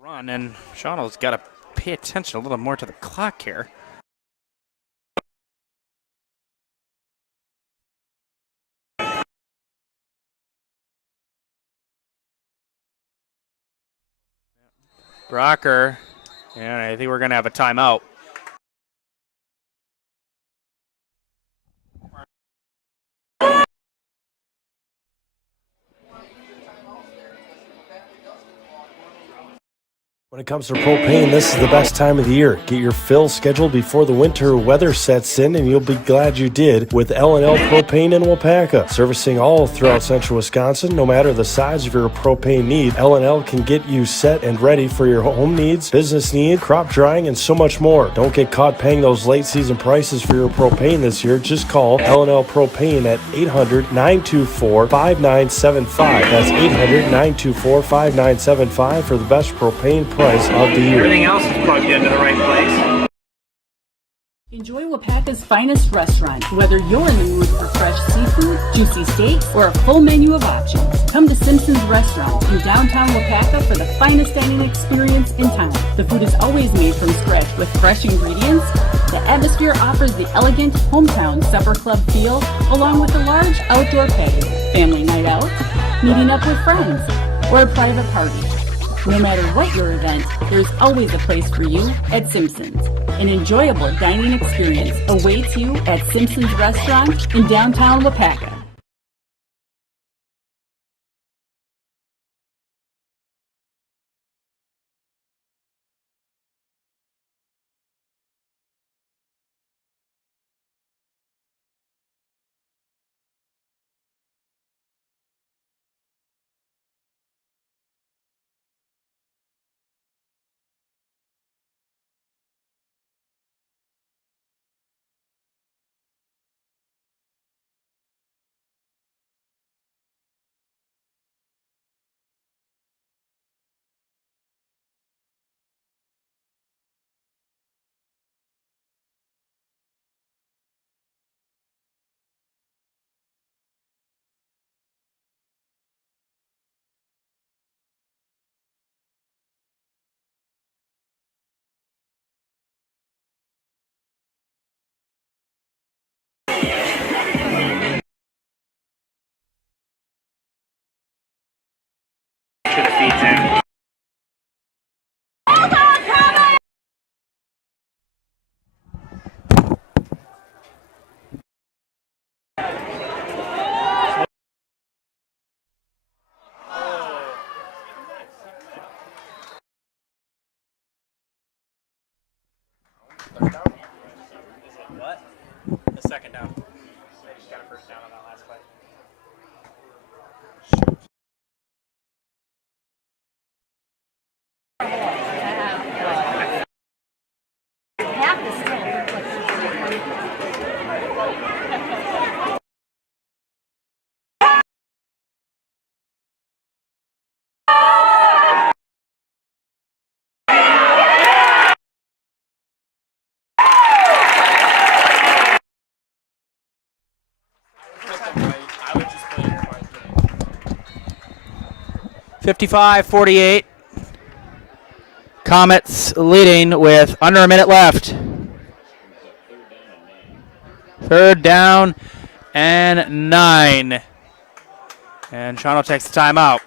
Run, and Shawano's got to pay attention a little more to the clock here. Brocker, and I think we're going to have a timeout. When it comes to propane, this is the best time of the year. Get your fill scheduled before the winter weather sets in, and you'll be glad you did with L&L Propane in Waupaca. Servicing all throughout central Wisconsin, no matter the size of your propane need, L&L can get you set and ready for your home needs, business needs, crop drying, and so much more. Don't get caught paying those late season prices for your propane this year. Just call L&L Propane at 800-924-5975. That's 800-924-5975 for the best propane price of the year. Everything else is plugged into the right place. Enjoy Waupaca's finest restaurant. Whether you're in the mood for fresh seafood, juicy steaks, or a full menu of options, come to Simpson's Restaurant in downtown Waupaca for the finest dining experience in town. The food is always made from scratch with fresh ingredients. The atmosphere offers the elegant hometown supper club feel, along with a large outdoor patio, family night out, meeting up with friends, or a private party. No matter what your event, there's always a place for you at Simpson's. An enjoyable dining experience awaits you at Simpson's Restaurant in downtown Waupaca. second down. They just got a first down on that last play. I would just play your part. 55-48. Comets leading with under a minute left. Third down and 9. And Shawano takes the timeout.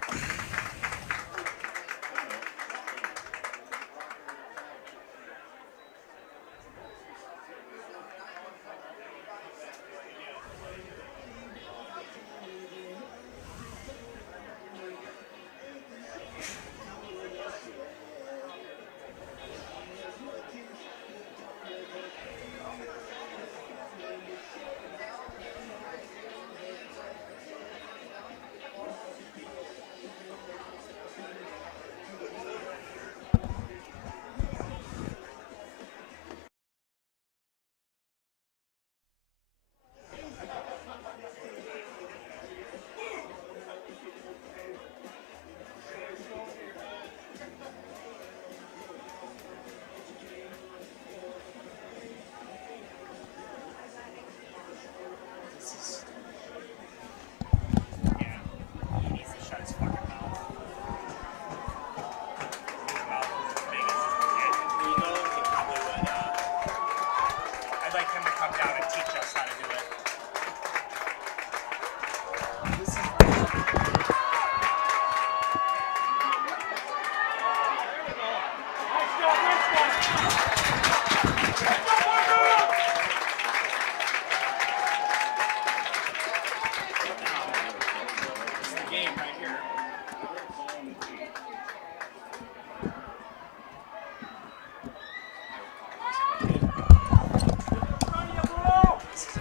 Game right here.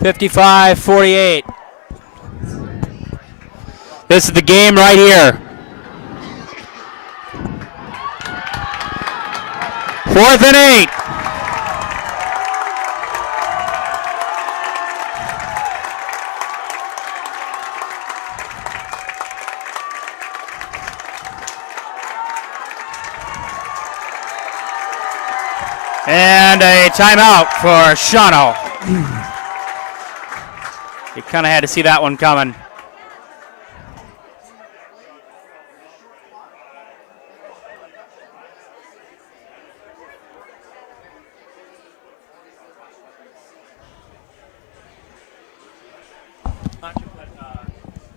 55-48. This is the game right here. 4th and 8. And a timeout for Shawano. You kind of had to see that one coming.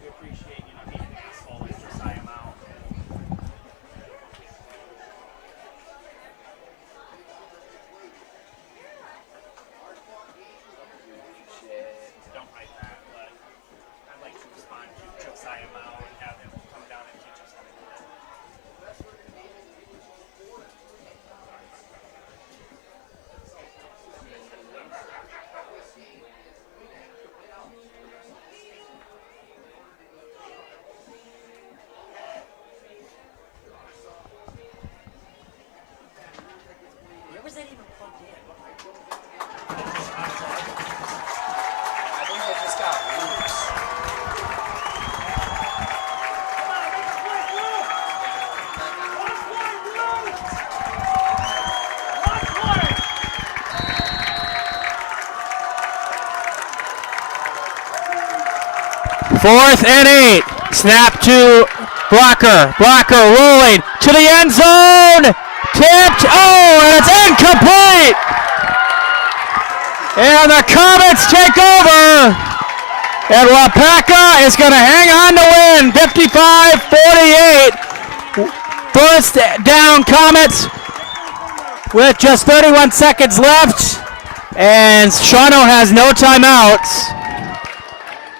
We appreciate being an asshole and just sign him out. Don't write that, but I'd like to respond to Josiah Mao and have him come down and teach us how to do it. Where was that even plugged in? I think they just got loose. Fourth and 8. Snap to Blocker. Blocker rolling to the end zone. Tipped. Oh, and it's incomplete. And the Comets take over. And Waupaca is going to hang on to win. 55-48. First down Comets with just 31 seconds left. And Shawano has no timeouts.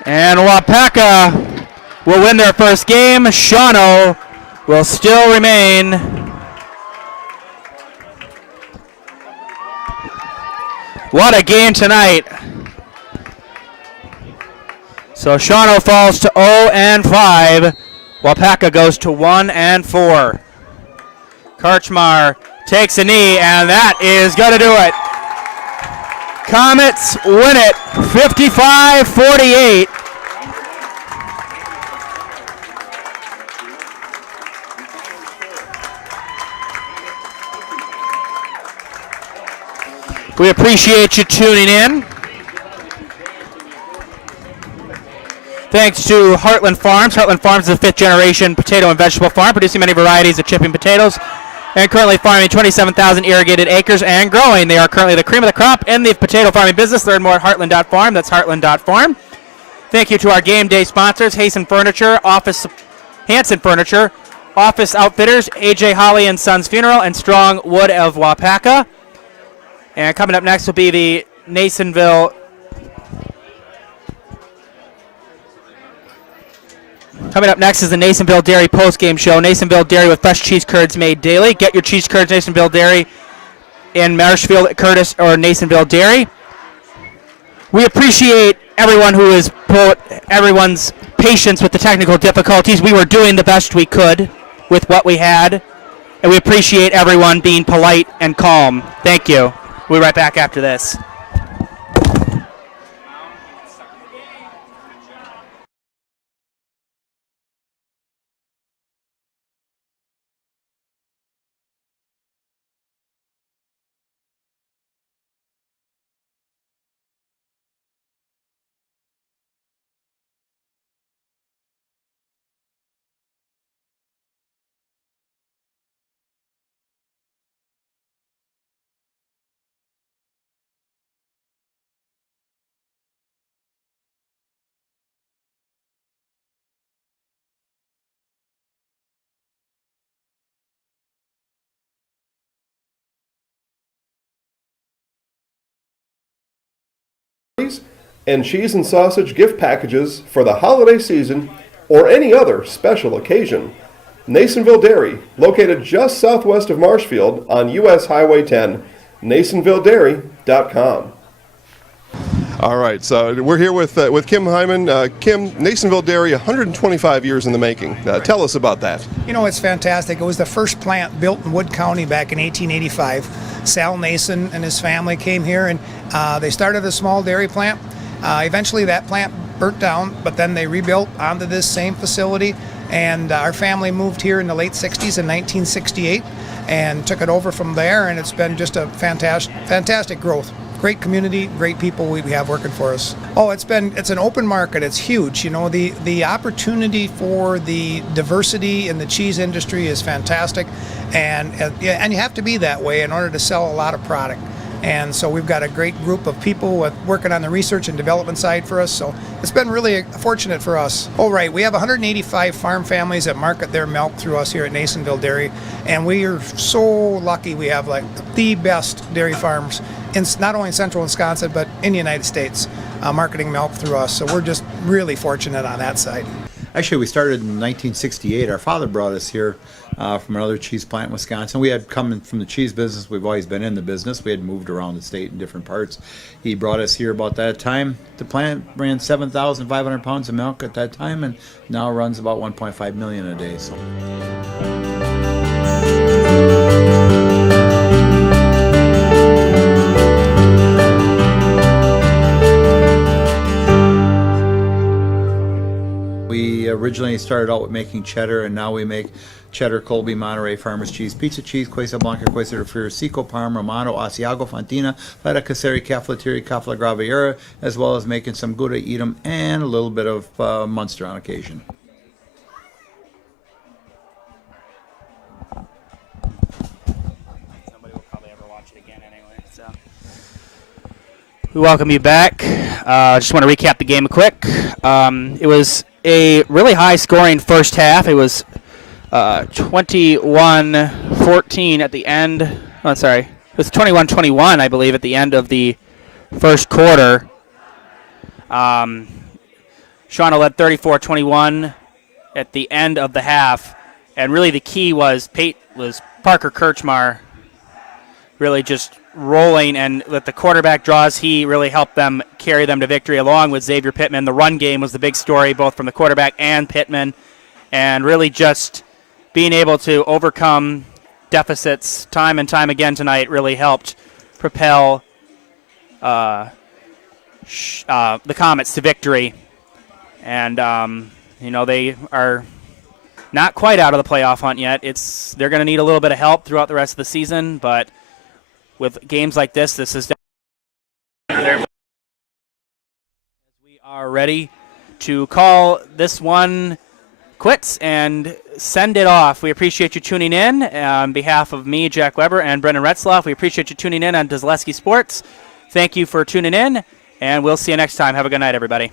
And Waupaca will win their first game. Shawano will still remain what a game tonight. So Shawano falls to 0-5. Waupaca goes to 1-4. Kirchmar takes a knee, and that is going to do it. Comets win it 55-48. We appreciate you tuning in. Thanks to Heartland Farms. Heartland Farms is a fifth-generation potato and vegetable farm, producing many varieties of chipping potatoes, and currently farming 27,000 irrigated acres and growing. They are currently the cream of the crop in the potato farming business. Learn more at heartland.farm. That's heartland.farm. Thank you to our game day sponsors, Hanson Furniture, Office Outfitters, AJ Holly and Sons Funeral, and Strong Wood of Waupaca. And coming up next will be the Nasonville Dairy post-game show. Nasonville Dairy with fresh cheese curds made daily. Get your cheese curds, Nasonville Dairy in Marshfield, Curtis, or Nasonville Dairy. We appreciate everyone who has put everyone's patience with the technical difficulties. We were doing the best we could with what we had, and we appreciate everyone being polite and calm. Thank you. We'll be right back after this. And cheese and sausage gift packages for the holiday season or any other special occasion. Nasonville Dairy, located just southwest of Marshfield on US Highway 10, NasonvilleDairy.com. All right, so we're here with Kim Hyman. Kim, Nasonville Dairy, 125 years in the making. Tell us about that. You know, it's fantastic. It was the first plant built in Wood County back in 1885. Sal Nason and his family came here, and they started a small dairy plant. Eventually that plant burnt down, but then they rebuilt onto this same facility, and our family moved here in the late 60s in 1968 and took it over from there, and it's been just a fantastic growth. Great community, great people we have working for us. Oh, it's an open market. It's huge. You know, the opportunity for the diversity in the cheese industry is fantastic, and you have to be that way in order to sell a lot of product. And so we've got a great group of people working on the research and development side for us. So it's been really fortunate for us. Oh, right. We have 185 farm families that market their milk through us here at Nasonville Dairy. And we are so lucky we have like the best dairy farms in not only in central Wisconsin, but in the United States, marketing milk through us. So we're just really fortunate on that side. Actually, we started in 1968. Our father brought us here from another cheese plant in Wisconsin. We had come from the cheese business. We've always been in the business. We had moved around the state in different parts. He brought us here about that time. The plant ran 7,500 pounds of milk at that time, and now runs about 1.5 million a day. So. We originally started out with making cheddar, and now we make cheddar, Colby, Monterey, Farmers Cheese, Pizza Cheese, Quesa Blanca, Quesa de Friar, Seco, Parm, Romano, Asiago, Fontina, Feta Caseri, Cafetieri, Cafla Graviera, as well as making some Gouda Edam and a little bit of Munster on occasion. Nobody will probably ever watch it again anyway. So we welcome you back. Just want to recap the game quick. It was a really high-scoring first half. It was 21-14 at the end. Oh, sorry. It was 21-21, I believe, at the end of the first quarter. Shawano led 34-21 at the end of the half. And really the key was Parker Kirchmar really just rolling, and with the quarterback draws, he really helped them carry them to victory along with Xavier Pittman. The run game was the big story, both from the quarterback and Pittman, and really just being able to overcome deficits time and time again tonight really helped propel the Comets to victory. And, they are not quite out of the playoff hunt yet. They're going to need a little bit of help throughout the rest of the season, but with games like this is we are ready to call this one quits and send it off. We appreciate you tuning in. On behalf of me, Jack Weber, and Brendan Retzloff, we appreciate you tuning in on Dysleski Sports. Thank you for tuning in, and we'll see you next time. Have a good night, everybody.